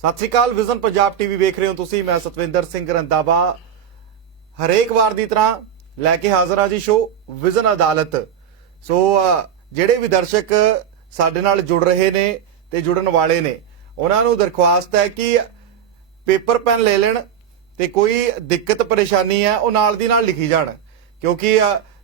ਸਤਿ ਸ਼੍ਰੀ ਅਕਾਲ। Vision Punjab TV ਵੇਖ ਰਹੇ ਹੋ ਤੁਸੀਂ। ਮੈਂ ਸਤਵਿੰਦਰ ਸਿੰਘ ਰੰਧਾਵਾ ਹਰੇਕ ਵਾਰ ਦੀ ਤਰ੍ਹਾਂ ਲੈ ਕੇ ਹਾਜ਼ਰ ਹਾਂ ਜੀ ਸ਼ੋਅ ਵਿਜ਼ਨ ਅਦਾਲਤ। ਸੋ ਜਿਹੜੇ ਵੀ ਦਰਸ਼ਕ ਸਾਡੇ ਨਾਲ ਜੁੜ ਰਹੇ ਨੇ ਤੇ ਜੁੜਨ ਵਾਲੇ ਨੇ ਉਹਨਾਂ ਨੂੰ ਦਰਖਾਸਤ ਹੈ ਕਿ ਪੇਪਰ ਪੈਨ ਲੈ ਲੈਣ ਤੇ ਕੋਈ ਦਿੱਕਤ ਪਰੇਸ਼ਾਨੀ ਹੈ ਉਹ ਨਾਲ ਦੀ ਨਾਲ ਲਿਖੀ ਜਾਣ, ਕਿਉਂਕਿ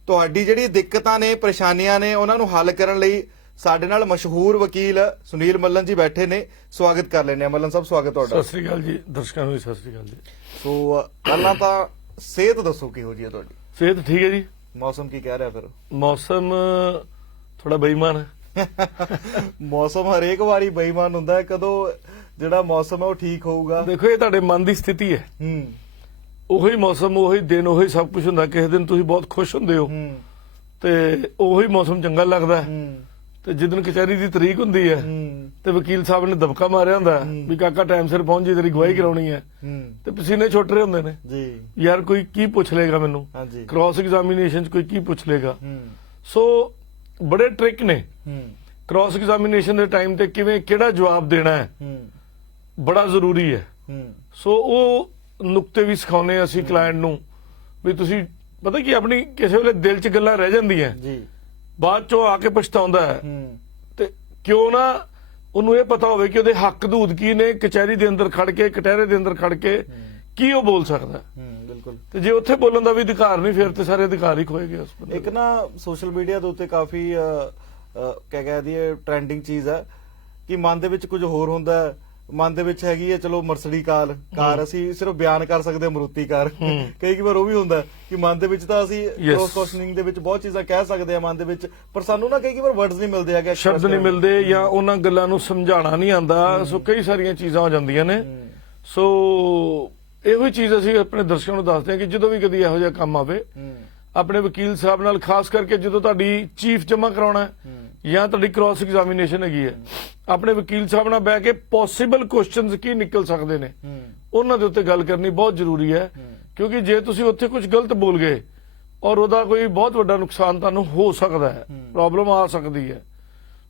ਤੁਹਾਡੀ ਜਿਹੜੀ ਦਿੱਕਤਾਂ ਨੇ ਪਰੇਸ਼ਾਨੀਆਂ ਨੇ ਉਹਨਾਂ ਨੂੰ ਹੱਲ ਕਰਨ ਲਈ ਸਾਡੇ ਨਾਲ ਮਸ਼ਹੂਰ ਵਕੀਲ ਸੁਨੀਲ ਮੱਲਨ ਜੀ ਬੈਠੇ ਨੇ। ਸਵਾਗਤ ਕਰ ਲੈਂਦੇ ਹਾਂ ਮੱਲਨ ਸਾਹਿਬ, ਸਵਾਗਤ ਤੁਹਾਡਾ। ਸਤਿ ਸ੍ਰੀ ਅਕਾਲ ਜੀ, ਦਰਸ਼ਕਾਂ ਨੂੰ ਵੀ ਸਤਿ ਸ੍ਰੀ ਅਕਾਲ ਜੀ। ਸੋ ਪਹਿਲਾਂ ਤਾਂ ਸਿਹਤ ਦੱਸੋ ਕਿਹੋ ਜਿਹੀ ਹੈ ਤੁਹਾਡੀ? ਸਿਹਤ ਠੀਕ ਹੈ ਜੀ। ਮੌਸਮ ਕੀ ਕਹਿ ਰਿਹਾ ਫਿਰ? ਮੌਸਮ ਥੋੜਾ ਬੇਈਮਾਨ ਹੈ। ਮੌਸਮ ਹਰੇਕ ਵਾਰੀ ਬੇਈਮਾਨ ਹੁੰਦਾ ਹੈ, ਕਦੋਂ ਜਿਹੜਾ ਮੌਸਮ ਹੈ ਉਹ ਠੀਕ ਹੋਊਗਾ? ਦੇਖੋ ਇਹ ਤੁਹਾਡੇ ਮਨ ਦੀ ਸਥਿਤੀ ਹੈ। ਉਹੀ ਮੌਸਮ, ਉਹੀ ਦਿਨ, ਉਹੀ ਸਭ ਕੁਝ ਹੁੰਦਾ। ਕਿਸੇ ਦਿਨ ਤੁਸੀਂ ਬਹੁਤ ਖੁਸ਼ ਹੁੰਦੇ ਹੋ ਤੇ ਉਹੀ ਮੌਸਮ ਚੰਗਾ ਲੱਗਦਾ ਹੈ, ਤੇ ਜਿੱਦਣ ਕਚਹਿਰੀ ਦੀ ਤਰੀਕ ਹੁੰਦੀ ਹੈ ਤੇ ਵਕੀਲ ਸਾਹਿਬ ਨੇ ਦਬਕਾ ਮਾਰਿਆ ਹੁੰਦਾ ਵੀ ਕਾਕਾ ਟਾਈਮ ਸਿਰ ਪਹੁੰਚ ਜੀ, ਤੇਰੀ ਗਵਾਹੀ ਕਰਾਉਣੀ ਹੈ, ਤੇ ਪਸੀਨੇ ਛੁੱਟ ਰਹੇ ਹੁੰਦੇ ਨੇ ਜੀ। ਯਾਰ ਕੋਈ ਕੀ ਪੁੱਛ ਲੇਗਾ ਮੈਨੂੰ, ਕ੍ਰਾਸ ਐਗਜ਼ਾਮੀਨੇਸ਼ਨ ਚ ਕੋਈ ਕੀ ਪੁੱਛ ਲੇਗਾ। ਸੋ ਬੜੇ ਟ੍ਰਿਕ ਨੇ ਕ੍ਰਾਸ ਐਗਜ਼ਾਮੀਨੇਸ਼ਨ ਦੇ ਟਾਈਮ ਤੇ ਕਿਵੇਂ ਕਿਹੜਾ ਜਵਾਬ ਦੇਣਾ ਹੈ, ਬੜਾ ਜ਼ਰੂਰੀ ਹੈ। ਸੋ ਉਹ ਨੁਕਤੇ ਵੀ ਸਿਖਾਉਂਦੇ ਅਸੀਂ ਕਲਾਇੰਟ ਨੂੰ ਵੀ ਤੁਸੀਂ ਪਤਾ ਕੀ ਆਪਣੀ ਕਿਸੇ ਵੇਲੇ ਦਿਲ 'ਚ ਗੱਲਾਂ ਰਹਿ ਜਾਂਦੀਆਂ ਜੀ, ਬਾਅਦ ਚੋਂ ਆ ਕੇ ਪਛਤਾਉਂਦਾ ਹੈ। ਤੇ ਕਿਉਂ ਨਾ ਉਹਨੂੰ ਇਹ ਪਤਾ ਹੋਵੇ ਕਿ ਉਹਦੇ ਹੱਕ ਦੂਤ ਕੀ ਨੇ, ਕਚਹਿਰੀ ਦੇ ਅੰਦਰ ਖੜ ਕੇ, ਕਟਹਿਰੇ ਦੇ ਅੰਦਰ ਖੜ ਕੇ ਕੀ ਉਹ ਬੋਲ ਸਕਦਾ। ਬਿਲਕੁਲ। ਤੇ ਜੇ ਉੱਥੇ ਬੋਲਣ ਦਾ ਵੀ ਅਧਿਕਾਰ ਨਹੀਂ, ਫਿਰ ਤੇ ਸਾਰੇ ਅਧਿਕਾਰ ਹੀ ਖੋਏ ਗਏ ਉਸ ਬੰਦੇ। ਇੱਕ ਨਾ ਸੋਸ਼ਲ ਮੀਡੀਆ ਦੇ ਉੱਤੇ ਕਾਫੀ ਕਹਿ ਦਈਏ ਟ੍ਰੈਂਡਿੰਗ ਚੀਜ਼ ਹੈ ਕਿ ਮਨ ਦੇ ਵਿੱਚ ਕੁਝ ਹੋਰ ਹੁੰਦਾ, ਮਨ ਦੇ ਵਿੱਚ ਹੈਗੀ ਹੈ ਚਲੋ ਮਰਸਡੀ ਕਾਰ ਅਸੀਂ ਸਿਰਫ ਬਿਆਨ ਕਰ ਸਕਦੇ ਹਾਂ ਮਰੂਤੀ ਕਾਰ। ਕਈ ਵਾਰ ਉਹ ਵੀ ਹੁੰਦਾ ਕਿ ਮਨ ਦੇ ਵਿੱਚ ਤਾਂ ਅਸੀਂ ਕ੍ਰੋਸ ਕੁਐਸਚਨਿੰਗ ਦੇ ਵਿੱਚ ਬਹੁਤ ਚੀਜ਼ਾਂ ਕਹਿ ਸਕਦੇ ਹਾਂ ਮਨ ਦੇ ਵਿੱਚ, ਪਰ ਸਾਨੂੰ ਨਾ ਕਈ ਵਾਰ ਵਰਡਸ ਨਹੀਂ ਮਿਲਦੇ ਹੈਗੇ, ਸ਼ਬਦ ਨਹੀਂ ਮਿਲਦੇ, ਜਾਂ ਉਹਨਾਂ ਗੱਲਾਂ ਨੂੰ ਸਮਝਾਉਣਾ ਨਹੀਂ ਆਉਂਦਾ। ਸੋ ਕਈ ਸਾਰੀਆਂ ਚੀਜ਼ਾਂ ਹੋ ਜਾਂਦੀਆਂ ਨੇ। ਸੋ ਇਹੋ ਹੀ ਚੀਜ਼ ਅਸੀਂ ਆਪਣੇ ਦਰਸ਼ਕਾਂ ਨੂੰ ਦੱਸਦੇ ਹਾਂ ਕਿ ਜਦੋਂ ਵੀ ਕਦੀ ਇਹੋ ਜਿਹਾ ਕੰਮ ਆਵੇ ਆਪਣੇ ਵਕੀਲ ਸਾਹਿਬ ਨਾਲ, ਖਾਸ ਕਰਕੇ ਜਦੋਂ ਤੁਹਾਡੀ ਚੀਫ ਜਮਾ ਕਰਾਉਣਾ ਜਾਂ ਤੁਹਾਡੀ ਕ੍ਰਾਸ ਐਗਜ਼ਾਮੀਨੇਸ਼ਨ ਹੈਗੀ ਹੈ, ਆਪਣੇ ਵਕੀਲ ਸਾਹਿਬ ਨਾਲ ਬਹਿ ਕੇ ਪੋਸੀਬਲ ਕੁਐਸਚਨਸ ਕੀ ਨਿਕਲ ਸਕਦੇ ਨੇ ਉਹਨਾਂ ਦੇ ਉੱਤੇ ਗੱਲ ਕਰਨੀ ਬਹੁਤ ਜ਼ਰੂਰੀ ਹੈ। ਕਿਉਂਕਿ ਜੇ ਤੁਸੀਂ ਉੱਥੇ ਕੁਝ ਗਲਤ ਬੋਲ ਗਏ ਔਰ ਉਹਦਾ ਕੋਈ ਬਹੁਤ ਵੱਡਾ ਨੁਕਸਾਨ ਤੁਹਾਨੂੰ ਹੋ ਸਕਦਾ ਹੈ, ਪ੍ਰੋਬਲਮ ਆ ਸਕਦੀ ਹੈ।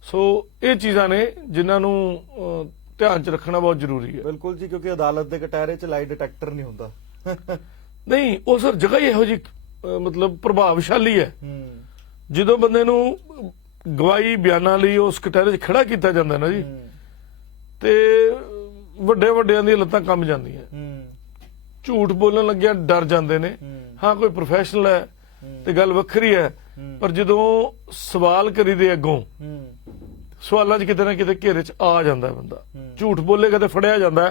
ਸੋ ਇਹ ਚੀਜ਼ਾਂ ਨੇ ਜਿਨ੍ਹਾਂ ਨੂੰ ਧਿਆਨ 'ਚ ਰੱਖਣਾ ਬਹੁਤ ਜ਼ਰੂਰੀ ਹੈ। ਬਿਲਕੁਲ ਜੀ, ਕਿਉਂਕਿ ਅਦਾਲਤ ਦੇ ਕਟਹਿਰੇ 'ਚ ਲਾਈ ਡਿਟੈਕਟਰ ਨਹੀਂ ਹੁੰਦਾ। ਨਹੀਂ, ਉਹ ਸਰ ਜਗ੍ਹਾ ਹੀ ਇਹੋ ਜਿਹੀ ਮਤਲਬ ਪ੍ਰਭਾਵਸ਼ਾਲੀ ਹੈ। ਜਦੋਂ ਬੰਦੇ ਨੂੰ ਗਵਾਹੀ ਬਿਆਨਾਂ ਲਈ ਉਸ ਕਟਹਿਰੇ 'ਚ ਖੜਾ ਕੀਤਾ ਜਾਂਦਾ ਨਾ ਜੀ, ਤੇ ਵੱਡੇ ਵੱਡਿਆਂ ਦੀਆਂ ਲੱਤਾਂ ਕੰਬ ਜਾਂਦੀਆਂ, ਝੂਠ ਬੋਲਣ ਲੱਗਿਆ ਡਰ ਜਾਂਦੇ ਨੇ। ਹਾਂ ਕੋਈ ਪ੍ਰੋਫੈਸ਼ਨਲ ਹੈ ਤੇ ਗੱਲ ਵੱਖਰੀ ਹੈ, ਪਰ ਜਦੋਂ ਸਵਾਲ ਕਰੀਦੇ ਅੱਗੋਂ, ਸਵਾਲਾਂ 'ਚ ਕਿਤੇ ਨਾ ਕਿਤੇ ਘੇਰੇ 'ਚ ਆ ਜਾਂਦਾ ਬੰਦਾ। ਝੂਠ ਬੋਲੇਗਾ ਤੇ ਫੜਿਆ ਜਾਂਦਾ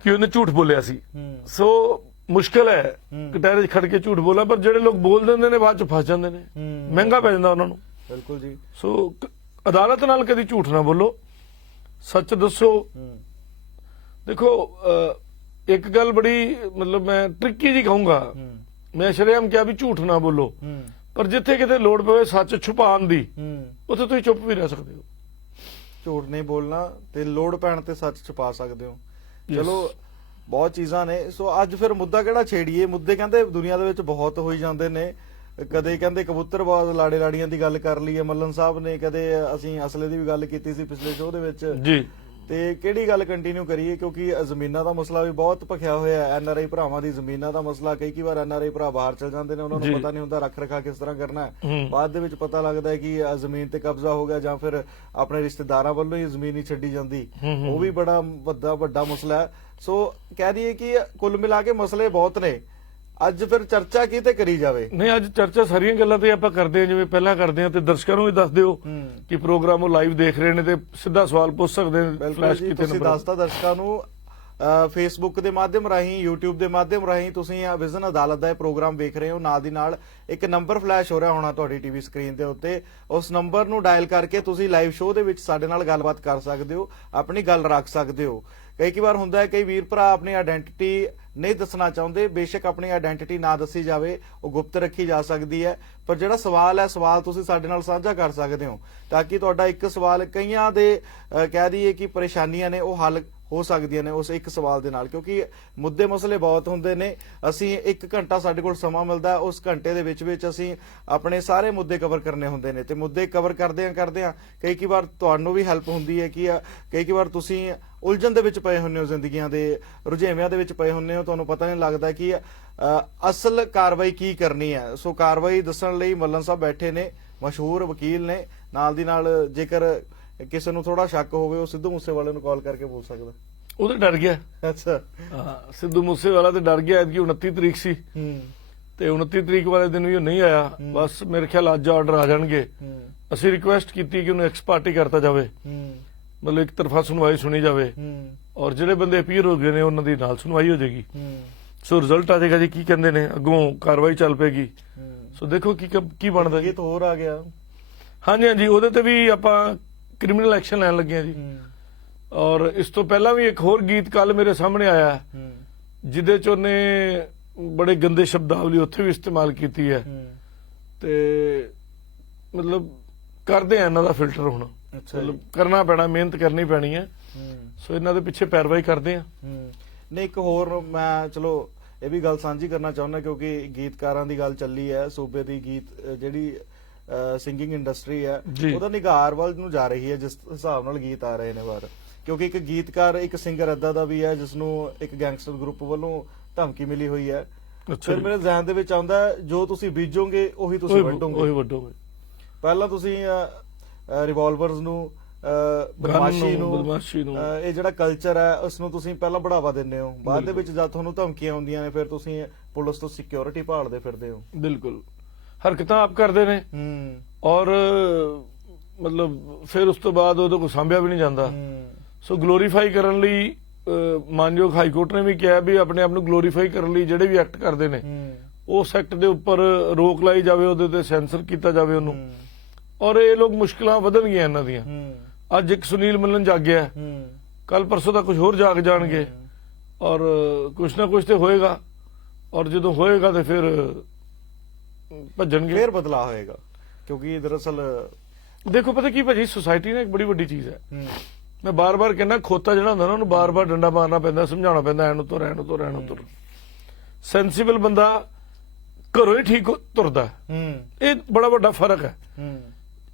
ਕਿ ਉਹਨੇ ਝੂਠ ਬੋਲਿਆ ਸੀ। ਸੋ ਮੁਸ਼ਕਿਲ ਹੈ ਕਟਹਿਰੇ 'ਚ ਖੜ ਕੇ ਝੂਠ ਬੋਲਣਾ, ਪਰ ਜਿਹੜੇ ਲੋਕ ਬੋਲ ਦਿੰਦੇ ਨੇ ਬਾਅਦ 'ਚ ਫਸ ਜਾਂਦੇ ਨੇ, ਮਹਿੰਗਾ ਪੈ ਜਾਂਦਾ ਉਹਨਾਂ ਨੂੰ। ਬਿਲਕੁਲ ਜੀ। ਸੋ ਅਦਾਲਤ ਨਾਲ ਕਦੀ ਝੂਠ ਨਾ ਬੋਲੋ, ਸੱਚ ਦੱਸੋ। ਦੇਖੋ ਇੱਕ ਗੱਲ ਬੜੀ ਮਤਲਬ ਮੈਂ ਟ੍ਰਿਕੀ ਜੀ ਕਹੂੰਗਾ, ਮੈਂ ਸ਼ਰੇਆਮ ਕਿਹਾ ਵੀ ਝੂਠ ਨਾ ਬੋਲੋ, ਪਰ ਜਿੱਥੇ ਕਿਤੇ ਲੋੜ ਪਵੇ ਸੱਚ ਛੁਪਾਉਣ ਦੀ, ਉੱਥੇ ਤੁਸੀਂ ਚੁੱਪ ਵੀ ਰਹਿ ਸਕਦੇ ਹੋ। ਝੂਠ ਨਹੀਂ ਬੋਲਣਾ ਤੇ ਲੋੜ ਪੈਣ ਤੇ ਸੱਚ ਛੁਪਾ ਸਕਦੇ ਹੋ। ਚਲੋ ਬਹੁਤ ਚੀਜ਼ਾਂ ਨੇ। ਸੋ ਅੱਜ ਫਿਰ ਮੁੱਦਾ ਕਿਹੜਾ ਛੇੜੀਏ? ਮੁੱਦੇ ਕਹਿੰਦੇ ਦੁਨੀਆ ਦੇ ਵਿੱਚ ਬਹੁਤ ਹੋਈ ਜਾਂਦੇ ਨੇ। ਕਦੇ ਕਹਿੰਦੇ ਕਬੂਤਰਬਾਜ਼ ਲਾੜੇ ਲਾੜੀਆਂ ਦੀ ਗੱਲ ਕਰ ਲਈ ਹੈ ਮੱਲਨ ਸਾਹਿਬ ਨੇ, ਕਦੇ ਅਸੀਂ ਅਸਲੇ ਦੀ ਵੀ ਗੱਲ ਕੀਤੀ ਸੀ ਪਿਛਲੇ ਸ਼ੋਅ ਦੇ ਵਿੱਚ ਜੀ। ਤੇ ਕਿਹੜੀ ਗੱਲ ਕੰਟੀਨਿਊ ਕਰੀਏ? ਕਿਉਂਕਿ ਜ਼ਮੀਨਾਂ ਦਾ ਮਸਲਾ ਵੀ ਬਹੁਤ ਭਖਿਆ ਹੋਇਆ ਹੈ, ਐਨਆਰਆਈ ਭਰਾਵਾਂ ਦੀ ਜ਼ਮੀਨਾਂ ਦਾ ਮਸਲਾ। ਕਈ ਵਾਰ ਐਨਆਰਆਈ ਭਰਾ ਬਾਹਰ ਚਲ ਜਾਂਦੇ ਨੇ, ਉਹਨਾਂ ਨੂੰ ਪਤਾ ਨਹੀਂ ਹੁੰਦਾ ਰੱਖ ਰਖਾ ਕਿਸ ਤਰ੍ਹਾਂ ਕਰਨਾ ਹੈ। ਬਾਅਦ ਦੇ ਵਿੱਚ ਪਤਾ ਲੱਗਦਾ ਹੈ ਕਿ ਜ਼ਮੀਨ ਤੇ ਕਬਜ਼ਾ ਹੋ ਗਿਆ, ਜਾਂ ਫਿਰ ਆਪਣੇ ਰਿਸ਼ਤੇਦਾਰਾਂ ਵੱਲੋਂ ਹੀ ਜ਼ਮੀਨ ਨਹੀਂ ਛੱਡੀ ਜਾਂਦੀ। ਉਹ ਵੀ ਬੜਾ ਵੱਡਾ ਮਸਲਾ ਹੈ। ਸੋ ਕਹਿ ਦਈਏ ਕਿ ਕੁੱਲ ਮਿਲਾ ਕੇ ਮਸਲੇ ਬਹੁਤ ਨੇ। ਅੱਜ ਫਿਰ ਚਰਚਾ ਕੀ ਤੇ ਕਰੀ ਜਾਵੇ? ਨਹੀਂ, ਅੱਜ ਚਰਚਾ ਸਾਰੀਆਂ ਗੱਲਾਂ ਤੇ ਆਪਾਂ ਕਰਦੇ ਹਾਂ ਜਿਵੇਂ ਪਹਿਲਾਂ ਕਰਦੇ ਹਾਂ, ਤੇ ਦਰਸ਼ਕਾਂ ਨੂੰ ਵੀ ਦੱਸ ਦਿਓ ਕਿ ਪ੍ਰੋਗਰਾਮ ਉਹ ਲਾਈਵ ਦੇਖ ਰਹੇ ਨੇ ਤੇ ਸਿੱਧਾ ਸਵਾਲ ਪੁੱਛ ਸਕਦੇ ਨੇ। ਫਲੈਸ਼ ਕਿਤੇ ਤੁਸੀਂ ਦੱਸਤਾ ਦਰਸ਼ਕਾਂ ਨੂੰ ਫੇਸਬੁੱਕ ਦੇ ਮਾਧਿਅਮ ਰਾਹੀਂ, YouTube ਦੇ ਮਾਧਿਅਮ ਰਾਹੀਂ ਤੁਸੀਂ ਵਿਜ਼ਨ ਅਦਾਲਤ ਦਾ ਇਹ ਪ੍ਰੋਗਰਾਮ ਵੇਖ ਰਹੇ ਹੋ। ਨਾਲ ਦੀ ਨਾਲ ਇੱਕ ਨੰਬਰ ਫਲੈਸ਼ ਹੋ ਰਿਹਾ ਹੋਣਾ ਤੁਹਾਡੀ ਟੀਵੀ ਸਕਰੀਨ ਦੇ ਉੱਤੇ, ਉਸ ਨੰਬਰ ਨੂੰ ਡਾਇਲ ਕਰਕੇ ਤੁਸੀਂ ਲਾਈਵ ਸ਼ੋਅ ਦੇ ਵਿੱਚ ਸਾਡੇ ਨਾਲ ਗੱਲਬਾਤ ਕਰ ਸਕਦੇ ਹੋ, ਆਪਣੀ ਗੱਲ ਰੱਖ ਸਕਦੇ ਹੋ। ਕਈ ਵਾਰ ਹੁੰਦਾ ਹੈ ਕਈ ਵੀਰ ਭਰਾ ਆਪਣੀ ਆਇਡੈਂਟੀਟੀ ਨਹੀਂ ਦੱਸਣਾ ਚਾਹੁੰਦੇ। ਬੇਸ਼ੱਕ ਆਪਣੀ ਆਇਡੈਂਟੀਟੀ ਨਾ ਦੱਸੀ ਜਾਵੇ, ਉਹ ਗੁਪਤ ਰੱਖੀ ਜਾ ਸਕਦੀ ਹੈ, ਪਰ ਜਿਹੜਾ ਸਵਾਲ ਹੈ ਸਵਾਲ ਤੁਸੀਂ ਸਾਡੇ ਨਾਲ ਸਾਂਝਾ ਕਰ ਸਕਦੇ ਹੋ, ਤਾਂ ਕਿ ਤੁਹਾਡਾ ਇੱਕ ਸਵਾਲ ਕਈਆਂ ਦੇ ਕਹਿ ਦਈਏ ਕਿ ਪਰੇਸ਼ਾਨੀਆਂ ਨੇ ਉਹ ਹੱਲ ਹੋ ਸਕਦੀਆਂ ਨੇ ਉਸ ਇੱਕ ਸਵਾਲ ਦੇ ਨਾਲ, ਕਿਉਂਕਿ ਮੁੱਦੇ ਮਸਲੇ ਬਹੁਤ ਹੁੰਦੇ ਨੇ। ਅਸੀਂ 1 ਘੰਟਾ ਸਾਡੇ ਕੋਲ ਸਮਾਂ ਮਿਲਦਾ, ਉਸ ਘੰਟੇ ਦੇ ਵਿੱਚ ਅਸੀਂ ਆਪਣੇ ਸਾਰੇ ਮੁੱਦੇ ਕਵਰ ਕਰਨੇ ਹੁੰਦੇ ਨੇ, ਤੇ ਮੁੱਦੇ ਕਵਰ ਕਰਦਿਆਂ ਕਈ ਵਾਰ ਤੁਹਾਨੂੰ ਵੀ ਹੈਲਪ ਹੁੰਦੀ ਹੈ ਕਿ ਕਈ ਵਾਰ ਤੁਸੀਂ ਉਲਝਣ ਦੇ ਵਿੱਚ ਪਏ ਹੁੰਦੇ ਹੋ, ਜ਼ਿੰਦਗੀਆਂ ਦੇ ਰੁਝੇਵਿਆਂ ਦੇ ਵਿੱਚ ਪਏ ਹੁੰਦੇ ਹੋ, ਤੁਹਾਨੂੰ ਪਤਾ ਨਹੀਂ ਲੱਗਦਾ ਕਿ ਅਸਲ ਕਾਰਵਾਈ ਕੀ ਕਰਨੀ ਹੈ। ਸੋ ਕਾਰਵਾਈ ਦੱਸਣ ਲਈ ਮੱਲਨ ਸਾਹਿਬ ਬੈਠੇ ਨੇ, ਮਸ਼ਹੂਰ ਵਕੀਲ ਨੇ। ਨਾਲ ਦੀ ਨਾਲ ਜੇਕਰ ਕਿਸੇ ਨੂੰ ਥੋੜਾ ਸ਼ੱਕ ਹੋਵੇ ਉਹ ਸਿੱਧੂ ਮੂਸੇਵਾਲੇ ਨੂੰ ਕਾਲ ਕਰਕੇ ਪੁੱਛ ਸਕਦਾ। ਉਹ ਤਾਂ ਡਰ ਗਿਆ। ਅੱਛਾ, ਹਾਂ, ਸਿੱਧੂ ਮੂਸੇਵਾਲਾ ਤੇ ਡਰ ਗਿਆ ਕਿ 29 ਤਰੀਕ ਸੀ ਤੇ 29 ਤਰੀਕ ਵਾਲੇ ਦਿਨ ਵੀ ਉਹ ਨਹੀਂ ਆਇਆ। ਬਸ ਮੇਰੇ ਖਿਆਲ ਅੱਜ ਆਰਡਰ ਆ ਜਾਣਗੇ। ਅਸੀਂ ਰਿਕੁਐਸਟ ਕੀਤੀ ਕਿ ਉਹਨੂੰ ਐਕਸ ਪਾਰਟੀ ਕਰਤਾ ਜਾਵੇ, ਮਤਲਬ ਇੱਕ ਤਰਫਾ ਸੁਣਵਾਈ ਸੁਣੀ ਜਾਵੇ, ਔਰ ਜਿਹੜੇ ਬੰਦੇ ਅਪੀਅਰ ਹੋ ਗਏ ਨੇ ਉਹਨਾਂ ਦੀ ਨਾਲ ਸੁਣਵਾਈ ਹੋ ਜਾਏਗੀ। ਸੋ ਰਿਜ਼ਲਟ ਆ ਜਾਏਗਾ ਜੀ, ਕੀ ਕਹਿੰਦੇ ਨੇ ਅੱਗੋਂ ਕਾਰਵਾਈ ਚੱਲ ਪਏਗੀ। ਸੋ ਦੇਖੋ ਕੀ ਬਣਦਾ। ਇਹ ਤਾਂ ਹੋਰ ਆ ਗਿਆ। ਹਾਂਜੀ, ਉਹਦੇ ਤੇ ਵੀ ਆਪਾਂ ਕ੍ਰਿਮੀਨਲ ਐਕਸ਼ਨ ਲੈਣ ਲੱਗੇ ਆ ਜੀ। ਔਰ ਇਸ ਤੋਂ ਪਹਿਲਾਂ ਵੀ ਇੱਕ ਹੋਰ ਗੀਤ ਕੱਲ ਮੇਰੇ ਸਾਹਮਣੇ ਆਇਆ ਜਿਹਦੇ ਚ ਉਹਨੇ ਬੜੇ ਗੰਦੇ ਸ਼ਬਦਾਵਲੀ ਉੱਥੇ ਵੀ ਇਸਤੇਮਾਲ ਕੀਤੀ ਹੈ, ਤੇ ਮਤਲਬ ਕਰਦੇ ਆ ਇਹਨਾਂ ਦਾ ਫਿਲਟਰ ਹੁਣ। ਮਤਲਬ ਕਰਨਾ ਪੈਣਾ, ਮਿਹਨਤ ਕਰਨੀ ਪੈਣੀ ਹੈ। ਸੋ ਇਹਨਾਂ ਦੇ ਪਿੱਛੇ ਪੈਰਵਾਈ ਕਰਦੇ ਆ। ਨਹੀਂ, ਇੱਕ ਹੋਰ ਮੈਂ ਚਲੋ ਇਹ ਵੀ ਗੱਲ ਸਾਂਝੀ ਕਰਨਾ ਚਾਹੁੰਦਾ, ਕਿਉਂਕਿ ਗੀਤਕਾਰਾਂ ਦੀ ਗੱਲ ਚੱਲੀ ਹੈ। ਸੂਬੇ ਦੀ ਗੀਤ ਜਿਹੜੀ ਸਿੰਗਿੰਗ ਇੰਡਸਟਰੀ ਹੈ ਉਹਦਾ ਨਿਗਾਰ ਵੱਲ ਨੂੰ ਜਾ ਰਹੀ ਹੈ, ਜਿਸ ਹਿਸਾਬ ਨਾਲ ਗੀਤ ਆ ਰਹੇ ਨੇ ਬਾਹਰ। ਕਿਉਂਕਿ ਇੱਕ ਗੀਤਕਾਰ, ਇੱਕ ਸਿੰਗਰ ਏਦਾਂ ਦਾ ਵੀ ਹੈ ਜਿਸ ਨੂੰ ਇੱਕ ਗੈਂਗਸਟਰ ਗਰੁੱਪ ਵੱਲੋਂ ਧਮਕੀ ਮਿਲੀ ਹੋਈ ਹੈ। ਫਿਰ ਮੇਰੇ ਜ਼ਿਹਨ ਦੇ ਵਿੱਚ ਆਉਂਦਾ, ਜੋ ਤੁਸੀਂ ਬੀਜੋਗੇ ਉਹੀ ਤੁਸੀਂ ਵੱਢੋਗੇ। ਪਹਿਲਾਂ ਤੁਸੀਂ ਰਿਵਾਲਵਰਸ ਨੂੰ, ਬਦਮਾਸ਼ੀ ਨੂੰ, ਇਹ ਜਿਹੜਾ ਕਲਚਰ ਹੈ ਉਸ ਨੂੰ ਤੁਸੀਂ ਪਹਿਲਾਂ ਬੜਾਵਾ ਦਿੰਦੇ ਹੋ। ਬਾਅਦ ਦੇ ਵਿੱਚ ਜਦ ਤੁਹਾਨੂੰ ਧਮਕੀਆਂ ਆਉਂਦੀਆਂ ਨੇ ਫਿਰ ਤੁਸੀਂ ਪੁਲਿਸ ਤੋਂ ਸਿਕਿਉਰਿਟੀ ਭਾਲਦੇ ਫਿਰਦੇ ਹੋ। ਬਿਲਕੁਲ, ਹਰਕਤਾਂ ਆਪ ਕਰਦੇ ਨੇ ਔਰ ਮਤਲਬ ਫਿਰ ਉਸ ਤੋਂ ਬਾਅਦ ਉਹਦੇ ਕੋਲ ਸਾਂਭਿਆ ਵੀ ਨਹੀਂ ਜਾਂਦਾ। ਸੋ ਗਲੋਰੀਫਾਈ ਕਰਨ ਲਈ ਮਾਨਯੋਗ ਹਾਈ ਕੋਰਟ ਨੇ ਵੀ ਕਿਹਾ ਵੀ ਆਪਣੇ ਆਪ ਨੂੰ ਗਲੋਰੀਫਾਈ ਕਰਨ ਲਈ ਜਿਹੜੇ ਵੀ ਐਕਟ ਕਰਦੇ ਨੇ ਉਸ ਐਕਟ ਦੇ ਉੱਪਰ ਰੋਕ ਲਾਈ ਜਾਵੇ, ਉਹਦੇ ਤੇ ਸੈਂਸਰ ਕੀਤਾ ਜਾਵੇ ਉਹਨੂੰ। ਔਰ ਇਹ ਲੋਕ ਮੁਸ਼ਕਲਾਂ ਵਧਣਗੀਆਂ ਇਹਨਾਂ ਦੀਆਂ। ਅੱਜ ਇੱਕ ਸੁਨੀਲ ਮੱਲਨ ਜਾਗਿਆ, ਕੱਲ ਪਰਸੋਂ ਦਾ ਕੁਝ ਹੋਰ ਜਾਗ ਜਾਣਗੇ, ਔਰ ਕੁਛ ਨਾ ਕੁਛ ਤੇ ਹੋਏਗਾ। ਔਰ ਜਦੋਂ ਹੋਏਗਾ ਤੇ ਫਿਰ ਭੱਜਣਗੇ, ਫਿਰ ਬਦਲਾਅ ਹੋਏਗਾ। ਕਿਉਂਕਿ ਦਰਅਸਲ ਦੇਖੋ ਪਤਾ ਕੀ ਭਾਜੀ, ਸੁਸਾਇਟੀ ਨਾ ਇੱਕ ਬੜੀ ਵੱਡੀ ਚੀਜ਼ ਹੈ। ਮੈਂ ਬਾਰ-ਬਾਰ ਕਹਿੰਦਾ, ਖੋਤਾ ਜਿਹੜਾ ਹੁੰਦਾ ਨਾ ਉਹਨੂੰ ਬਾਰ-ਬਾਰ ਡੰਡਾ ਮਾਰਨਾ ਪੈਂਦਾ, ਸਮਝਾਉਣਾ ਪੈਂਦਾ, ਐਨ ਉਤਰ। ਸੈਂਸੀਬਲ ਬੰਦਾ ਘਰੋਂ ਹੀ ਠੀਕ ਤੁਰਦਾ। ਇਹ ਬੜਾ ਵੱਡਾ ਫਰਕ ਹੈ।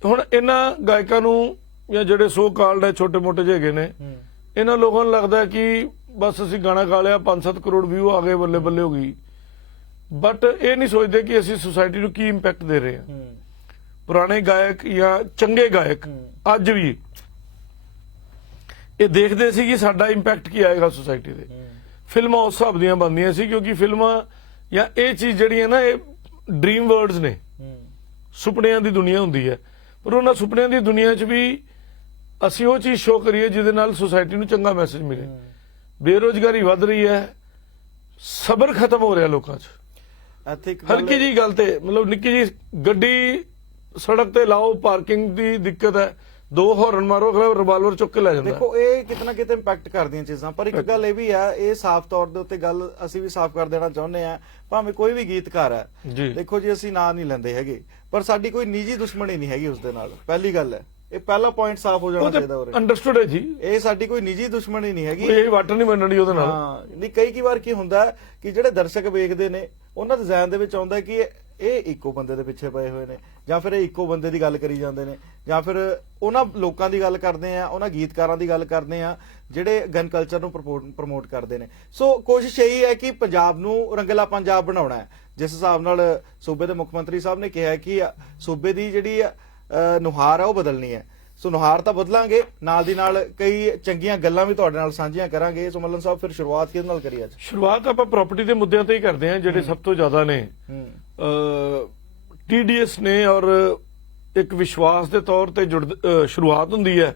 ਹੁਣ ਇਹਨਾਂ ਗਾਇਕਾਂ ਨੂੰ ਜਾਂ ਜਿਹੜੇ ਸੋ ਕਾਲਡ ਹੈ ਛੋਟੇ-ਮੋਟੇ ਜਿਹੇ ਹੈਗੇ ਨੇ, ਇਹਨਾਂ ਲੋਕਾਂ ਨੂੰ ਲੱਗਦਾ ਕਿ ਬਸ ਅਸੀਂ ਗਾਣਾ ਗਾ ਲਿਆ, 5-7 ਕਰੋੜ ਵਿਊ ਆ ਗਏ, ਬੱਲੇ-ਬੱਲੇ ਹੋ ਗਈ। ਬਟ ਇਹ ਨਹੀਂ ਸੋਚਦੇ ਕਿ ਅਸੀਂ ਸੁਸਾਇਟੀ ਨੂੰ ਕੀ ਇੰਪੈਕਟ ਦੇ ਰਹੇ ਹਾਂ। ਪੁਰਾਣੇ ਗਾਇਕ ਜਾਂ ਚੰਗੇ ਗਾਇਕ ਅੱਜ ਵੀ ਇਹ ਦੇਖਦੇ ਸੀ ਕਿ ਸਾਡਾ ਇੰਪੈਕਟ ਕੀ ਆਏਗਾ ਸੁਸਾਇਟੀ ਤੇ। ਫਿਲਮਾਂ ਉਸ ਹਿਸਾਬ ਦੀਆਂ ਬਣਦੀਆਂ ਸੀ, ਕਿਉਂਕਿ ਫਿਲਮਾਂ ਜਾਂ ਇਹ ਚੀਜ਼ ਜਿਹੜੀ ਹੈ ਨਾ, ਇਹ ਡ੍ਰੀਮ ਵਰਲਡਸ ਨੇ, ਸੁਪਨਿਆਂ ਦੀ ਦੁਨੀਆ ਹੁੰਦੀ ਹੈ। ਪਰ ਉਹਨਾਂ ਸੁਪਨਿਆਂ ਦੀ ਦੁਨੀਆ 'ਚ ਵੀ ਅਸੀਂ ਉਹ ਚੀਜ਼ ਸ਼ੋਅ ਕਰੀਏ ਜਿਹਦੇ ਨਾਲ ਸੁਸਾਇਟੀ ਨੂੰ ਚੰਗਾ ਮੈਸੇਜ ਮਿਲੇ। ਬੇਰੁਜ਼ਗਾਰੀ ਵੱਧ ਰਹੀ ਹੈ, ਸਬਰ ਖਤਮ ਹੋ ਰਿਹਾ ਲੋਕਾਂ 'ਚ। ਹਲਕੀ ਜੀ ਗੱਲ ਤੇ ਮਤਲਬ ਨਿੱਕੀ ਜੀ ਗੱਡੀ ਸੜਕ ਤੇ ਲਾਓ, ਪਾਰਕਿੰਗ ਦੀ ਦਿੱਕਤ ਹੈ, 2 ਹਾਰਨ ਮਾਰੋ, ਅਗਲਾ ਰਿਵਾਲਵਰ ਚੁੱਕ ਕੇ ਲੈ ਜਾਂਦਾ। ਦੇਖੋ ਇਹ ਕਿਤੇ ਨਾ ਕਿਤੇ ਇੰਪੈਕਟ ਕਰਦੀਆਂ ਚੀਜ਼ਾਂ। ਪਰ ਇੱਕ ਗੱਲ ਇਹ ਵੀ ਹੈ, ਇਹ ਸਾਫ਼ ਤੌਰ ਦੇ ਉੱਤੇ ਗੱਲ ਅਸੀਂ ਵੀ ਸਾਫ਼ ਕਰ ਦੇਣਾ ਚਾਹੁੰਦੇ ਆ, ਭਾਵੇਂ ਕੋਈ ਵੀ ਗੀਤਕਾਰ ਹੈ, ਦੇਖੋ ਜੀ ਅਸੀਂ ਨਾਂ ਨਹੀਂ ਲੈਂਦੇ ਹੈਗੇ, ਪਰ ਸਾਡੀ ਕੋਈ ਨਿੱਜੀ ਦੁਸ਼ਮਣੀ ਨਹੀਂ ਹੈਗੀ ਉਸਦੇ ਨਾਲ। ਪਹਿਲੀ ਗੱਲ ਹੈ, ਇਹ ਪਹਿਲਾ ਪੁਆਇੰਟ ਸਾਫ਼ ਹੋ ਜਾਣਾ ਚਾਹੀਦਾ। ਅੰਡਰਸਟੂਡ ਹੈ ਜੀ, ਇਹ ਸਾਡੀ ਕੋਈ ਨਿੱਜੀ ਦੁਸ਼ਮਣੀ ਨਹੀਂ ਹੈਗੀ। ਇਹ ਵਾਟਰ ਨਹੀਂ ਮੰਨਣੀ ਉਹਦੇ ਨਾਲ। ਹਾਂ, ਨਹੀਂ ਕਈ ਵਾਰ ਕੀ ਹੁੰਦਾ ਕਿ ਜਿਹੜੇ ਦਰਸ਼ਕ ਵੇਖਦੇ ਨੇ ਉਹਨਾਂ ਦੇ ਜ਼ਿਹਨ ਦੇ ਵਿੱਚ ਆਉਂਦਾ ਕਿ ਇਹ ਇੱਕੋ ਬੰਦੇ ਦੇ ਪਿੱਛੇ ਪਏ ਹੋਏ ਨੇ, ਜਾਂ ਫਿਰ ਇਹ ਇੱਕੋ ਬੰਦੇ ਦੀ ਗੱਲ ਕਰੀ ਜਾਂਦੇ ਨੇ, ਜਾਂ ਫਿਰ ਉਹਨਾਂ ਲੋਕਾਂ ਦੀ ਗੱਲ ਕਰਦੇ ਆ, ਉਹਨਾਂ ਗੀਤਕਾਰਾਂ ਦੀ ਗੱਲ ਕਰਦੇ ਆ ਜਿਹੜੇ ਗਨ ਕਲਚਰ ਨੂੰ ਪ੍ਰਮੋਟ ਕਰਦੇ ਨੇ। ਸੋ ਕੋਸ਼ਿਸ਼ ਇਹੀ ਹੈ ਕਿ ਪੰਜਾਬ ਨੂੰ ਰੰਗਲਾ ਪੰਜਾਬ ਬਣਾਉਣਾ ਹੈ, ਜਿਸ ਹਿਸਾਬ ਨਾਲ ਸੂਬੇ ਦੇ ਮੁੱਖ ਮੰਤਰੀ ਸਾਹਿਬ ਨੇ ਕਿਹਾ ਕਿ ਸੂਬੇ ਦੀ ਜਿਹੜੀ ਨੁਹਾਰ ਹੈ ਉਹ ਬਦਲਣੀ ਹੈ। ਸੋ ਨੁਹਾਰ ਤਾਂ ਬਦਲਾਂਗੇ, ਨਾਲ ਦੀ ਨਾਲ ਕਈ ਚੰਗੀਆਂ ਗੱਲਾਂ ਵੀ ਤੁਹਾਡੇ ਨਾਲ ਸਾਂਝੀਆਂ ਕਰਾਂਗੇ। ਸੋ ਮੱਲਨ ਸਾਹਿਬ, ਫਿਰ ਸ਼ੁਰੂਆਤ ਕਿਹਦੇ ਨਾਲ ਕਰੀਏ ਅੱਜ? ਸ਼ੁਰੂਆਤ ਆਪਾਂ ਪ੍ਰਾਪਰਟੀ ਦੇ ਮੁੱਦਿਆਂ ਤੇ ਹੀ ਕਰਦੇ ਹਾਂ, ਜਿਹੜੇ ਸਭ ਤੋਂ ਜ਼ਿਆਦਾ ਨੇ। TDS ਨੇ ਔਰ ਇੱਕ ਵਿਸ਼ਵਾਸ ਦੇ ਤੌਰ ਤੇ ਸ਼ੁਰੂਆਤ ਹੁੰਦੀ ਹੈ,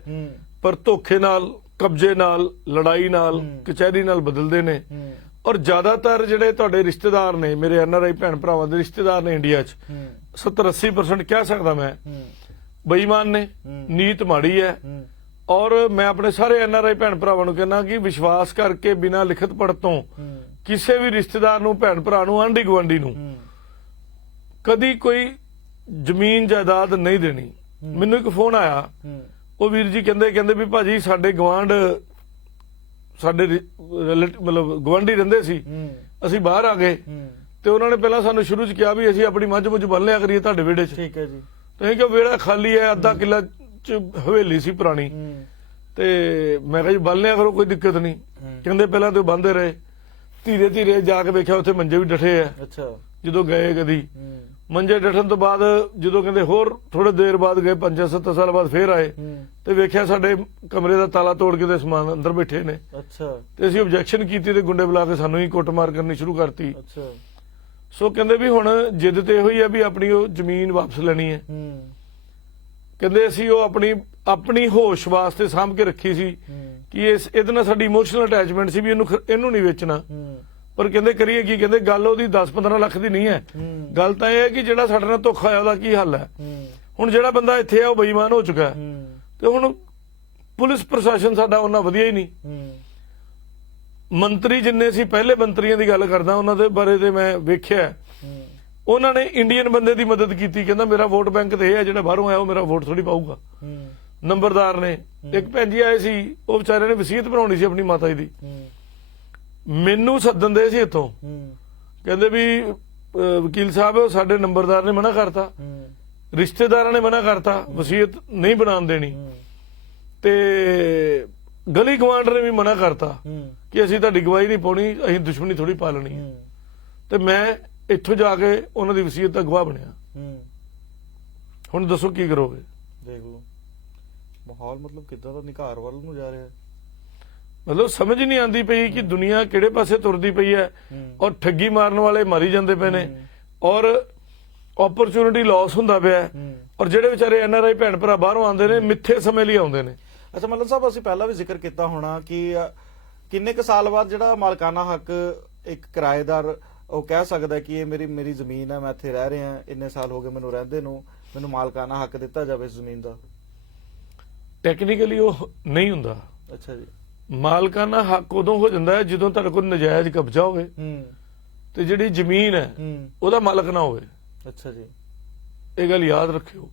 ਪਰ ਧੋਖੇ ਨਾਲ, ਕਬਜ਼ੇ ਨਾਲ, ਲੜਾਈ ਨਾਲ, ਕਚਹਿਰੀ ਨਾਲ ਬਦਲਦੇ ਨੇ। ਔਰ ਜ਼ਿਆਦਾਤਰ ਜਿਹੜੇ ਤੁਹਾਡੇ ਰਿਸ਼ਤੇਦਾਰ ਨੇ, ਮੇਰੇ NRI ਭੈਣ ਭਰਾਵਾਂ ਦੇ ਰਿਸ਼ਤੇਦਾਰ ਨੇ ਇੰਡੀਆ 'ਚ, 70-80% ਕਹਿ ਸਕਦਾ ਮੈਂ, ਬੇਈਮਾਨ ਨੇ, ਨੀਤ ਮਾੜੀ ਹੈ। ਔਰ ਮੈਂ ਆਪਣੇ ਸਾਰੇ NRI ਭੈਣ ਭਰਾਵਾਂ ਨੂੰ ਕਹਿੰਦਾ ਕਿ ਵਿਸ਼ਵਾਸ ਕਰਕੇ ਬਿਨਾਂ ਲਿਖਤ ਪੜ੍ਹ ਤੋਂ ਕਿਸੇ ਵੀ ਰਿਸ਼ਤੇਦਾਰ ਨੂੰ, ਭੈਣ ਭਰਾ ਨੂੰ, ਆਂਢੀ ਗੁਆਂਢੀ ਨੂੰ ਕਦੀ ਕੋਈ ਜ਼ਮੀਨ ਜਾਇਦਾਦ ਨਹੀਂ ਦੇਣੀ। ਮੈਨੂੰ ਇੱਕ ਫੋਨ ਆਇਆ, ਉਹ ਵੀਰ ਜੀ ਕਹਿੰਦੇ ਵੀ ਭਾਜੀ ਸਾਡੇ ਗਵਾਂਢ ਸਾਡੇ ਮਤਲਬ ਗਵਾਂਢੀ ਰਹਿੰਦੇ ਸੀ, ਅਸੀਂ ਬਾਹਰ ਆ ਗਏ ਤੇ ਉਹਨਾਂ ਨੇ ਪਹਿਲਾਂ ਸਾਨੂੰ ਸ਼ੁਰੂ 'ਚ ਕਿਹਾ ਵੀ ਅਸੀਂ ਆਪਣੀ ਮੱਝ ਮੁੱਝ ਬੰਨ ਲਿਆ ਕਰੀਏ ਤੁਹਾਡੇ ਵਿਹੜੇ 'ਚ। ਠੀਕ ਹੈ ਜੀ। ਤੇ ਕਿ ਵਿਹੜਾ ਖਾਲੀ ਹੈ, ਅੱਧਾ ਕਿੱਲਾ 'ਚ ਹਵੇਲੀ ਸੀ ਪੁਰਾਣੀ, ਤੇ ਮੈਂ ਕਿਹਾ ਜੀ ਬੰਨ ਲਿਆ ਕਰੋ, ਕੋਈ ਦਿੱਕਤ ਨਹੀਂ। ਕਹਿੰਦੇ ਪਹਿਲਾਂ ਤੇ ਬੰਨਦੇ ਰਹੇ, ਧੀਰੇ ਧੀਰੇ ਜਾ ਕੇ ਵੇਖਿਆ ਉੱਥੇ ਮੰਜੇ ਵੀ ਡਠੇ ਆ। ਅੱਛਾ। ਜਦੋਂ ਗਏ ਕਦੀ ਮੰਜੇ ਡਠਣ ਤੋਂ ਬਾਅਦ ਜਦੋਂ ਕਹਿੰਦੇ ਹੋਰ ਥੋੜੇ ਦੇਰ ਬਾਅਦ ਗਏ, 5-7 ਸਾਲ ਬਾਅਦ ਫੇਰ ਆਏ ਤੇ ਵੇਖਿਆ ਸਾਡੇ ਕਮਰੇ ਦਾ ਤਾਲਾ ਤੋੜ ਕੇ ਤੇ ਸਮਾਨ ਅੰਦਰ ਬੈਠੇ ਨੇ। ਅੱਛਾ। ਤੇ ਅਸੀਂ ਆਬਜੈਕਸ਼ਨ ਕੀਤੀ ਤੇ ਗੁੰਡੇ ਬੁਲਾ ਕੇ ਸਾਨੂੰ ਹੀ ਕੁੱਟਮਾਰ ਕਰਨੀ ਸ਼ੁਰੂ ਕਰਤੀ। ਅੱਛਾ। ਸੋ ਕਹਿੰਦੇ ਵੀ ਹੁਣ ਜਿੱਦ ਤੇ ਇਹੋ ਹੀ ਆ ਵੀ ਆਪਣੀ ਉਹ ਜ਼ਮੀਨ ਵਾਪਸ ਲੈਣੀ ਹੈ। ਕਹਿੰਦੇ ਅਸੀਂ ਉਹ ਆਪਣੀ ਹੋਸ਼ ਵਾਸਤੇ ਸਾਂਭ ਕੇ ਰੱਖੀ ਸੀ ਕਿ ਇਹਦੇ ਨਾਲ ਸਾਡੀ ਇਮੋਸ਼ਨਲ ਅਟੈਚਮੈਂਟ ਸੀ ਵੀ ਇਹਨੂੰ ਨਹੀਂ ਵੇਚਣਾ। ਪਰ ਕਹਿੰਦੇ ਕਰੀਏ ਕੀ, ਕਹਿੰਦੇ ਗੱਲ ਉਹਦੀ 10-15 ਲੱਖ ਦੀ ਨਹੀਂ ਹੈ, ਗੱਲ ਤਾਂ ਇਹ ਹੈ ਕਿ ਜਿਹੜਾ ਸਾਡੇ ਨਾਲ ਧੋਖਾ ਹੋਇਆ ਉਹਦਾ ਕੀ ਹੱਲ ਹੈ। ਹੁਣ ਜਿਹੜਾ ਬੰਦਾ ਇੱਥੇ ਆ ਉਹ ਬੇਈਮਾਨ ਹੋ ਚੁੱਕਾ ਤੇ ਹੁਣ ਪੁਲਿਸ ਪ੍ਰਸ਼ਾਸਨ ਸਾਡਾ ਉਹਨਾਂ ਵਧੀਆ ਹੀ ਨਹੀਂ। ਮੰਤਰੀ ਜਿੰਨੇ ਸੀ, ਪਹਿਲੇ ਮੰਤਰੀਆਂ ਦੀ ਗੱਲ ਕਰਦਾ, ਉਹਨਾਂ ਦੇ ਬਾਰੇ ਤੇ ਮੈਂ ਵੇਖਿਆ ਉਹਨਾਂ ਨੇ ਇੰਡੀਅਨ ਬੰਦੇ ਦੀ ਮਦਦ ਕੀਤੀ। ਕਹਿੰਦਾ ਮੇਰਾ ਵੋਟ ਬੈਂਕ ਤੇ ਇਹ ਹੈ, ਜਿਹੜਾ ਬਾਹਰੋਂ ਆਇਆ ਉਹ ਮੇਰਾ ਵੋਟ ਥੋੜੀ ਪਾਊਗਾ। ਨੰਬਰਦਾਰ ਨੇ ਇੱਕ ਭੈਣ ਜੀ ਆਏ ਸੀ, ਉਹ ਵਿਚਾਰੇ ਨੇ ਵਸੀਅਤ ਬਣਾਉਣੀ ਸੀ ਆਪਣੀ ਮਾਤਾ ਜੀ ਦੀ, ਮੈਨੂੰ ਸੱਦਣ ਦੇ ਸੀ ਇੱਥੋਂ, ਕਹਿੰਦੇ ਵੀ ਵਕੀਲ ਸਾਹਿਬ ਸਾਡੇ ਨੰਬਰਦਾਰ ਨੇ ਮਨਾ ਕਰਤਾ, ਰਿਸ਼ਤੇਦਾਰਾਂ ਨੇ ਮਨਾ ਕਰਤਾ, ਵਸੀਅਤ ਨਹੀਂ ਬਣਾਉਣ ਦੇਣੀ, ਤੇ ਗਲੀ ਗਵਾਂਢ ਨੇ ਵੀ ਮਨਾ ਕਰਤਾ ਕਿ ਅਸੀਂ ਤੁਹਾਡੀ ਗਵਾਹੀ ਨਹੀਂ ਪਾਉਣੀ, ਅਸੀਂ ਦੁਸ਼ਮਣੀ ਥੋੜੀ ਪਾ ਲੈਣੀ ਹੈ। ਤੇ ਮੈਂ ਇੱਥੋਂ ਜਾ ਕੇ ਉਹਨਾਂ ਦੀ ਵਸੀਅਤ ਦਾ ਗਵਾਹ ਬਣਿਆ। ਹੁਣ ਦੱਸੋ ਕੀ ਕਰੋਗੇ? ਦੇਖ ਲਓ ਮਾਹੌਲ ਮਤਲਬ ਕਿੱਦਾਂ ਦਾ ਨਿਘਾਰ ਵੱਲ ਨੂੰ ਜਾ ਰਿਹਾ ਹੈ। ਮਤਲਬ ਸਮਝ ਨਹੀਂ ਆਉਂਦੀ ਪਈ ਕਿ ਦੁਨੀਆ ਕਿਹੜੇ ਪਾਸੇ ਤੁਰਦੀ ਪਈ ਹੈ, ਔਰ ਠੱਗੀ ਮਾਰਨ ਵਾਲੇ ਮਾਰੀ ਜਾਂਦੇ ਪਏ ਨੇ, ਔਰ ਓਪਰਚੁਨਿਟੀ ਲਾਸ ਹੁੰਦਾ ਪਿਆ, ਔਰ ਜਿਹੜੇ ਵਿਚਾਰੇ ਐਨਆਰਆਈ ਭੈਣ ਭਰਾ ਬਾਹਰੋਂ ਆਉਂਦੇ ਨੇ ਮਿੱਥੇ ਸਮੇਂ ਲਈ ਆਉਂਦੇ ਨੇ। ਅੱਛਾ ਮਤਲਬ ਸਾਹਿਬ, ਅਸੀਂ ਪਹਿਲਾਂ ਵੀ ਜ਼ਿਕਰ ਕੀਤਾ ਹੋਣਾ ਕਿ ਕਿੰਨੇ ਕੁ ਸਾਲ ਬਾਅਦ ਜਿਹੜਾ ਮਾਲਕਾਨਾ ਹੱਕ ਇੱਕ ਕਿਰਾਏਦਾਰ ਉਹ ਕਹਿ ਸਕਦਾ ਕਿ ਇਹ ਮੇਰੀ ਜ਼ਮੀਨ ਹੈ, ਮੈਂ ਇੱਥੇ ਰਹਿ ਰਿਹਾ, ਇੰਨੇ ਸਾਲ ਹੋ ਗਏ ਮੈਨੂੰ ਰਹਿੰਦੇ ਨੂੰ, ਮੈਨੂੰ ਮਾਲਕਾਨਾ ਹੱਕ ਦਿੱਤਾ ਜਾਵੇ ਇਸ ਜ਼ਮੀਨ ਦਾ? ਟੈਕਨੀਕਲੀ ਉਹ ਨਹੀਂ ਹੁੰਦਾ। ਅੱਛਾ ਜੀ। ਮਾਲਕਾਨਾ ਹੱਕ ਉਦੋਂ ਹੋ ਜਾਂਦਾ ਹੈ ਜਦੋਂ ਤੁਹਾਡੇ ਕੋਲ ਨਜਾਇਜ਼ ਕਬਜ਼ਾ ਹੋਵੇ ਤੇ ਜਿਹੜੀ ਜ਼ਮੀਨ ਹੈ ਉਹਦਾ ਮਾਲਕ ਨਾ ਹੋਵੇ। ਅੱਛਾ ਜੀ। ਇਹ ਗੱਲ ਯਾਦ ਰੱਖਿਓ।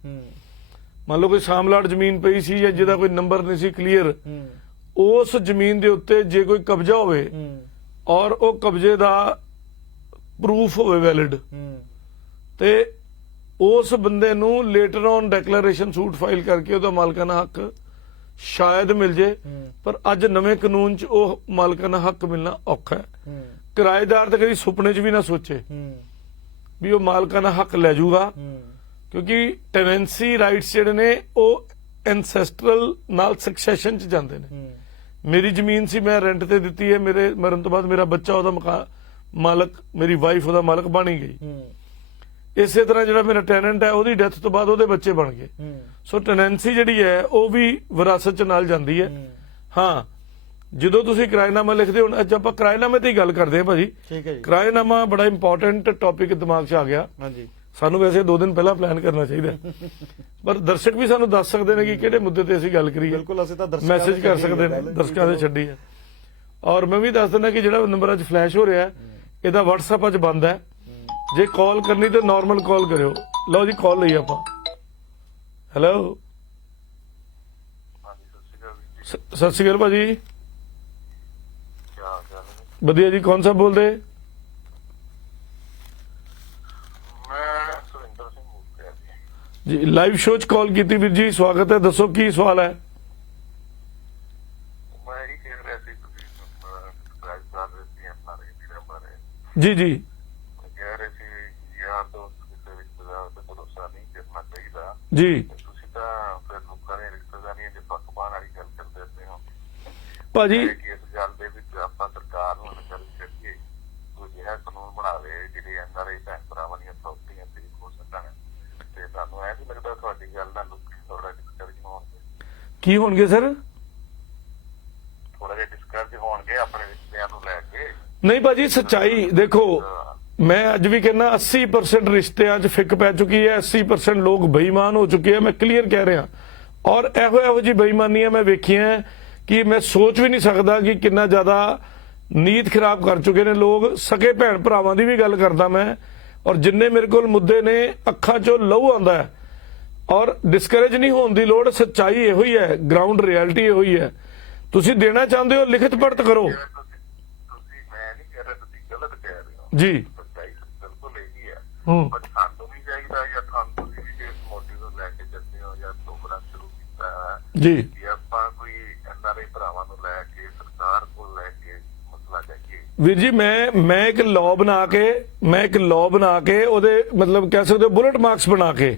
ਮੰਨ ਲਓ ਕੋਈ ਸਾਮਲਾਟ ਜ਼ਮੀਨ ਪਈ ਸੀ ਜਾਂ ਜਿਹਦਾ ਕੋਈ ਨੰਬਰ ਨਹੀਂ ਸੀ ਕਲੀਅਰ, ਉਸ ਜ਼ਮੀਨ ਦੇ ਉੱਤੇ ਜੇ ਕੋਈ ਕਬਜ਼ਾ ਹੋਵੇ ਔਰ ਉਹ ਕਬਜ਼ੇ ਦਾ ਪ੍ਰੂਫ ਹੋਵੇ ਵੈਲਿਡ, ਤੇ ਉਸ ਬੰਦੇ ਨੂੰ later on declaration suit file ਕਰਕੇ ਉਹਦਾ ਮਾਲਕਾਨਾ ਹੱਕ ਸ਼ਾਇਦ ਮਿਲ ਜੇ, ਪਰ ਅੱਜ ਨਵੇਂ ਕਾਨੂੰਨ 'ਚ ਉਹ ਮਾਲਕਾਨਾ ਹੱਕ ਮਿਲਣਾ ਔਖਾ ਹੈ। ਕਿਰਾਏਦਾਰ ਤਾਂ ਕਦੀ ਸੁਪਨੇ 'ਚ ਵੀ ਨਾ ਸੋਚੇ ਵੀ ਉਹ ਮਾਲਕਾਨਾ ਹੱਕ ਲੈ ਜਾਊਗਾ, ਕਿਉਂਕਿ ਟੈਨੈਂਸੀ ਰਾਈਟਸ ਜਿਹੜੇ ਨੇ ਉਹ ਐਨਸੈਸਟਰਲ ਨਾਲ ਸਕਸੈਸ਼ਨ 'ਚ ਜਾਂਦੇ ਨੇ। ਮੇਰੀ ਜ਼ਮੀਨ ਸੀ, ਮੈਂ ਰੈਂਟ ਤੇ ਦਿੱਤੀ ਹੈ, ਮੇਰੇ ਮਰਨ ਤੋਂ ਬਾਅਦ ਮੇਰਾ ਬੱਚਾ ਉਹਦਾ ਮਾਲਕ, ਮੇਰੀ ਵਾਈਫ ਉਹਦਾ ਮਾਲਕ ਬਣ ਹੀ ਗਈ। ਇਸੇ ਤਰ੍ਹਾਂ ਜਿਹੜਾ ਮੇਰਾ ਟੈਨੈਂਟ ਹੈ ਉਹਦੀ ਡੈਥ ਤੋਂ ਬਾਅਦ ਉਹਦੇ ਬੱਚੇ ਬਣ ਗਏ। ਸੋ ਟੈਨੈਂਸੀ ਜਿਹੜੀ ਹੈ ਉਹ ਵੀ ਵਿਰਾਸਤ 'ਚ ਨਾਲ ਜਾਂਦੀ ਹੈ। ਹਾਂ, ਜਦੋਂ ਤੁਸੀਂ ਕਿਰਾਏਨਾਮਾ ਲਿਖਦੇ ਹੋ, ਅੱਜ ਆਪਾਂ ਕਿਰਾਏਨਾਮੇ ਤੇ ਹੀ ਗੱਲ ਕਰਦੇ ਹਾਂ ਭਾਜੀ। ਠੀਕ ਹੈ ਜੀ। ਕਿਰਾਏਨਾਮਾ ਬੜਾ ਇੰਪੋਰਟੈਂਟ ਟੌਪਿਕ ਦਿਮਾਗ 'ਚ ਆ ਗਿਆ। ਹਾਂਜੀ। ਸਾਨੂੰ ਵੈਸੇ 2 ਦਿਨ ਪਹਿਲਾਂ ਪਲਾਨ ਕਰਨਾ ਚਾਹੀਦਾ, ਪਰ ਦਰਸ਼ਕ ਵੀ ਸਾਨੂੰ ਦੱਸ ਸਕਦੇ ਨੇ ਕਿ ਕਿਹੜੇ ਮੁੱਦੇ ਤੇ ਅਸੀਂ ਗੱਲ ਕਰੀਏ। ਬਿਲਕੁਲ, ਅਸੀਂ ਤਾਂ ਮੈਸੇਜ ਕਰ ਸਕਦੇ ਨੇ, ਦਰਸ਼ਕਾਂ ਦੇ ਛੱਡੀ ਹੈ। ਔਰ ਮੈਂ ਵੀ ਦੱਸ ਦਿੰਦਾ ਕਿ ਜਿਹੜਾ ਨੰਬਰ ਅੱਜ ਫਲੈਸ਼ ਹੋ ਰਿਹਾ ਇਹਦਾ WhatsApp ਅੱਜ ਬੰਦ ਹੈ। ਜੇ ਕਾਲ ਕਰਨੀ ਤੇ ਨਾਰਮਲ ਕਾਲ ਕਰਿਓ। ਲਓ ਜੀ, ਕਾਲ ਲਈ ਆਪਾਂ। ਹੈਲੋ, ਸਤਿ ਸ਼੍ਰੀ ਅਕਾਲ ਭਾਜੀ। ਵਧੀਆ ਜੀ, ਕੌਣ ਸਾਹਿਬ ਬੋਲਦੇ? ਜੀ ਲਾਈਵ ਸ਼ੋਅ 'ਚ ਕਾਲ ਕੀਤੀ ਵੀਰ ਜੀ, ਸਵਾਗਤ ਹੈ। ਦੱਸੋ ਕੀ ਸਵਾਲ ਹੈ? ਜੀ ਜੀ। ਜੀ ਭਾਜੀ, ਆਪਾਂ ਸਰਕਾਰ ਨੂੰ ਗੱਲ ਕਰੀਏ, ਕੋਈ ਜਿਹੜਾ ਕਾਨੂੰਨ ਬਣਾਵੇ ਜਿਹੜੇ ਐਨਆਰਆਈ ਭੈਣ ਭਰਾਵਾਂ ਦੀਆਂ ਪ੍ਰਾਪਰਟੀਆਂ ਤੇ ਹੋ ਸਕਣ, ਤੇ ਤੁਹਾਨੂੰ ਐ ਵੀ ਲੱਗਦਾ ਤੁਹਾਡੀ ਗੱਲ ਨਾਲ ਲੋਕੀ ਥੋੜਾ ਡਿਸਕਰੇਜ ਹੋਣਗੇ? ਕੀ ਹੋਣਗੇ ਸਰ? ਥੋੜਾ ਜਿਹਾ ਡਿਸਕਰੇਜ ਹੋਣਗੇ ਆਪਣੇ ਰਿਸ਼ਤਿਆਂ ਨੂੰ ਲੈ ਕੇ? ਨਹੀਂ ਭਾਜੀ, ਸੱਚਾਈ ਦੇਖੋ, ਮੈਂ ਅੱਜ ਵੀ ਕਹਿੰਦਾ 80% ਰਿਸ਼ਤਿਆਂ 'ਚ ਫਿੱਕ ਪੈ ਚੁੱਕੀ ਹੈ, 80% ਲੋਕ ਬੇਈਮਾਨ ਹੋ ਚੁੱਕੇ ਆ। ਮੈਂ ਕਲੀਅਰ ਕਹਿ ਰਿਹਾ, ਔਰ ਇਹੋ ਜਿਹੀ ਬੇਈਮਾਨੀਆਂ ਮੈਂ ਵੇਖੀਆਂ ਕਿ ਮੈਂ ਸੋਚ ਵੀ ਨਹੀਂ ਸਕਦਾ ਕਿ ਕਿੰਨਾ ਜ਼ਿਆਦਾ ਨੀਤ ਖਰਾਬ ਕਰ ਚੁੱਕੇ ਨੇ ਲੋਕ। ਸਕੇ ਭੈਣ ਭਰਾਵਾਂ ਦੀ ਵੀ ਗੱਲ ਕਰਦਾ ਮੈਂ, ਔਰ ਜਿੰਨੇ ਮੇਰੇ ਕੋਲ ਮੁੱਦੇ ਨੇ ਅੱਖਾਂ 'ਚੋਂ ਲਹੂ ਆਉਂਦਾ ਹੈ। ਔਰ ਡਿਸਕਰੇਜ ਨਹੀਂ ਹੋਣ ਦੀ ਲੋੜ, ਸੱਚਾਈ ਇਹੋ ਹੀ ਹੈ, ਗਰਾਊਂਡ ਰਿਐਲਿਟੀ ਇਹੋ ਹੀ ਹੈ। ਤੁਸੀਂ ਦੇਣਾ ਚਾਹੁੰਦੇ ਹੋ ਲਿਖਤ ਪੜਤ ਕਰੋ ਤੁਸੀਂ ਮੈਂ ਨਹੀਂ ਕਹਿ ਰਿਹਾ, ਤੁਸੀਂ ਗਲਤ ਕਹਿ ਰਹੇ ਹੋ। ਜੀ। ਸੱਚਾਈ ਬਿਲਕੁਲ ਇਹੀ ਹੈ, ਹੂੰ। ਪਰ ਸਾਨੂੰ ਨਹੀਂ ਚਾਹੀਦਾ, ਜਾਂ ਤੁਹਾਨੂੰ ਤੁਸੀਂ ਵੀ ਇਸ ਮੋਟਿਵ ਨੂੰ ਲੈ ਕੇ ਚੱਲਦੇ ਹੋ ਜਾਂ ਪ੍ਰੋਗਰਾਮ ਸ਼ੁਰੂ ਕੀਤਾ ਹੈ ਜੀ। ਕਿ ਆਪਾਂ ਕੋਈ ਐਨਆਰਆਈ ਭਰਾਵਾਂ ਨੂੰ ਲੈ ਕੇ ਸਰਕਾਰ ਕੋਲ ਲੈ ਕੇ ਮਸਲਾ ਜਾਈਏ। ਵੀਰ ਜੀ ਮੈਂ ਇੱਕ ਲਾਅ ਬਣਾ ਕੇ ਉਹਦੇ ਮਤਲਬ ਕਹਿ ਸਕਦੇ ਹੋ ਬੁਲਟ ਮਾਰਕਸ ਬਣਾ ਕੇ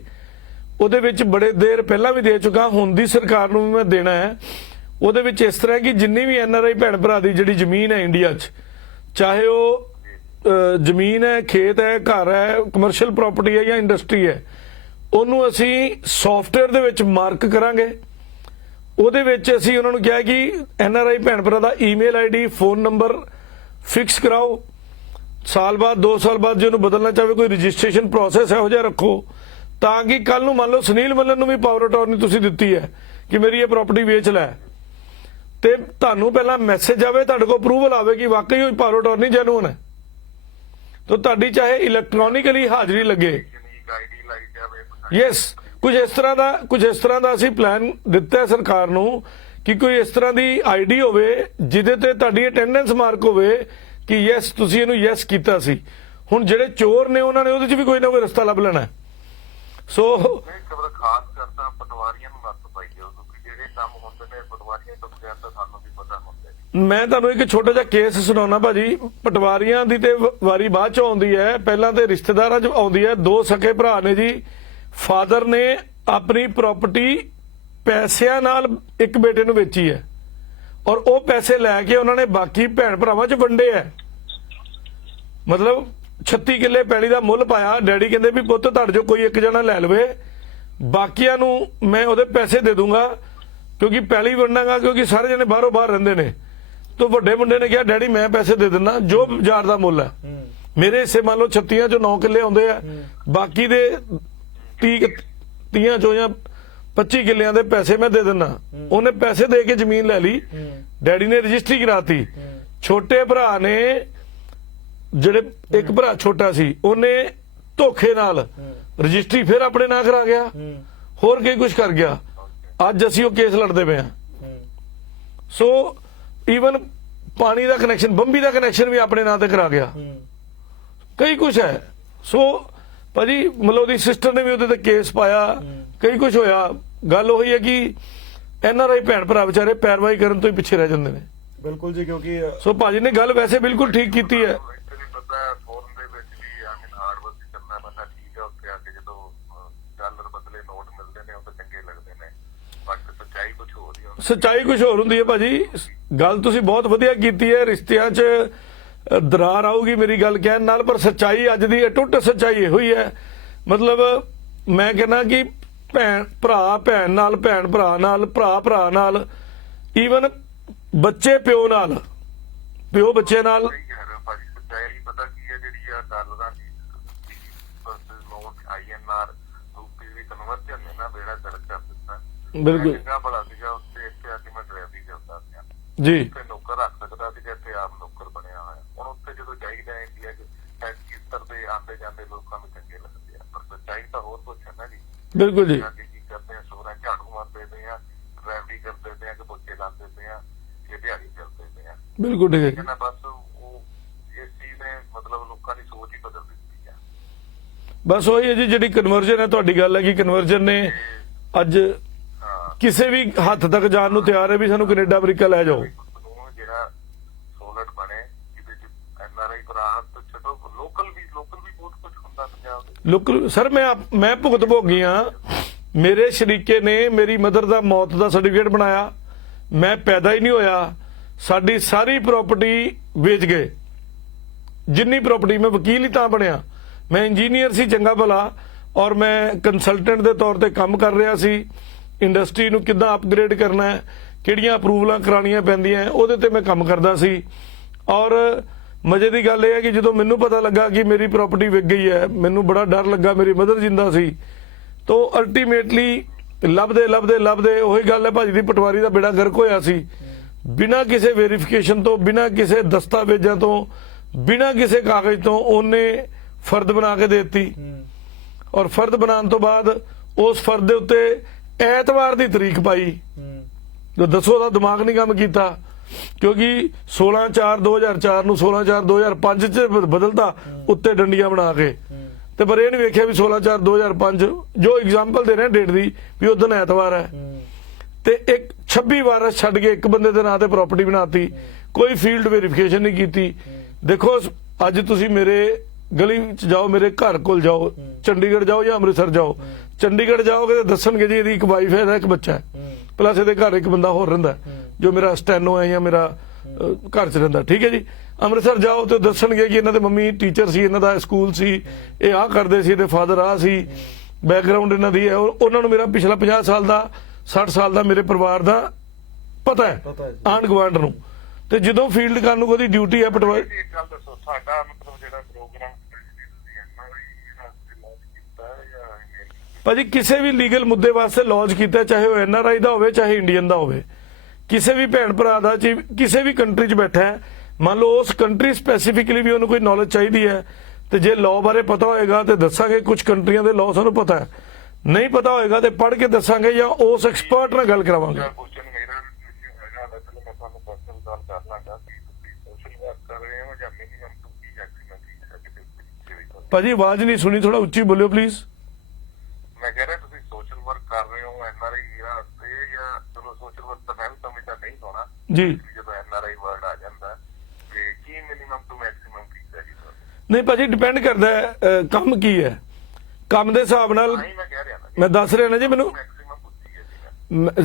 ਉਹਦੇ ਵਿੱਚ ਬੜੇ ਦੇਰ ਪਹਿਲਾਂ ਵੀ ਦੇ ਚੁੱਕਾ, ਹੁਣ ਦੀ ਸਰਕਾਰ ਨੂੰ ਵੀ ਮੈਂ ਦੇਣਾ ਹੈ। ਉਹਦੇ ਵਿੱਚ ਇਸ ਤਰ੍ਹਾਂ ਕਿ ਜਿੰਨੀ ਵੀ ਐਨਆਰਆਈ ਭੈਣ ਭਰਾ ਦੀ ਜਿਹੜੀ ਜ਼ਮੀਨ ਹੈ ਇੰਡੀਆ 'ਚ, ਚਾਹੇ ਉਹ ਜ਼ਮੀਨ ਹੈ, ਖੇਤ ਹੈ, ਘਰ ਹੈ, ਕਮਰਸ਼ੀਅਲ ਪ੍ਰਾਪਰਟੀ ਹੈ ਜਾਂ ਇੰਡਸਟਰੀ ਹੈ, ਉਹਨੂੰ ਅਸੀਂ ਸੌਫਟਵੇਅਰ ਦੇ ਵਿੱਚ ਮਾਰਕ ਕਰਾਂਗੇ। ਉਹਦੇ ਵਿੱਚ ਅਸੀਂ ਉਹਨਾਂ ਨੂੰ ਕਿਹਾ ਕਿ ਐਨਆਰਆਈ ਭੈਣ ਭਰਾ ਦਾ email ID, phone number fix ਕਰਾਓ। ਸਾਲ ਬਾਅਦ 2 ਸਾਲ ਬਾਅਦ ਜੇ ਉਹਨੂੰ ਬਦਲਣਾ ਚਾਹੇ ਕੋਈ ਰਜਿਸਟ੍ਰੇਸ਼ਨ ਪ੍ਰੋਸੈਸ ਇਹੋ ਜਿਹਾ ਰੱਖੋ ਤਾਂ ਕਿ ਕੱਲ ਨੂੰ ਮੰਨ ਲਓ ਸੁਨੀਲ ਮੱਲਨ ਨੂੰ ਵੀ ਪਾਵਰ ਅਟਾਰਨੀ ਤੁਸੀਂ ਦਿੱਤੀ ਹੈ ਕਿ ਮੇਰੀ ਇਹ ਪ੍ਰਾਪਰਟੀ ਵੇਚ ਲੈ, ਤੇ ਤੁਹਾਨੂੰ ਪਹਿਲਾਂ ਮੈਸੇਜ ਆਵੇ, ਤੁਹਾਡੇ ਕੋਲ ਅਪਰੂਵਲ ਆਵੇ ਕਿ ਵਾਕਈ ਉਹ ਪਾਵਰ ਅਟਾਰਨੀ ਜੈਨੂਇਨ ਹੈ, ਤਾਂ ਤੁਹਾਡੀ ਚਾਹੇ ਇਲੈਕਟ੍ਰੋਨਿਕਲੀ ਹਾਜ਼ਰੀ ਲੱਗੇ। ਯੂਨੀਕ ਆਈਡੀ ਲਾਈ ਜਾਵੇ। ਯੈਸ, ਕੁਝ ਇਸ ਤਰ੍ਹਾਂ ਦਾ ਅਸੀਂ ਪਲਾਨ ਦਿੱਤਾ ਹੈ ਸਰਕਾਰ ਨੂੰ ਕਿ ਕੋਈ ਇਸ ਤਰ੍ਹਾਂ ਦੀ ਆਈਡੀ ਹੋਵੇ ਜਿਹਦੇ ਤੇ ਤੁਹਾਡੀ ਅਟੈਂਡੈਂਸ ਮਾਰਕ ਹੋਵੇ ਕਿ ਯੈਸ ਤੁਸੀਂ ਇਹਨੂੰ ਯੈਸ ਕੀਤਾ ਸੀ। ਹੁਣ ਜਿਹੜੇ ਚੋਰ ਨੇ ਉਹਨਾਂ ਨੇ ਉਹਦੇ 'ਚ ਵੀ ਕੋਈ ਨਾ ਕੋਈ ਰਸਤਾ ਲੱਭ ਲੈਣਾ। ਸੋ ਖਬਰ ਖਾਸ ਕਰਤਾ ਪਟਵਾਰੀਆਂ ਨੂੰ ਨੱਥ ਪਾਈ ਜਾਓ, ਕਿਉਂਕਿ ਜਿਹੜੇ ਕੰਮ ਹੁੰਦੇ ਨੇ ਪਟਵਾਰੀਆਂ ਤੋਂ ਬਗੈਰ ਤਾਂ ਸਾਨੂੰ ਵੀ ਪਤਾ ਹੁੰਦਾ। ਮੈਂ ਤੁਹਾਨੂੰ ਇੱਕ ਛੋਟਾ ਜਿਹਾ ਕੇਸ ਸੁਣਾਉਣਾ ਭਾਜੀ। ਪਟਵਾਰੀਆਂ ਦੀ ਤੇ ਵਾਰੀ ਬਾਅਦ 'ਚ ਆਉਂਦੀ ਹੈ, ਪਹਿਲਾਂ ਤੇ ਰਿਸ਼ਤੇਦਾਰਾਂ 'ਚ ਆਉਂਦੀ ਹੈ। 2 ਸਕੇ ਭਰਾ ਨੇ ਜੀ, ਫਾਦਰ ਨੇ ਆਪਣੀ ਪ੍ਰਾਪਰਟੀ ਪੈਸਿਆਂ ਨਾਲ ਇੱਕ ਬੇਟੇ ਨੂੰ ਵੇਚੀ ਹੈ ਔਰ ਉਹ ਪੈਸੇ ਲੈ ਕੇ ਉਹਨਾਂ ਨੇ ਬਾਕੀ ਭੈਣ ਭਰਾਵਾਂ 'ਚ ਵੰਡੇ ਹੈ। ਮਤਲਬ 36 ਕਿੱਲੇ ਪੈਲੀ ਦਾ ਮੁੱਲ ਪਾਇਆ। ਡੈਡੀ ਕਹਿੰਦੇ ਵੀ ਪੁੱਤ ਤੁਹਾਡੇ 'ਚੋਂ ਕੋਈ ਇੱਕ ਜਣਾ ਲੈ ਲਵੇ, ਬਾਕੀਆਂ ਨੂੰ ਮੈਂ ਉਹਦੇ ਪੈਸੇ ਦੇ ਦੂੰਗਾ ਕਿਉਂਕਿ ਪੈਲੀ ਵੰਡਾਂਗਾ, ਕਿਉਂਕਿ ਸਾਰੇ ਜਣੇ ਬਾਹਰੋਂ ਬਾਹਰ ਰਹਿੰਦੇ ਨੇ। ਤਾਂ ਵੱਡੇ ਮੁੰਡੇ ਨੇ ਕਿਹਾ ਡੈਡੀ ਮੈਂ ਪੈਸੇ ਦੇ ਦਿੰਦਾ ਜੋ ਬਾਜ਼ਾਰ ਦਾ ਮੁੱਲ ਹੈ। ਮੇਰੇ ਹਿੱਸੇ ਮੰਨ ਲਓ 36 ਚੋਂ 9 ਕਿੱਲੇ ਆਉਂਦੇ ਆ, ਬਾਕੀ ਦੇ 30 ਚੋਂ ਜਾਂ 25 ਕਿੱਲਿਆਂ ਦੇ ਪੈਸੇ ਮੈਂ ਦੇ ਦਿੰਦਾ। ਉਹਨੇ ਪੈਸੇ ਦੇ ਕੇ ਜ਼ਮੀਨ ਲੈ ਲਈ, ਡੈਡੀ ਨੇ ਰਜਿਸਟਰੀ ਕਰਾਤੀ। ਛੋਟੇ ਭਰਾ ਨੇ, ਜਿਹੜੇ ਇੱਕ ਭਰਾ ਛੋਟਾ ਸੀ, ਉਹਨੇ ਧੋਖੇ ਨਾਲ ਰਜਿਸਟਰੀ ਫਿਰ ਆਪਣੇ ਨਾਂ ਕਰਾ ਗਿਆ, ਹੋਰ ਕੀ ਕੁਝ ਕਰ ਗਿਆ। ਅੱਜ ਅਸੀਂ ਉਹ ਕੇਸ ਲੜਦੇ ਪਏ ਹਾਂ। ਸੋ ਈਵਨ ਪਾਣੀ ਦਾ ਕਨੈਕਸ਼ਨ, ਬੰਬੀ ਦਾ ਕਨੈਕਸ਼ਨ ਵੀ ਆਪਣੇ ਨਾਂ ਤੇ ਕਰਾ ਗਿਆ। ਕਈ ਕੁਝ ਹੈ। ਸੋ ਭਾਜੀ ਮਤਲਬ ਉਹਦੀ ਸਿਸਟਰ ਨੇ ਵੀ ਉਹਦੇ ਤੇ ਕੇਸ ਪਾਇਆ, ਕਈ ਕੁਝ ਹੋਇਆ। ਗੱਲ ਉਹੀ ਹੈ ਕਿ ਐਨਆਰਆਈ ਭੈਣ ਭਰਾ ਵਿਚਾਰੇ ਪੈਰਵਾਈ ਕਰਨ ਤੋਂ ਹੀ ਪਿੱਛੇ ਰਹਿ ਜਾਂਦੇ ਨੇ। ਬਿਲਕੁਲ ਜੀ, ਕਿਉਂਕਿ ਸੋ ਭਾਜੀ ਨੇ ਗੱਲ ਵੈਸੇ ਬਿਲਕੁਲ ਠੀਕ ਕੀਤੀ ਹੈ। ਪਤਾ ਫੋਰਨ ਦੇ ਵਿੱਚ ਵੀ ਹਾਰਡ ਵਰਕ ਕਰਨਾ ਬੰਦਾ ਠੀਕ ਹੈ, ਉੱਥੇ ਆ ਕੇ ਜਦੋਂ ਡਾਲਰ ਬਦਲੇ ਨੋਟ ਮਿਲਦੇ ਨੇ ਉਹ ਤਾਂ ਚੰਗੇ ਲੱਗਦੇ ਨੇ, ਬਟ ਸੱਚਾਈ ਕੁਝ ਹੋਰ ਹੀ ਹੁੰਦੀ। ਸੱਚਾਈ ਕੁਝ ਹੋਰ ਹੁੰਦੀ ਹੈ ਭਾਜੀ। ਗੱਲ ਤੁਸੀਂ ਬਹੁਤ ਵਧੀਆ ਕੀਤੀ ਹੈ। ਰਿਸ਼ਤਿਆਂ 'ਚ ਦਰਾਰ ਆਊਗੀ ਮੇਰੀ ਗੱਲ ਕਹਿਣ ਨਾਲ, ਪਰ ਸੱਚਾਈ ਅੱਜ ਦੀ ਅਟੁੱਟ ਸੱਚਾਈ ਇਹੋ ਹੀ ਹੈ। ਮਤਲਬ ਮੈਂ ਕਹਿੰਦਾ ਕਿ ਭਰਾ ਭੈਣ ਨਾਲ, ਭੈਣ ਭਰਾ ਨਾਲ, ਭਰਾ ਨਾਲ, ਈਵਨ ਬੱਚੇ ਪਿਓ ਨਾਲ, ਪਿਓ ਬੱਚੇ ਨਾਲ। ਸੱਚਾਈ ਪਤਾ ਕੀ ਹੈ, ਜਿਹੜੀ ਆ ਡਾਲਰਾਂ ਦੀ ਨੋਟ INR ਰੂਪੀ ਵੀ ਕਨਵਰਜਨ ਨੇ ਨਾ ਬੇੜਾ ਗਰਕ ਕਰ ਦਿੱਤਾ। ਬਿਲਕੁਲ ਚੰਗਾ ਬੜਾ ਸੀਗਾ ਉੱਥੇ, ਇੱਥੇ ਆ ਕੇ ਮੈਂ ਡਰਾਈਵਰੀ ਕਰਦਾ ਸੀ ਜੀ, ਉੱਥੇ ਨੌਕਰ ਰੱਖ ਸਕਦਾ ਸੀ, ਇੱਥੇ ਆਪ ਨੌਕਰ ਬਣਿਆ ਹੋਇਆ। ਹੁਣ ਉੱਥੇ ਜਦੋਂ ਜਾਈਦਾ ਇੰਡੀਆ ਚ ਦੇ ਆਉਂਦੇ ਜਾਂਦੇ ਲੋਕਾਂ ਨੂੰ ਚੰਗੇ ਲੱਗਦੇ ਆ, ਪਰ ਸੱਚਾਈ ਤਾਂ ਹੋਰ ਕੁਛ ਹੈ ਨਾ ਜੀ। ਬਿਲਕੁਲ ਜੀ। ਕੀ ਕਰਦੇ ਆ, ਸੋਹਰਾ ਝਾੜੂ ਮਾਰਦੇ ਪਏ ਆ, ਡਰਾਈਵਰੀ ਕਰਦੇ ਪਏ ਆ, ਕਿ ਪੋਚੇ ਲਾਉਂਦੇ ਪਏ ਆ, ਕਿ ਦਿਹਾੜੀ ਕਰਦੇ ਪਏ ਆ। ਬਿਲਕੁਲ ਠੀਕ ਹੈ। ਬਸ ਉਹ ਇਸ ਚੀਜ਼ ਨੇ ਮਤਲਬ ਲੋਕਾਂ ਦੀ ਸੋਚ ਹੀ ਬਦਲ ਦਿੱਤੀ ਆ। ਬਸ ਉਹੀ ਹੈ ਜੀ, ਜਿਹੜੀ ਕਨਵਰਜਨ ਹੈ, ਤੁਹਾਡੀ ਗੱਲ ਹੈ ਕਿ ਕਨਵਰਜਨ ਨੇ ਅੱਜ ਕਿਸੇ ਵੀ ਹੱਥ ਤੱਕ ਜਾਣ ਨੂੰ ਤਿਆਰ ਹੈ ਵੀ ਸਾਨੂੰ ਕੈਨੇਡਾ ਅਮਰੀਕਾ ਲੈ ਜਾਓ। ਜਿਹੜਾ ਸੋਲਟ ਬਣੇ ਜਿਹਦੇ ਚ ਐਨਆਰਆਈ ਭਰਾ ਤੋਂ ਛੱਡੋ, ਲੋਕਲ ਵੀ ਬਹੁਤ ਕੁਝ ਹੁੰਦਾ ਪੰਜਾਬ ਦੇ। ਲੋਕਲ ਸਰ ਮੈਂ ਭੁਗਤ ਭੋਗੀ ਹਾਂ। ਮੇਰੇ ਸ਼ਰੀਕੇ ਨੇ ਮੇਰੀ ਮਦਰ ਦਾ ਮੌਤ ਦਾ ਸਰਟੀਫਿਕੇਟ ਬਣਾਇਆ, ਮੈਂ ਪੈਦਾ ਹੀ ਨਹੀਂ ਹੋਇਆ, ਸਾਡੀ ਸਾਰੀ ਪ੍ਰਾਪਰਟੀ ਵੇਚ ਗਏ। ਜਿੰਨੀ ਪ੍ਰਾਪਰਟੀ, ਮੈਂ ਵਕੀਲ ਹੀ ਤਾਂ ਬਣਿਆ, ਮੈਂ ਇੰਜੀਨੀਅਰ ਸੀ ਚੰਗਾ ਭਲਾ, ਔਰ ਮੈਂ ਕੰਸਲਟੈਂਟ ਦੇ ਤੌਰ ਤੇ ਕੰਮ ਕਰ ਰਿਹਾ ਸੀ। ਇੰਡਸਟਰੀ ਨੂੰ ਕਿੱਦਾਂ ਅਪਗ੍ਰੇਡ ਕਰਨਾ ਹੈ, ਕਿਹੜੀਆਂ ਅਪਰੂਵਲਾਂ ਕਰਾਉਣੀਆਂ ਪੈਂਦੀਆਂ, ਉਹਦੇ ਤੇ ਮੈਂ ਕੰਮ ਕਰਦਾ ਸੀ। ਔਰ ਮਜ਼ੇ ਦੀ ਗੱਲ ਇਹ ਹੈ ਕਿ ਜਦੋਂ ਮੈਨੂੰ ਪਤਾ ਲੱਗਾ ਕਿ ਮੇਰੀ ਪ੍ਰਾਪਰਟੀ ਵਿਕ ਗਈ ਹੈ, ਮੈਨੂੰ ਬੜਾ ਡਰ ਲੱਗਾ। ਮੇਰੀ ਮਦਰ ਜਿੰਦਾ ਸੀ। ਤਾਂ ਅਲਟੀਮੇਟਲੀ ਲੱਭਦੇ ਉਹੀ ਗੱਲ ਹੈ ਭਾਜੀ ਦੀ, ਪਟਵਾਰੀ ਦਾ ਬੇੜਾ ਗਰਕ ਹੋਇਆ ਸੀ। ਬਿਨਾਂ ਕਿਸੇ ਵੈਰੀਫਿਕੇਸ਼ਨ ਤੋਂ, ਬਿਨਾਂ ਕਿਸੇ ਦਸਤਾਵੇਜ਼ਾਂ ਤੋਂ, ਬਿਨਾਂ ਕਿਸੇ ਕਾਗਜ਼ ਤੋਂ ਉਹਨੇ ਫਰਦ ਬਣਾ ਕੇ ਦੇ ਦਿੱਤੀ। ਔਰ ਫਰਦ ਬਣਾਉਣ ਤੋਂ ਬਾਅਦ ਉਸ ਫਰਦ ਦੇ ਉੱਤੇ ਐਤਵਾਰ ਦੀ ਤਰੀਕ ਪਾਈ ਜੋ ਦੱਸੋ ਉਹਦਾ ਦਿਮਾਗ ਨਹੀਂ ਕੰਮ ਕੀਤਾ, ਕਿਉਂਕਿ 16/4/2004 ਨੂੰ 16/4/2005 ਚ ਬਦਲਦਾ ਉੱਤੇ ਡੰਡੀਆਂ ਬਣਾ ਕੇ, ਤੇ ਪਰ ਇਹ ਨਹੀਂ ਵੇਖਿਆ ਵੀ 16/4/2005 ਜੋ ਐਗਜ਼ਾਮਪਲ ਦੇ ਰਹੇ ਡੇਟ ਦੀ ਵੀ ਉਦੋਂ ਐਤਵਾਰ ਹੈ, ਤੇ ਇੱਕ 26 ਵਾਰਸ ਛੱਡ ਕੇ ਇੱਕ ਬੰਦੇ ਦੇ ਨਾਂ ਤੇ ਪ੍ਰਾਪਰਟੀ ਬਣਾਤੀ, ਕੋਈ ਫੀਲਡ ਵੈਰੀਫਿਕੇਸ਼ਨ ਨਹੀਂ ਕੀਤੀ। ਦੇਖੋ ਅੱਜ ਤੁਸੀਂ ਮੇਰੇ ਗਲੀ ਚ ਜਾਓ, ਮੇਰੇ ਘਰ ਕੋਲ ਜਾਓ, ਚੰਡੀਗੜ੍ਹ ਜਾਓ ਜਾਂ ਅੰਮ੍ਰਿਤਸਰ ਜਾਓ, ਚੰਡੀਗੜ੍ਹ ਜਾਓਗੇ ਤਾਂ ਦੱਸਣਗੇ ਜੀ ਇਹਦੀ ਇੱਕ ਵਾਈਫ ਹੈ, ਇੱਕ ਬੱਚਾ ਹੈ, ਪਲੱਸ ਇਹਦੇ ਘਰ ਇੱਕ ਬੰਦਾ ਹੋਰ ਰਹਿੰਦਾ ਜੋ ਮੇਰਾ ਸਟੈਨੋ ਹੈ ਜਾਂ ਮੇਰਾ ਘਰ ਚ ਰਹਿੰਦਾ, ਠੀਕ ਹੈ ਜੀ। ਅੰਮ੍ਰਿਤਸਰ ਜਾਓ ਤੇ ਦੱਸਣਗੇ ਕਿ ਇਹਨਾਂ ਦੇ ਮੰਮੀ ਟੀਚਰ ਸੀ, ਇਹਨਾਂ ਦਾ ਸਕੂਲ ਸੀ, ਇਹ ਆਹ ਕਰਦੇ ਸੀ, ਇਹਦੇ ਫਾਦਰ ਆਹ ਸੀ, ਬੈਕਗ੍ਰਾਉਂਡ ਇਹਨਾਂ ਦੀ ਹੈ, ਉਹਨਾਂ ਨੂੰ ਮੇਰਾ ਪਿਛਲਾ 50 ਸਾਲ ਦਾ 60 ਸਾਲ ਦਾ ਮੇਰੇ ਪਰਿਵਾਰ ਦਾ ਪਤਾ ਹੈ ਆਂਢ ਗੁਆਂਢ ਨੂੰ। ਤੇ ਜਦੋਂ ਫੀਲਡ ਕਰਨ ਨੂੰ ਉਹਦੀ ਡਿਊਟੀ ਹੈ ਪਟਵਾਰੀ। ਇੱਕ ਗੱਲ ਦੱਸੋ, ਸਾਡਾ ਮਤਲਬ ਜਿਹੜਾ ਪ੍ਰੋਗਰਾਮ ਤੁਸੀਂ ਇਹਨਾਂ ਵਾਸਤੇ ਲਾਂਚ ਕੀਤਾ ਜਾਂ ਭਾਜੀ ਕਿਸੇ ਵੀ ਲੀਗਲ ਮੁੱਦੇ ਵਾਸਤੇ ਲੌਂਚ ਕੀਤਾ, ਚਾਹੇ ਉਹ NRI ਦਾ ਹੋਵੇ ਚਾਹੇ ਇੰਡੀਅਨ ਦਾ ਹੋਵੇ, ਕਿਸੇ ਵੀ ਭੈਣ ਭਰਾ ਦਾ ਕਿਸੇ ਵੀ ਕੰਟਰੀ 'ਚ ਬੈਠਾ ਹੈ, ਮੰਨ ਲਓ ਉਸ ਕੰਟਰੀ ਸਪੈਸੀਫਿਕਲੀ ਵੀ ਉਹਨੂੰ ਕੋਈ ਨੌਲੇਜ ਚਾਹੀਦੀ ਹੈ, ਤੇ ਜੇ ਲਾਅ ਬਾਰੇ ਪਤਾ ਹੋਏਗਾ ਤੇ ਦੱਸਾਂਗੇ। ਕੁਝ ਕੰਟਰੀਆਂ ਦੇ ਲਾਅ ਸਾਨੂੰ ਪਤਾ ਹੈ, ਨਹੀਂ ਪਤਾ ਹੋਏਗਾ ਤੇ ਪੜ੍ਹ ਕੇ ਦੱਸਾਂਗੇ ਜਾਂ ਉਸ ਐਕਸਪਰਟ ਨਾਲ ਗੱਲ ਕਰਾਵਾਂਗੇ। ਭਾਜੀ ਆਵਾਜ਼ ਨਹੀਂ ਸੁਣੀ, ਥੋੜਾ ਉੱਚੀ ਬੋਲਿਓ ਪਲੀਜ਼। ਮੈਂ ਕਹਿ ਰਿਹਾ ਤੁਸੀਂ ਸੋਸ਼ਲ ਵਰਕ ਕਰ ਰਹੇ ਹੋ NRI ਵੀਰਾਂ ਵਾਸਤੇ, ਜਾਂ ਚਲੋ ਸੋਸ਼ਲ ਵਰਕ ਤਾਂ ਮੈਂ ਵੀ ਸਮਝਦਾ ਨਹੀਂ ਹੋਣਾ ਜੀ, ਜਦੋਂ NRI ਵਰਡ ਆ ਜਾਂਦਾ ਤੇ ਕੀ ਮਿਨੀਮਮ ਟੂ ਮੈਕਸਿਮਮ ਫੀਸ ਹੈ ਜੀ ਤੁਹਾਡੀ? ਨਹੀਂ ਭਾਜੀ ਡਿਪੈਂਡ ਕਰਦਾ ਹੈ ਕੰਮ ਕੀ ਹੈ, ਕੰਮ ਦੇ ਹਿਸਾਬ ਨਾਲ ਨਹੀਂ ਮੈਂ ਕਹਿ ਰਿਹਾ ਨਾ, ਮੈਂ ਦੱਸ ਰਿਹਾ ਨਾ ਜੀ। ਮੈਨੂੰ ਮੈਕਸਿਮਮ ਪੁੱਛੀ ਹੈ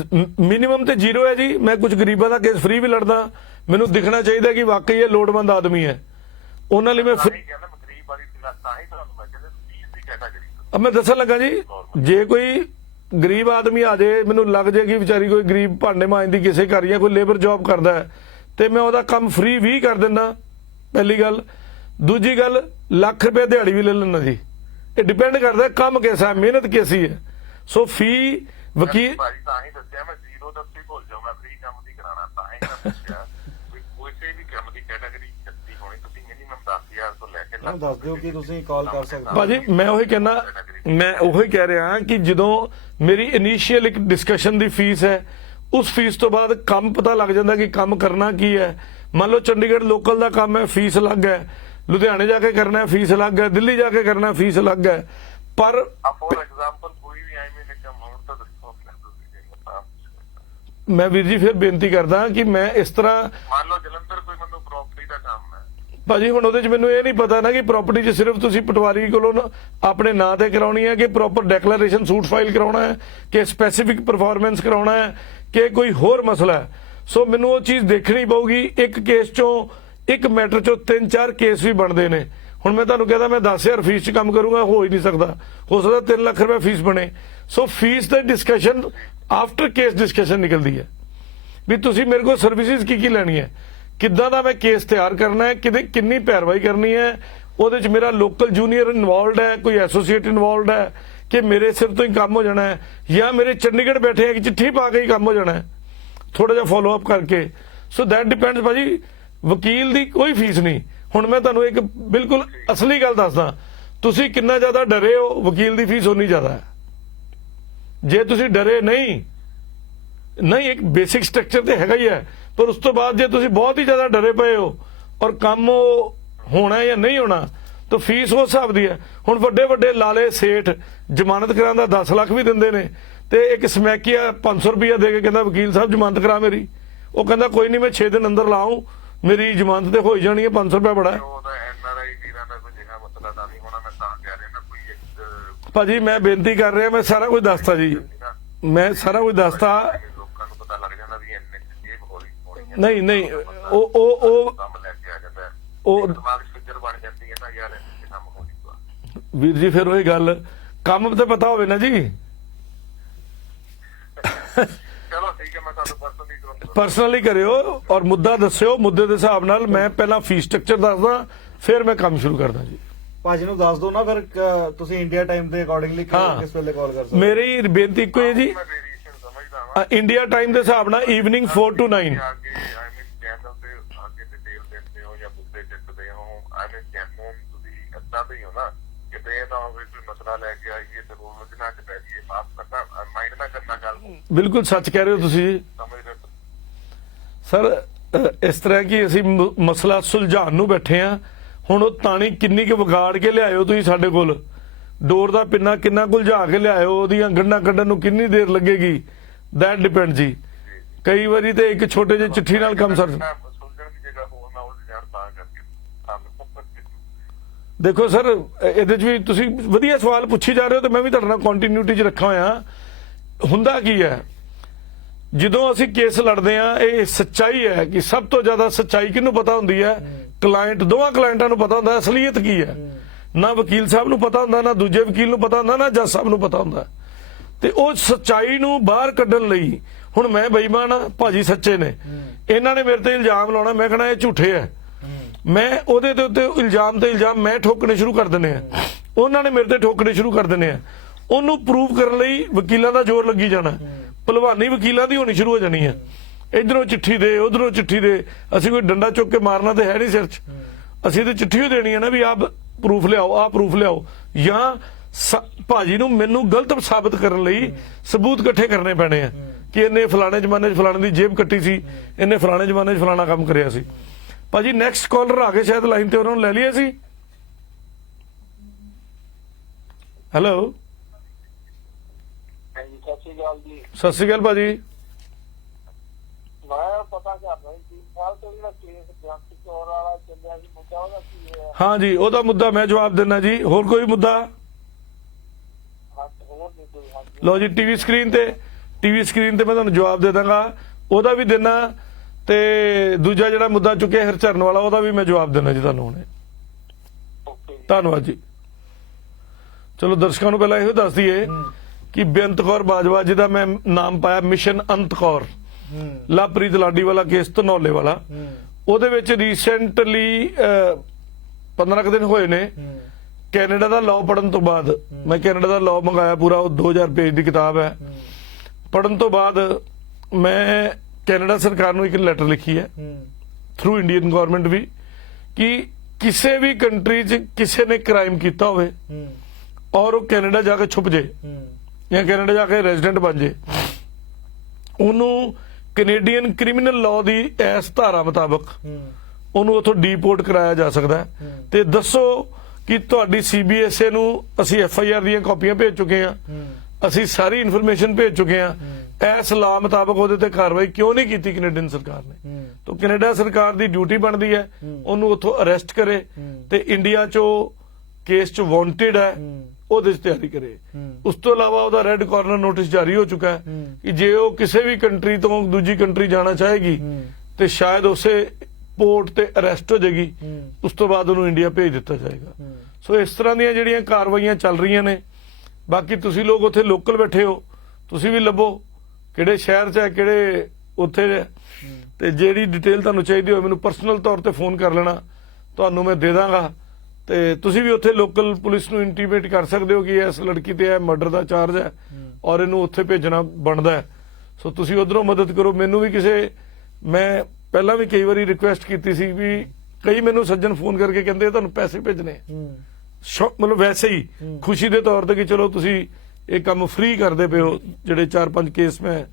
ਜੀ, ਮਿਨੀਮਮ ਤੇ 0 ਹੈ ਜੀ। ਮੈਂ ਕੁਝ ਗਰੀਬਾਂ ਦਾ ਕੇਸ ਫ੍ਰੀ ਵੀ ਲੜਦਾ, ਮੈਨੂੰ ਦਿਖਣਾ ਚਾਹੀਦਾ ਕਿ ਵਾਕਈ ਇਹ ਲੋੜਵੰਦ ਆਦਮੀ ਹੈ, ਉਹਨਾਂ ਲਈ ਮੈਂ ਕਹਿੰਦਾ ਮੈਂ ਗਰੀਬ ਵਾਲੀ ਤਾਂ ਹੀ ਤੁਹਾਨੂੰ ਮੈਂ ਕਹਿੰਦਾ ਫੀਸ ਦੀ ਕੈਟਾਗਰੀ। ਮੈਂ ਦੱਸਣ ਲੱਗਾ ਜੀ, ਜੇ ਕੋਈ ਗਰੀਬ ਆਦਮੀ ਆ ਜਾਏ, ਮੈਨੂੰ ਲੱਗ ਜਾਏ ਕਿ ਵਿਚਾਰੀ ਕੋਈ ਗਰੀਬ ਭਾਂਡੇ ਮਾਂਜਦੀ ਕਿਸੇ ਘਰ ਜਾਂ ਕੋਈ ਲੇਬਰ ਜੌਬ ਕਰਦਾ ਹੈ, ਤੇ ਮੈਂ ਉਹਦਾ ਕੰਮ ਫ੍ਰੀ ਵੀ ਕਰ ਦਿੰਦਾ, ਪਹਿਲੀ ਗੱਲ। ਦੂਜੀ ਗੱਲ, ਲੱਖ ਰੁਪਏ ਦਿਹਾੜੀ ਵੀ ਲੈ ਲੈਣਾ ਜੀ। ਇਹ ਡਿਪੈਂਡ ਕਰਦਾ ਕੰਮ ਕਿਹਦਾ, ਮਿਹਨਤ ਕਿਹਦੀ ਹੈ। ਸੋ ਫੀ ਵਕੀਲ ਭਾਜੀ ਤਾਂ ਹੀ ਦੱਸਿਆ ਮੈਂ 0 ਦੱਸੀ ਭੁੱਲ ਜਾਓ, ਮੈਂ ਫ੍ਰੀ ਕੰਮ ਦੀ ਕਰਾਣਾ, ਤਾਂ ਹੀ ਮੈਂ ਦੱਸਿਆ ਕੋਈ ਵੀ ਕੰਮ ਦੀ ਕੈਟਾਗਰੀ ਚੱਲਦੀ ਹੋਣੀ, ਤੁਸੀਂ ਮਿਨੀਮਮ 10,000 ਤੋਂ ਲੈ ਕੇ ਦੱਸ ਦਿਓ ਕਿ ਤੁਸੀਂ ਕਾਲ ਕਰ ਸਕਦੇ ਹੋ। ਭਾਜੀ ਮੈਂ ਉਹੀ ਕਹਿਣਾ, ਮੈਂ ਉਹੀ ਕਹਿ ਰਿਹਾ ਕਿ ਜਦੋਂ ਮੇਰੀ ਇਨੀਸ਼ੀਅਲ ਇੱਕ ਡਿਸਕਸ਼ਨ ਦੀ ਫੀਸ ਹੈ, ਉਸ ਫੀਸ ਤੋਂ ਬਾਅਦ ਕੰਮ ਪਤਾ ਲੱਗ ਜਾਂਦਾ ਕਿ ਕੰਮ ਕਰਨਾ ਕੀ ਹੈ। ਮੰਨ ਲਓ ਚੰਡੀਗੜ੍ਹ ਲੋਕਲ ਦਾ ਕੰਮ ਹੈ, ਫੀਸ ਅਲੱਗ ਹੈ, ਲੁਧਿਆਣੇ ਜਾ ਕੇ ਕਰਨਾ ਫੀਸ ਅਲੱਗ ਹੈ, ਦਿੱਲੀ ਜਾ ਕੇ ਕਰਨਾ ਫੀਸ ਅਲੱਗ ਹੈ। ਪਰ ਫੋਰ ਐਗਜ਼ਾਮਪਲ ਕੋਈ ਵੀ ਐਵੇਂ ਨਿਕਮ ਅਮਾਉਂਟ ਤਾਂ ਦੱਸੋ ਤੁਸੀਂ। ਮੈਂ ਵੀਰ ਜੀ ਫਿਰ ਬੇਨਤੀ ਕਰਦਾ ਕਿ ਮੈਂ ਇਸ ਤਰ੍ਹਾਂ, ਮੰਨ ਲਓ ਜਲੰਧਰ ਕੋਈ ਮੈਨੂੰ ਪ੍ਰਾਪਰਟੀ ਦਾ ਕੰਮ ਹੈ ਭਾਜੀ ਹੁਣ ਉਹਦੇ 'ਚ ਮੈਨੂੰ ਇਹ ਨਹੀਂ ਪਤਾ ਨਾ ਕਿ ਪ੍ਰਾਪਰਟੀ 'ਚ ਸਿਰਫ ਤੁਸੀਂ ਪਟਵਾਰੀ ਕੋਲੋਂ ਆਪਣੇ ਨਾਂ ਤੇ ਕਰਾਉਣੀ ਹੈ, ਕਿ ਪ੍ਰੋਪਰ ਡੈਕਲੇਰੇਸ਼ਨ ਸੂਟ ਫਾਈਲ ਕਰਾਉਣਾ ਹੈ, ਕਿ ਸਪੈਸੀਫਿਕ ਪਰਫਾਰਮੈਂਸ ਕਰਾਉਣਾ ਹੈ, ਕਿ ਕੋਈ ਹੋਰ ਮਸਲਾ ਹੈ। ਸੋ ਮੈਨੂੰ ਉਹ ਚੀਜ਼ ਦੇਖਣੀ ਪਊਗੀ। ਇੱਕ ਕੇਸ 'ਚੋਂ, ਇੱਕ ਮੈਟਰ 'ਚੋਂ 3-4 ਕੇਸ ਵੀ ਬਣਦੇ ਨੇ। ਹੁਣ ਮੈਂ ਤੁਹਾਨੂੰ ਕਹਿੰਦਾ ਮੈਂ 10,000 ਫੀਸ 'ਚ ਕੰਮ ਕਰੂੰਗਾ, ਹੋ ਹੀ ਨਹੀਂ ਸਕਦਾ। ਹੋ ਸਕਦਾ 3 ਲੱਖ ਰੁਪਏ ਫੀਸ ਬਣੇ। ਸੋ ਫੀਸ ਦਾ ਡਿਸਕਸ਼ਨ ਆਫਟਰ ਕੇਸ ਡਿਸਕਸ਼ਨ ਨਿਕਲਦੀ ਹੈ ਵੀ ਤੁਸੀਂ ਮੇਰੇ ਕੋਲ ਸਰਵਿਸਿਜ਼ ਕੀ ਲੈਣੀ ਹੈ, ਕਿੱਦਾਂ ਦਾ ਮੈਂ ਕੇਸ ਤਿਆਰ ਕਰਨਾ ਹੈ, ਕਿੰਨੀ ਪੈਰਵਾਈ ਕਰਨੀ ਹੈ, ਉਹਦੇ 'ਚ ਮੇਰਾ ਲੋਕਲ ਜੂਨੀਅਰ ਇਨਵੋਲਡ ਹੈ, ਕੋਈ ਐਸੋਸੀਏਟ ਇਨਵੋਲਡ ਹੈ, ਕਿ ਮੇਰੇ ਸਿਰ ਤੋਂ ਹੀ ਕੰਮ ਹੋ ਜਾਣਾ ਹੈ, ਜਾਂ ਮੇਰੇ ਚੰਡੀਗੜ੍ਹ ਬੈਠੇ ਆ ਕਿ ਚਿੱਠੀ ਪਾ ਕੇ ਹੀ ਕੰਮ ਹੋ ਜਾਣਾ ਹੈ, ਥੋੜਾ ਜਿਹਾ ਫੋਲੋ ਅਪ ਕਰਕੇ। ਸੋ ਦੈਟ ਡਿਪੈਂਡਸ ਭਾਜੀ। ਵਕੀਲ ਦੀ ਕੋਈ ਫੀਸ ਨਹੀਂ। ਹੁਣ ਮੈਂ ਤੁਹਾਨੂੰ ਇੱਕ ਬਿਲਕੁਲ ਅਸਲੀ ਗੱਲ ਦੱਸਦਾ, ਤੁਸੀਂ ਕਿੰਨਾ ਜ਼ਿਆਦਾ ਡਰੇ ਹੋ, ਵਕੀਲ ਦੀ ਫੀਸ ਉਨੀ ਜ਼ਿਆਦਾ ਹੈ। ਜੇ ਤੁਸੀਂ ਡਰੇ ਨਹੀਂ, ਇੱਕ ਬੇਸਿਕ ਸਟਰਕਚਰ ਤੇ ਹੈਗਾ ਹੀ ਹੈ, ਪਰ ਉਸ ਤੋਂ ਬਾਅਦ ਜੇ ਤੁਸੀਂ ਬਹੁਤ ਹੀ ਜ਼ਿਆਦਾ ਡਰੇ ਪਏ ਹੋ ਔਰ ਕੰਮ ਹੋਣਾ ਜਾਂ ਨਹੀਂ ਹੋਣਾ, ਤਾਂ ਫੀਸ ਉਸ ਹਿਸਾਬ ਦੀ ਹੈ। ਹੁਣ ਵੱਡੇ ਵੱਡੇ ਲਾਲੇ ਸੇਠ ਜ਼ਮਾਨਤ ਕਰਾਉਣ ਦਾ 10 ਲੱਖ ਵੀ ਦਿੰਦੇ ਨੇ, ਤੇ ਇੱਕ ਸਮੈਕੀਆ 500 ਰੁਪਇਆ ਦੇ ਕੇ ਕਹਿੰਦਾ ਵਕੀਲ ਸਾਹਿਬ ਜ਼ਮਾਨਤ ਕਰਾ ਮੇਰੀ। ਉਹ ਕਹਿੰਦਾ ਕੋਈ ਨਹੀਂ ਮੈਂ 6 ਦਿਨ ਅੰਦਰ ਲਾਉਂ, ਮੇਰੀ ਜ਼ਮਾਨਤ ਤੇ ਹੋ ਹੀ ਜਾਣੀ ਹੈ, 500 ਰੁਪਇਆ ਬੜਾ ਹੈ। ਭਾਜੀ ਮੈਂ ਬੇਨਤੀ ਕਰ ਰਿਹਾ, ਮੈਂ ਸਾਰਾ ਕੁਝ ਦੱਸਤਾ ਜੀ, ਮੈਂ ਸਾਰਾ ਕੁਝ ਦੱਸਤਾ। ਲੋਕਾਂ ਨੂੰ ਪਤਾ ਲੱਗ ਜਾਂਦਾ ਵੀ ਇੰਨੇ ਜੇਬ ਹੋਣੀ ਨਹੀਂ ਉਹ ਦਿਮਾਗ ਫਿਕਰ ਬਣ ਜਾਂਦੀ ਹੈ ਨਾ ਯਾਰ, ਇਹ ਕੰਮ ਹੋ ਜੂਗਾ। ਵੀਰ ਜੀ ਫਿਰ ਉਹੀ ਗੱਲ, ਕੰਮ ਤੇ ਪਤਾ ਹੋਵੇ ਨਾ ਜੀ। ਚਲੋ ਠੀਕ ਹੈ, ਮੈਂ ਤੁਹਾਨੂੰ ਪਰਸਨਲੀ ਕਰਿਓ ਔਰ ਮੁੱਦਾ ਦੱਸਿਓ, ਮੁੱਦੇ ਦੇ ਹਿਸਾਬ ਨਾਲ ਮੈਂ ਪਹਿਲਾਂ ਫੀਸ ਸਟਰਕਚਰ ਦੱਸਦਾ, ਫਿਰ ਮੈਂ ਕੰਮ ਸ਼ੁਰੂ ਕਰਦਾ ਜੀ। ਭਾਜੀ ਨੂੰ ਦੱਸ ਦਿਓ ਨਾ ਫਿਰ, ਤੁਸੀਂ ਇੰਡੀਆ ਟਾਈਮ ਦੇ ਅਕੋਰਡਿੰਗਲੀ ਕਿਸ ਵੇਲੇ ਕਾਲ ਕਰ ਸਕਦੇ। ਮੇਰੀ ਬੇਨਤੀ ਇੱਕੋ ਹੈ ਜੀ, ਇੰਡੀਆ ਟਾਈਮ ਦੇ ਹਿਸਾਬ ਨਾਲ ਈਵਨਿੰਗ 4 to 9। ਬਿਲਕੁਲ ਸੱਚ ਕਹਿ ਰਹੇ ਹੋ ਤੁਸੀਂ ਜੀ। ਸਰ ਇਸ ਤਰ੍ਹਾਂ ਕਿ ਅਸੀਂ ਮਸਲਾ ਸੁਲਝਾਉਣ ਨੂੰ ਬੈਠੇ ਆ। ਹੁਣ ਉਹ ਤਾਣੀ ਕਿੰਨੀ ਕੁ ਵਿਗਾੜ ਕੇ ਲਿਆਇਓ ਤੁਸੀਂ ਸਾਡੇ ਕੋਲ, ਡੋਰ ਦਾ ਪਿੰਨਾ ਕਿੰਨਾ ਕੁਲਝਾ ਕੇ ਲਿਆਇਓ, ਉਹਦੀਆਂ ਗੰਢਾਂ ਕੱਢਣ ਨੂੰ ਕਿੰਨੀ ਦੇਰ ਲੱਗੇਗੀ, ਦੈਟ ਡਿਪੈਂਡ ਜੀ। ਕਈ ਵਾਰੀ ਤੇ ਇੱਕ ਛੋਟੇ ਜਿਹੇ ਚਿੱਠੀ ਨਾਲ ਕੰਮ ਸਰ। ਸੁਲਝਣ ਦੀ ਜਗ੍ਹਾ ਹੋਰ ਨਾ ਉਹਦੀ ਜਾਣ ਤਾਂ ਕਰਕੇ ਦੇਖੋ ਸਰ, ਇਹਦੇ 'ਚ ਵੀ ਤੁਸੀਂ ਵਧੀਆ ਸਵਾਲ ਪੁੱਛੀ ਜਾ ਰਹੇ ਹੋ ਤੇ ਮੈਂ ਵੀ ਤੁਹਾਡੇ ਨਾਲ ਕੰਟੀਨਿਊਟੀ 'ਚ ਰੱਖਾ ਹੋਇਆ। ਹੁੰਦਾ ਕੀ ਹੈ, ਜਦੋਂ ਅਸੀਂ ਕੇਸ ਲੜਦੇ ਆ, ਇਹ ਸੱਚਾਈ ਹੈ ਕਿ ਸਭ ਤੋਂ ਜ਼ਿਆਦਾ ਸੱਚਾਈ ਕਿਹਨੂੰ ਪਤਾ ਹੁੰਦੀ ਹੈ? ਕਲਾਇੰਟ, ਦੋਵਾਂ ਕਲਾਇੰਟਾਂ ਨੂੰ ਪਤਾ ਹੁੰਦਾ ਅਸਲੀਅਤ ਕੀ ਹੈ। ਨਾ ਵਕੀਲ ਸਾਹਿਬ ਨੂੰ ਪਤਾ ਹੁੰਦਾ, ਨਾ ਦੂਜੇ ਵਕੀਲ ਨੂੰ ਪਤਾ ਹੁੰਦਾ, ਨਾ ਜੱਜ ਸਾਹਿਬ ਨੂੰ ਪਤਾ ਹੁੰਦਾ। ਤੇ ਉਹ ਸੱਚਾਈ ਨੂੰ ਬਾਹਰ ਕੱਢਣ ਲਈ ਹੁਣ ਮੈਂ ਬੇਈਮਾਨ ਆ, ਭਾਜੀ ਸੱਚੇ ਨੇ, ਇਹਨਾਂ ਨੇ ਮੇਰੇ ਤੇ ਇਲਜ਼ਾਮ ਲਾਉਣਾ, ਮੈਂ ਕਹਣਾ ਇਹ ਝੂਠੇ ਹੈ, ਮੈਂ ਉਹਦੇ ਦੇ ਉੱਤੇ ਇਲਜ਼ਾਮ ਤੇ ਇਲਜ਼ਾਮ ਮੈਂ ਠੋਕਣੇ ਸ਼ੁਰੂ ਕਰ ਦਿੰਨੇ ਆ, ਉਹਨਾਂ ਨੇ ਮੇਰੇ ਤੇ ਠੋਕਣੇ ਸ਼ੁਰੂ ਕਰ ਦਿੰਨੇ ਆ। ਉਹਨੂੰ ਪ੍ਰੂਵ ਕਰਨ ਲਈ ਵਕੀਲਾਂ ਦਾ ਜ਼ੋਰ ਲੱਗੀ ਜਾਣਾ, ਭਲਵਾਨੀ ਵਕੀਲਾਂ ਦੀ ਹੋਣੀ ਸ਼ੁਰੂ ਹੋ ਜਾਣੀ ਹੈ। ਇਧਰੋਂ ਚਿੱਠੀ ਦੇ, ਉਧਰੋਂ ਚਿੱਠੀ ਦੇ। ਅਸੀਂ ਕੋਈ ਡੰਡਾ ਚੁੱਕ ਕੇ ਮਾਰਨਾ ਤੇ ਹੈ ਨਹੀਂ ਸਿਰ 'ਚ, ਅਸੀਂ ਤੇ ਚਿੱਠੀ ਹੀ ਦੇਣੀ ਹੈ ਨਾ ਵੀ ਆਹ ਪ੍ਰੂਫ ਲਿਆਓ, ਆਹ ਪ੍ਰੂਫ ਲਿਆਓ, ਜਾਂ ਭਾਜੀ ਨੂੰ ਮੈਨੂੰ ਗਲਤ ਸਾਬਤ ਕਰਨ ਲਈ ਸਬੂਤ ਇਕੱਠੇ ਕਰਨੇ ਪੈਣੇ ਆ ਕਿ ਇਹਨੇ ਫਲਾਣੇ ਜ਼ਮਾਨੇ 'ਚ ਫਲਾਣੇ ਦੀ ਜੇਬ ਕੱਟੀ ਸੀ, ਇਹਨੇ ਫਲਾਣੇ ਜ਼ਮਾਨੇ 'ਚ ਫਲਾਣਾ ਕੰਮ ਕਰਿਆ ਸੀ। ਭਾਜੀ ਨੈਕਸਟ ਕਾਲਰ ਆ ਗਏ ਸ਼ਾਇਦ ਲਾਈਨ ਤੇ, ਉਹਨਾਂ ਨੂੰ ਲੈ ਲਈਏ ਅਸੀਂ। ਹੈਲੋ, ਸਤਿ ਸ਼੍ਰੀ ਅਕਾਲ ਜੀ। ਸਤਿ ਸ਼੍ਰੀ ਅਕਾਲ ਭਾਜੀ। ਮੈਂ ਪਤਾ ਕਰ ਰਿਹਾ ਸੀ ਸਾਲ ਤੋਂ ਜਿਹੜਾ ਕੇਸ ਜੰਟ ਚੋਰ ਵਾਲਾ ਚੱਲਿਆ ਸੀ, ਮੁੱਦਾ ਉਹਦਾ ਕੀ ਹੋਇਆ? ਹਾਂ ਜੀ, ਉਹਦਾ ਮੁੱਦਾ ਮੈਂ ਜਵਾਬ ਦੇਣਾ ਜੀ। ਹੋਰ ਕੋਈ ਮੁੱਦਾ? ਹੋਰ ਨਹੀਂ ਕੋਈ? ਹਾਂਜੀ ਲਓ ਜੀ, ਟੀਵੀ ਸਕਰੀਨ ਤੇ ਮੈਂ ਤੁਹਾਨੂੰ ਜਵਾਬ ਦੇ ਦਾਂਗਾ, ਉਹਦਾ ਵੀ ਦੇਣਾ, ਤੇ ਦੂਜਾ ਜਿਹੜਾ ਮੁੱਦਾ ਚੁੱਕਿਆ ਹਰਚਰਨ ਵਾਲਾ, ਉਹਦਾ ਵੀ ਮੈਂ ਜਵਾਬ ਦੇਣਾ ਜੀ ਤੁਹਾਨੂੰ ਹੁਣੇ। ਓਕੇ ਜੀ। ਧੰਨਵਾਦ ਜੀ। ਚਲੋ ਦਰਸ਼ਕਾਂ ਨੂੰ ਪਹਿਲਾਂ ਇਹੋ ਦੱਸ ਦਈਏ ਕਿ ਬੇਅੰਤ ਕੌਰ ਬਾਜਵਾ ਜੀ ਦਾ ਮੈਂ ਨਾਮ ਪਾਇਆ ਮਿਸ਼ਨ ਅੰਤ ਕੌਰ, ਲਵਪ੍ਰੀਤ ਲਾਡੀ ਵਾਲਾ ਕੇਸ ਧਨੌਲੇ ਵਾਲਾ। ਉਹਦੇ ਵਿੱਚ ਰੀਸੈਂਟਲੀ 15 ਕੁ ਦਿਨ ਹੋਏ ਨੇ ਕੈਨੇਡਾ ਦਾ ਲਾਅ ਪੜਨ ਤੋਂ ਬਾਅਦ। ਮੈਂ ਕੈਨੇਡਾ ਦਾ ਲਾਅ ਮੰਗਾਇਆ ਪੂਰਾ, ਉਹ 2000 ਪੇਜ ਦੀ ਕਿਤਾਬ ਹੈ। ਪੜਨ ਤੋਂ ਬਾਅਦ ਮੈਂ ਕੈਨੇਡਾ ਸਰਕਾਰ ਨੂੰ ਇੱਕ ਲੈਟਰ ਲਿਖੀ ਹੈ ਥਰੂ ਇੰਡੀਅਨ ਗਵਰਨਮੈਂਟ ਵੀ, ਕਿ ਕਿਸੇ ਵੀ ਕੰਟਰੀ 'ਚ ਕਿਸੇ ਨੇ ਕ੍ਰਾਈਮ ਕੀਤਾ ਹੋਵੇ ਔਰ ਉਹ ਕੈਨੇਡਾ ਜਾ ਕੇ ਛੁਪ ਜੇ ਜਾਂ ਕੈਨੇਡਾ ਜਾ ਕੇ ਰੈਜ਼ੀਡੈਂਟ ਬਣ ਜੇ, ਉਹਨੂੰ ਕੈਨੇਡੀਅਨ ਕ੍ਰਿਮੀਨਲ ਲਾਅ ਦੀ ਇਸ ਧਾਰਾ ਮੁਤਾਬਕ ਉਹਨੂੰ ਉੱਥੋਂ ਡੀਪੋਰਟ ਕਰਾਇਆ ਜਾ ਸਕਦਾ ਹੈ। ਤੇ ਦੱਸੋ ਕਿ ਤੁਹਾਡੀ CBSA ਨੂੰ ਅਸੀਂ FIR ਦੀਆਂ ਕਾਪੀਆਂ ਭੇਜ ਚੁੱਕੇ ਹਾਂ, ਅਸੀਂ ਸਾਰੀ ਇਨਫੋਰਮੇਸ਼ਨ ਭੇਜ ਚੁੱਕੇ ਹਾਂ। ਇਸ ਲਾਅ ਮੁਤਾਬਕ ਉਹਦੇ ਤੇ ਕਾਰਵਾਈ ਕਿਉਂ ਨਹੀਂ ਕੀਤੀ ਕੈਨੇਡੀਅਨ ਸਰਕਾਰ ਨੇ? ਤਾਂ ਕੈਨੇਡਾ ਸਰਕਾਰ ਦੀ ਡਿਊਟੀ ਬਣਦੀ ਹੈ ਉਹਨੂੰ ਉੱਥੋਂ ਅਰੈਸਟ ਕਰੇ ਤੇ ਇੰਡੀਆ 'ਚੋਂ ਕੇਸ 'ਚ ਵਾਂਟਡ ਹੈ ਉਹਦੇ 'ਚ ਤਿਆਰੀ ਕਰੇ। ਉਸ ਤੋਂ ਇਲਾਵਾ ਉਹਦਾ ਰੈੱਡ ਕਾਰਨਰ ਨੋਟਿਸ ਜਾਰੀ ਹੋ ਚੁੱਕਾ ਹੈ ਕਿ ਜੇ ਉਹ ਕਿਸੇ ਵੀ ਕੰਟਰੀ ਤੋਂ ਦੂਜੀ ਕੰਟਰੀ ਜਾਣਾ ਚਾਹੇਗੀ ਤੇ ਸ਼ਾਇਦ ਉਸੇ ਪੋਰਟ ਤੇ ਅਰੈਸਟ ਹੋ ਜਾਏਗੀ, ਉਸ ਤੋਂ ਬਾਅਦ ਉਹਨੂੰ ਇੰਡੀਆ ਭੇਜ ਦਿੱਤਾ ਜਾਏਗਾ। ਸੋ ਇਸ ਤਰ੍ਹਾਂ ਦੀਆਂ ਜਿਹੜੀਆਂ ਕਾਰਵਾਈਆਂ ਚੱਲ ਰਹੀਆਂ ਨੇ। ਬਾਕੀ ਤੁਸੀਂ ਲੋਕ ਉੱਥੇ ਲੋਕਲ ਬੈਠੇ ਹੋ, ਤੁਸੀਂ ਵੀ ਲੱਭੋ ਕਿਹੜੇ ਸ਼ਹਿਰ 'ਚ ਹੈ, ਕਿਹੜੇ ਉੱਥੇ, ਤੇ ਜਿਹੜੀ ਡਿਟੇਲ ਤੁਹਾਨੂੰ ਚਾਹੀਦੀ ਹੋਵੇ ਮੈਨੂੰ ਪਰਸਨਲ ਤੌਰ ਤੇ ਫੋਨ ਕਰ ਲੈਣਾ, ਤੁਹਾਨੂੰ ਮੈਂ ਦੇ ਦਾਂਗਾ। ਤੇ ਤੁਸੀਂ ਵੀ ਉੱਥੇ ਲੋਕਲ ਪੁਲਿਸ ਨੂੰ ਇੰਟੀਮੇਟ ਕਰ ਸਕਦੇ ਹੋ ਕਿ ਇਸ ਲੜਕੀ ਤੇ ਇਹ ਮਰਡਰ ਦਾ ਚਾਰਜ ਹੈ ਔਰ ਇਹਨੂੰ ਉੱਥੇ ਭੇਜਣਾ ਬਣਦਾ ਹੈ। ਸੋ ਤੁਸੀਂ ਉਧਰੋਂ ਮਦਦ ਕਰੋ। ਮੈਨੂੰ ਵੀ ਮੈਂ ਪਹਿਲਾਂ ਵੀ ਕਈ ਵਾਰੀ ਰਿਕੁਐਸਟ ਕੀਤੀ ਸੀ ਵੀ ਕਈ ਮੈਨੂੰ ਸੱਜਣ ਫੋਨ ਕਰਕੇ ਕਹਿੰਦੇ ਤੁਹਾਨੂੰ ਪੈਸੇ ਭੇਜਣੇ, ਮਤਲਬ ਵੈਸੇ ਹੀ ਖੁਸ਼ੀ ਦੇ ਤੌਰ ਤੇ ਕਿ ਚਲੋ ਤੁਸੀਂ ਇਹ ਕੰਮ ਫ੍ਰੀ ਕਰਦੇ ਪਏ ਹੋ, ਜਿਹੜੇ 4-5 ਕੇਸ ਮੈਂ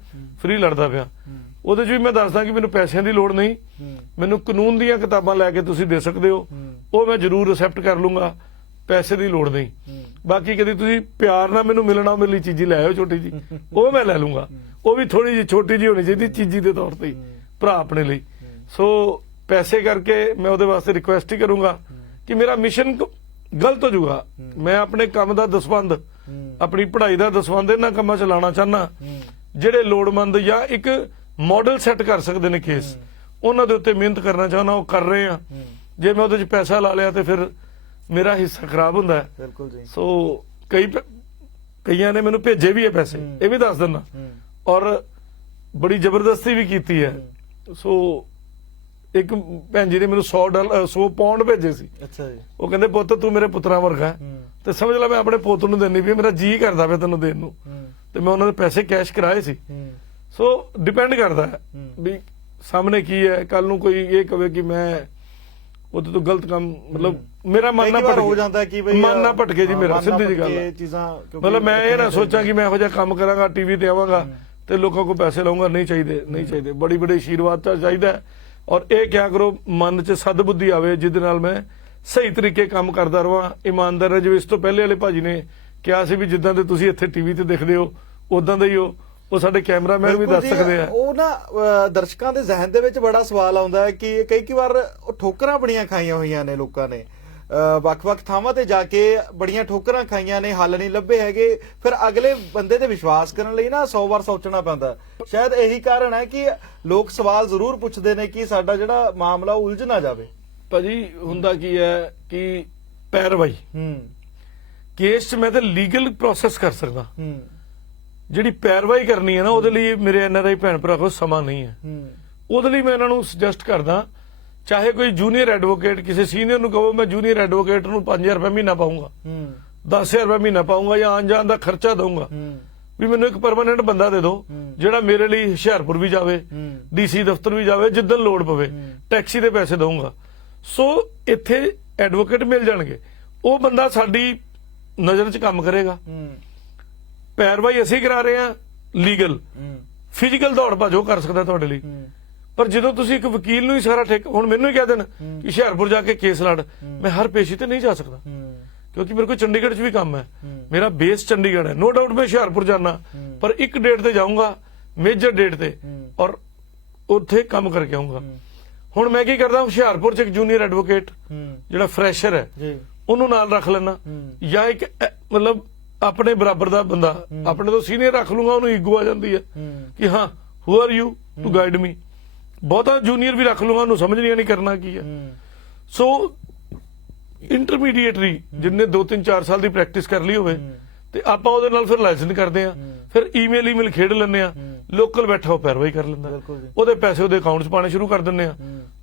ਫ੍ਰੀ ਲੜਦਾ ਪਿਆ। ਉਹਦੇ 'ਚ ਵੀ ਮੈਂ ਦੱਸਦਾ ਕਿ ਮੈਨੂੰ ਪੈਸਿਆਂ ਦੀ ਲੋੜ ਨਹੀਂ, ਮੈਨੂੰ ਕਾਨੂੰਨ ਦੀਆਂ ਕਿਤਾਬਾਂ ਲੈ ਕੇ ਤੁਸੀਂ ਦੇ ਸਕਦੇ ਹੋ, ਉਹ ਮੈਂ ਜ਼ਰੂਰ ਐਕਸੈਪਟ ਕਰ ਲੂੰਗਾ, ਪੈਸੇ ਦੀ ਲੋੜ ਨਹੀਂ। ਬਾਕੀ ਕਦੀ ਤੁਸੀਂ ਪਿਆਰ ਨਾਲ ਮੈਨੂੰ ਮਿਲਣਾ, ਮੇਰੇ ਲਈ ਚੀਜ਼ੀ ਲੈ ਆਓ ਛੋਟੀ ਜੀ, ਉਹ ਮੈਂ ਲੈ ਲੂੰਗਾ, ਉਹ ਵੀ ਥੋੜੀ ਜਿਹੀ ਛੋਟੀ ਜਿਹੀ ਹੋਣੀ ਚਾਹੀਦੀ ਚੀਜ਼ੀ ਦੇ ਤੌਰ ਤੇ, ਭਰਾ ਆਪਣੇ ਲਈ। ਸੋ ਪੈਸੇ ਕਰਕੇ ਮੈਂ ਉਹਦੇ ਵਾਸਤੇ ਰਿਕੁਐਸਟ ਹੀ ਕਰੂੰਗਾ ਕਿ ਮੇਰਾ ਮਿਸ਼ਨ ਗਲਤ ਹੋ ਜਾਊਗਾ। ਮੈਂ ਆਪਣੇ ਕੰਮ ਦਾ ਦਸਵੰਧ, ਆਪਣੀ ਪੜ੍ਹਾਈ ਦਾ ਦਸਵੰਧ ਇਹਨਾਂ ਕੰਮਾਂ 'ਚ ਲਾਉਣਾ ਚਾਹੁੰਦਾ। ਜਿਹੜੇ ਲੋੜਵੰਦ ਜਾਂ ਇੱਕ ਮਾਡਲ ਸੈੱਟ ਕਰ ਸਕਦੇ ਨੇ ਕੇਸ, ਉਹਨਾਂ ਦੇ ਉੱਤੇ ਮਿਹਨਤ ਕਰਨਾ ਚਾਹੁੰਦਾ, ਉਹ ਕਰ ਰਹੇ ਆ। ਜੇ ਮੈਂ ਉਹਦੇ 'ਚ ਪੈਸਾ ਲਾ ਲਿਆ ਤੇ ਫਿਰ ਮੇਰਾ ਹਿੱਸਾ ਖਰਾਬ ਹੁੰਦਾ ਹੈ। ਬਿਲਕੁਲ ਜੀ। ਸੋ ਕਈਆਂ ਨੇ ਮੈਨੂੰ ਭੇਜੇ ਵੀ ਹੈ ਪੈਸੇ, ਇਹ ਵੀ ਦੱਸ ਦਿੰਦਾ, ਔਰ ਬੜੀ ਜ਼ਬਰਦਸਤੀ ਵੀ ਕੀਤੀ ਹੈ। ਸੋ ਇੱਕ ਭੈਣ ਜੀ ਨੇ ਮੈਨੂੰ $100 ਪਾਉਂਡ ਭੇਜੇ ਸੀ। ਅੱਛਾ ਜੀ। ਉਹ ਕਹਿੰਦੇ ਪੁੱਤ ਤੂੰ ਮੇਰੇ ਪੁੱਤਰਾਂ ਵਰਗਾ ਹੈ, ਤੇ ਸਮਝ ਲੈ ਮੈਂ ਆਪਣੇ ਪੁੱਤ ਨੂੰ ਦੇਣੀ ਵੀ ਮੇਰਾ ਜੀ ਕਰਦਾ ਪਿਆ ਤੈਨੂੰ ਦੇਣ ਨੂੰ, ਤੇ ਮੈਂ ਉਹਨਾਂ ਦੇ ਪੈਸੇ ਕੈਸ਼ ਕਰਾਏ ਸੀ। ਸੋ ਡਿਪੈਂਡ ਕਰਦਾ ਹੈ ਵੀ ਸਾਹਮਣੇ ਕੀ ਹੈ। ਕੱਲ ਨੂੰ ਕੋਈ ਇਹ ਕਵੇ ਕਿ ਮੈਂ ਉਹਦੇ ਤੋਂ ਗਲਤ ਕੰਮ, ਮਤਲਬ ਮੇਰਾ ਮਨ ਨਾ ਭਟਕੇ, ਹੋ ਜਾਂਦਾ ਕਿ ਬਈ ਮਨ ਨਾ ਭਟਕੇ ਜੀ ਮੇਰਾ, ਸਿੱਧੀ ਜੀ ਗੱਲ ਹੈ। ਚੀਜ਼ਾਂ ਮਤਲਬ ਮੈਂ ਇਹ ਨਾ ਸੋਚਾਂ ਕਿ ਮੈਂ ਇਹੋ ਜਿਹਾ ਕੰਮ ਕਰਾਂਗਾ, ਟੀਵੀ ਤੇ ਆਵਾਂਗਾ, ਤੇ ਲੋਕਾਂ ਕੋਲ ਪੈਸੇ ਲਵਾਂਗਾ, ਨਹੀਂ ਚਾਹੀਦੇ। ਬੜੀ ਬੜੀ ਆਸ਼ੀਰਵਾਦ ਤਾਂ ਚਾਹੀਦਾ ਹੈ। ਔਰ ਇਹ ਕਿਆ ਕਰੋ, ਮਨ 'ਚ ਸਦਬੁੱਧੀ ਆਵੇ ਜਿਹਦੇ ਨਾਲ ਮੈਂ ਸਹੀ ਤਰੀਕੇ ਕੰਮ ਕਰਦਾ ਰਵਾਂ, ਇਮਾਨਦਾਰ ਰਹਾਂ। ਜਿਵੇਂ ਇਸ ਤੋਂ ਪਹਿਲੇ ਵਾਲੇ ਭਾਜੀ ਨੇ ਕਿਹਾ ਸੀ ਵੀ ਜਿੱਦਾਂ ਦੇ ਤੁਸੀਂ ਇੱਥੇ ਟੀਵੀ ਤੇ ਦੇਖਦੇ ਹੋ ਉਦਾਂ ਦੇ ਹੀ ਹੋ, ਉਹ ਸਾਡੇ ਕੈਮਰਾਮੈਨ ਵੀ ਦੱਸ ਸਕਦੇ ਆ। ਉਹ ਨਾ ਦਰਸ਼ਕਾਂ ਦੇ ਜ਼ਿਹਨ ਦੇ ਵਿੱਚ ਬੜਾ ਸਵਾਲ ਆਉਂਦਾ ਹੈ ਕਿ ਕਈ ਵਾਰ ਉਹ ਠੋਕਰਾਂ ਬੜੀਆਂ ਖਾਈਆਂ ਹੋਈਆਂ ਨੇ ਲੋਕਾਂ ਨੇ, ਵੱਖ-ਵੱਖ ਥਾਵਾਂ ਤੇ ਜਾ ਕੇ ਬੜੀਆਂ ਠੋਕਰਾਂ ਖਾਈਆਂ ਨੇ, ਹੱਲ ਨਹੀਂ ਲੱਭੇ ਹੈਗੇ। ਫਿਰ ਅਗਲੇ ਬੰਦੇ ਤੇ ਵਿਸ਼ਵਾਸ ਕਰਨ ਲਈ ਨਾ 100 ਵਾਰ ਸੋਚਣਾ ਪੈਂਦਾ। ਸ਼ਾਇਦ ਇਹੀ ਕਾਰਨ ਹੈ ਕਿ ਲੋਕ ਸਵਾਲ ਜ਼ਰੂਰ ਪੁੱਛਦੇ ਨੇ ਕਿ ਸਾਡਾ ਜਿਹੜਾ ਮਾਮਲਾ ਉਲਝ ਨਾ ਜਾਵੇ। ਭਾਜੀ ਹੁੰਦਾ ਕੀ ਹੈ ਕਿ ਪੈਰਵਾਈ ਕੇਸ 'ਚ ਮੈਂ ਤਾਂ ਲੀਗਲ ਪ੍ਰੋਸੈਸ ਕਰ ਸਕਦਾ, ਜਿਹੜੀ ਪੈਰਵਾਈ ਕਰਨੀ ਹੈ ਨਾ ਉਹਦੇ ਲਈ ਮੇਰੇ ਐਨਆਰਆਈ ਭੈਣ ਭਰਾ ਕੋਲ ਸਮਾਂ ਨਹੀਂ ਹੈ। ਉਹਦੇ ਲਈ ਮੈਂ ਇਹਨਾਂ ਨੂੰ ਸੁਜੈਸਟ ਕਰਦਾ, ਚਾਹੇ ਕੋਈ ਜੂਨੀਅਰ ਐਡਵੋਕੇਟ, ਕਿਸੇ ਸੀਨੀਅਰ ਨੂੰ ਕਹੋ ਮੈਂ ਜੂਨੀਅਰ ਐਡਵੋਕੇਟ ਨੂੰ 5000 ਰੁਪਏ ਮਹੀਨਾ ਪਾਉਂਗਾ, 10000 ਰੁਪਏ ਮਹੀਨਾ ਪਾਉਂਗਾ, ਜਾਂ ਆਉਣ ਜਾਣ ਦਾ ਖਰਚਾ ਦਊਂਗਾ, ਵੀ ਮੈਨੂੰ ਇੱਕ ਪਰਮਾਨੈਂਟ ਬੰਦਾ ਦੇ ਦਿਓ ਜਿਹੜਾ ਮੇਰੇ ਲਈ ਹੁਸ਼ਿਆਰਪੁਰ ਵੀ ਜਾਵੇ, ਡੀਸੀ ਦਫ਼ਤਰ ਵੀ ਜਾਵੇ, ਜਿੱਦਣ ਲੋੜ ਪਵੇ, ਟੈਕਸੀ ਦੇ ਪੈਸੇ ਦਊਂਗਾ। ਸੋ ਇੱਥੇ ਐਡਵੋਕੇਟ ਮਿਲ ਜਾਣਗੇ, ਉਹ ਬੰਦਾ ਸਾਡੀ ਨਜ਼ਰ 'ਚ ਕੰਮ ਕਰੇਗਾ। ਪੈਰਵਾਈ ਅਸੀਂ ਕਰਾ ਰਹੇ ਹਾਂ ਲੀਗਲ, ਫਿਜ਼ੀਕਲ ਦੌੜ ਭੱਜ ਉਹ ਕਰ ਸਕਦਾ ਤੁਹਾਡੇ ਲਈ। ਪਰ ਜਦੋਂ ਤੁਸੀਂ ਇੱਕ ਵਕੀਲ ਨੂੰ ਹੀ ਸਾਰਾ ਹੁਣ ਮੈਨੂੰ ਹੀ ਕਹਿ ਦੇਣ ਕਿ ਹੁਸ਼ਿਆਰਪੁਰ ਜਾ ਕੇ ਕੇਸ ਲੜ, ਮੈਂ ਹਰ ਪੇਸ਼ੀ ਤੇ ਨਹੀਂ ਜਾ ਸਕਦਾ, ਕਿਉਂਕਿ ਮੇਰੇ ਕੋਲ ਚੰਡੀਗੜ੍ਹ 'ਚ ਵੀ ਕੰਮ ਹੈ, ਮੇਰਾ ਬੇਸ ਚੰਡੀਗੜ੍ਹ ਹੈ। ਨੋ ਡਾਊਟ ਮੈਂ ਹੁਸ਼ਿਆਰਪੁਰ ਜਾਣਾ, ਪਰ ਇੱਕ ਡੇਟ ਤੇ ਜਾਊਂਗਾ, ਮੇਜਰ ਡੇਟ ਤੇ, ਔਰ ਉੱਥੇ ਕੰਮ ਕਰਕੇ ਆਊਂਗਾ। ਹੁਣ ਮੈਂ ਕੀ ਕਰਦਾ, ਹੁਸ਼ਿਆਰਪੁਰ 'ਚ ਇੱਕ ਜੂਨੀਅਰ ਐਡਵੋਕੇਟ ਜਿਹੜਾ ਫਰੈਸ਼ਰ ਹੈ ਉਹਨੂੰ ਨਾਲ ਰੱਖ ਲੈਣਾ, ਜਾਂ ਇੱਕ ਮਤਲਬ ਆਪਣੇ ਬਰਾਬਰ ਦਾ ਬੰਦਾ ਆਪਣੇ ਤੋਂ ਸੀਨੀਅਰ ਰੱਖ ਲੂੰਗਾ। ਉਹਨੂੰ ਈਗੋ ਆ ਜਾਂਦੀ ਹੈ ਕਿ ਹਾਂ who are you to guide me. ਬਹੁਤਾ ਜੂਨੀਅਰ ਵੀ ਰੱਖ ਲੂੰਗਾ, ਉਹਨੂੰ ਸਮਝ ਨਹੀਂ ਕਰਨਾ ਕੀ ਹੈ। ਸੋ ਇੰਟਰਮੀਡੀਏਟਰੀ ਜਿੰਨੇ 2-3-4 ਸਾਲ ਦੀ ਪ੍ਰੈਕਟਿਸ ਕਰ ਲਈ ਹੋਵੇ ਤੇ ਆਪਾਂ ਉਹਦੇ ਨਾਲ ਫਿਰ ਲਾਇਸੈਂਸ ਕਰਦੇ ਆ, ਫਿਰ ਈਮੇਲ ਖੇਡ ਲੈਂਦੇ ਆ, ਲੋਕਲ ਬੈਠਾ ਉਹ ਪੈਰਵਾਈ ਕਰ ਲੈਂਦਾ, ਉਹਦੇ ਪੈਸੇ ਉਹਦੇ ਅਕਾਊਂਟ 'ਚ ਪਾਣੇ ਸ਼ੁਰੂ ਕਰ ਦਿੰਦੇ ਆ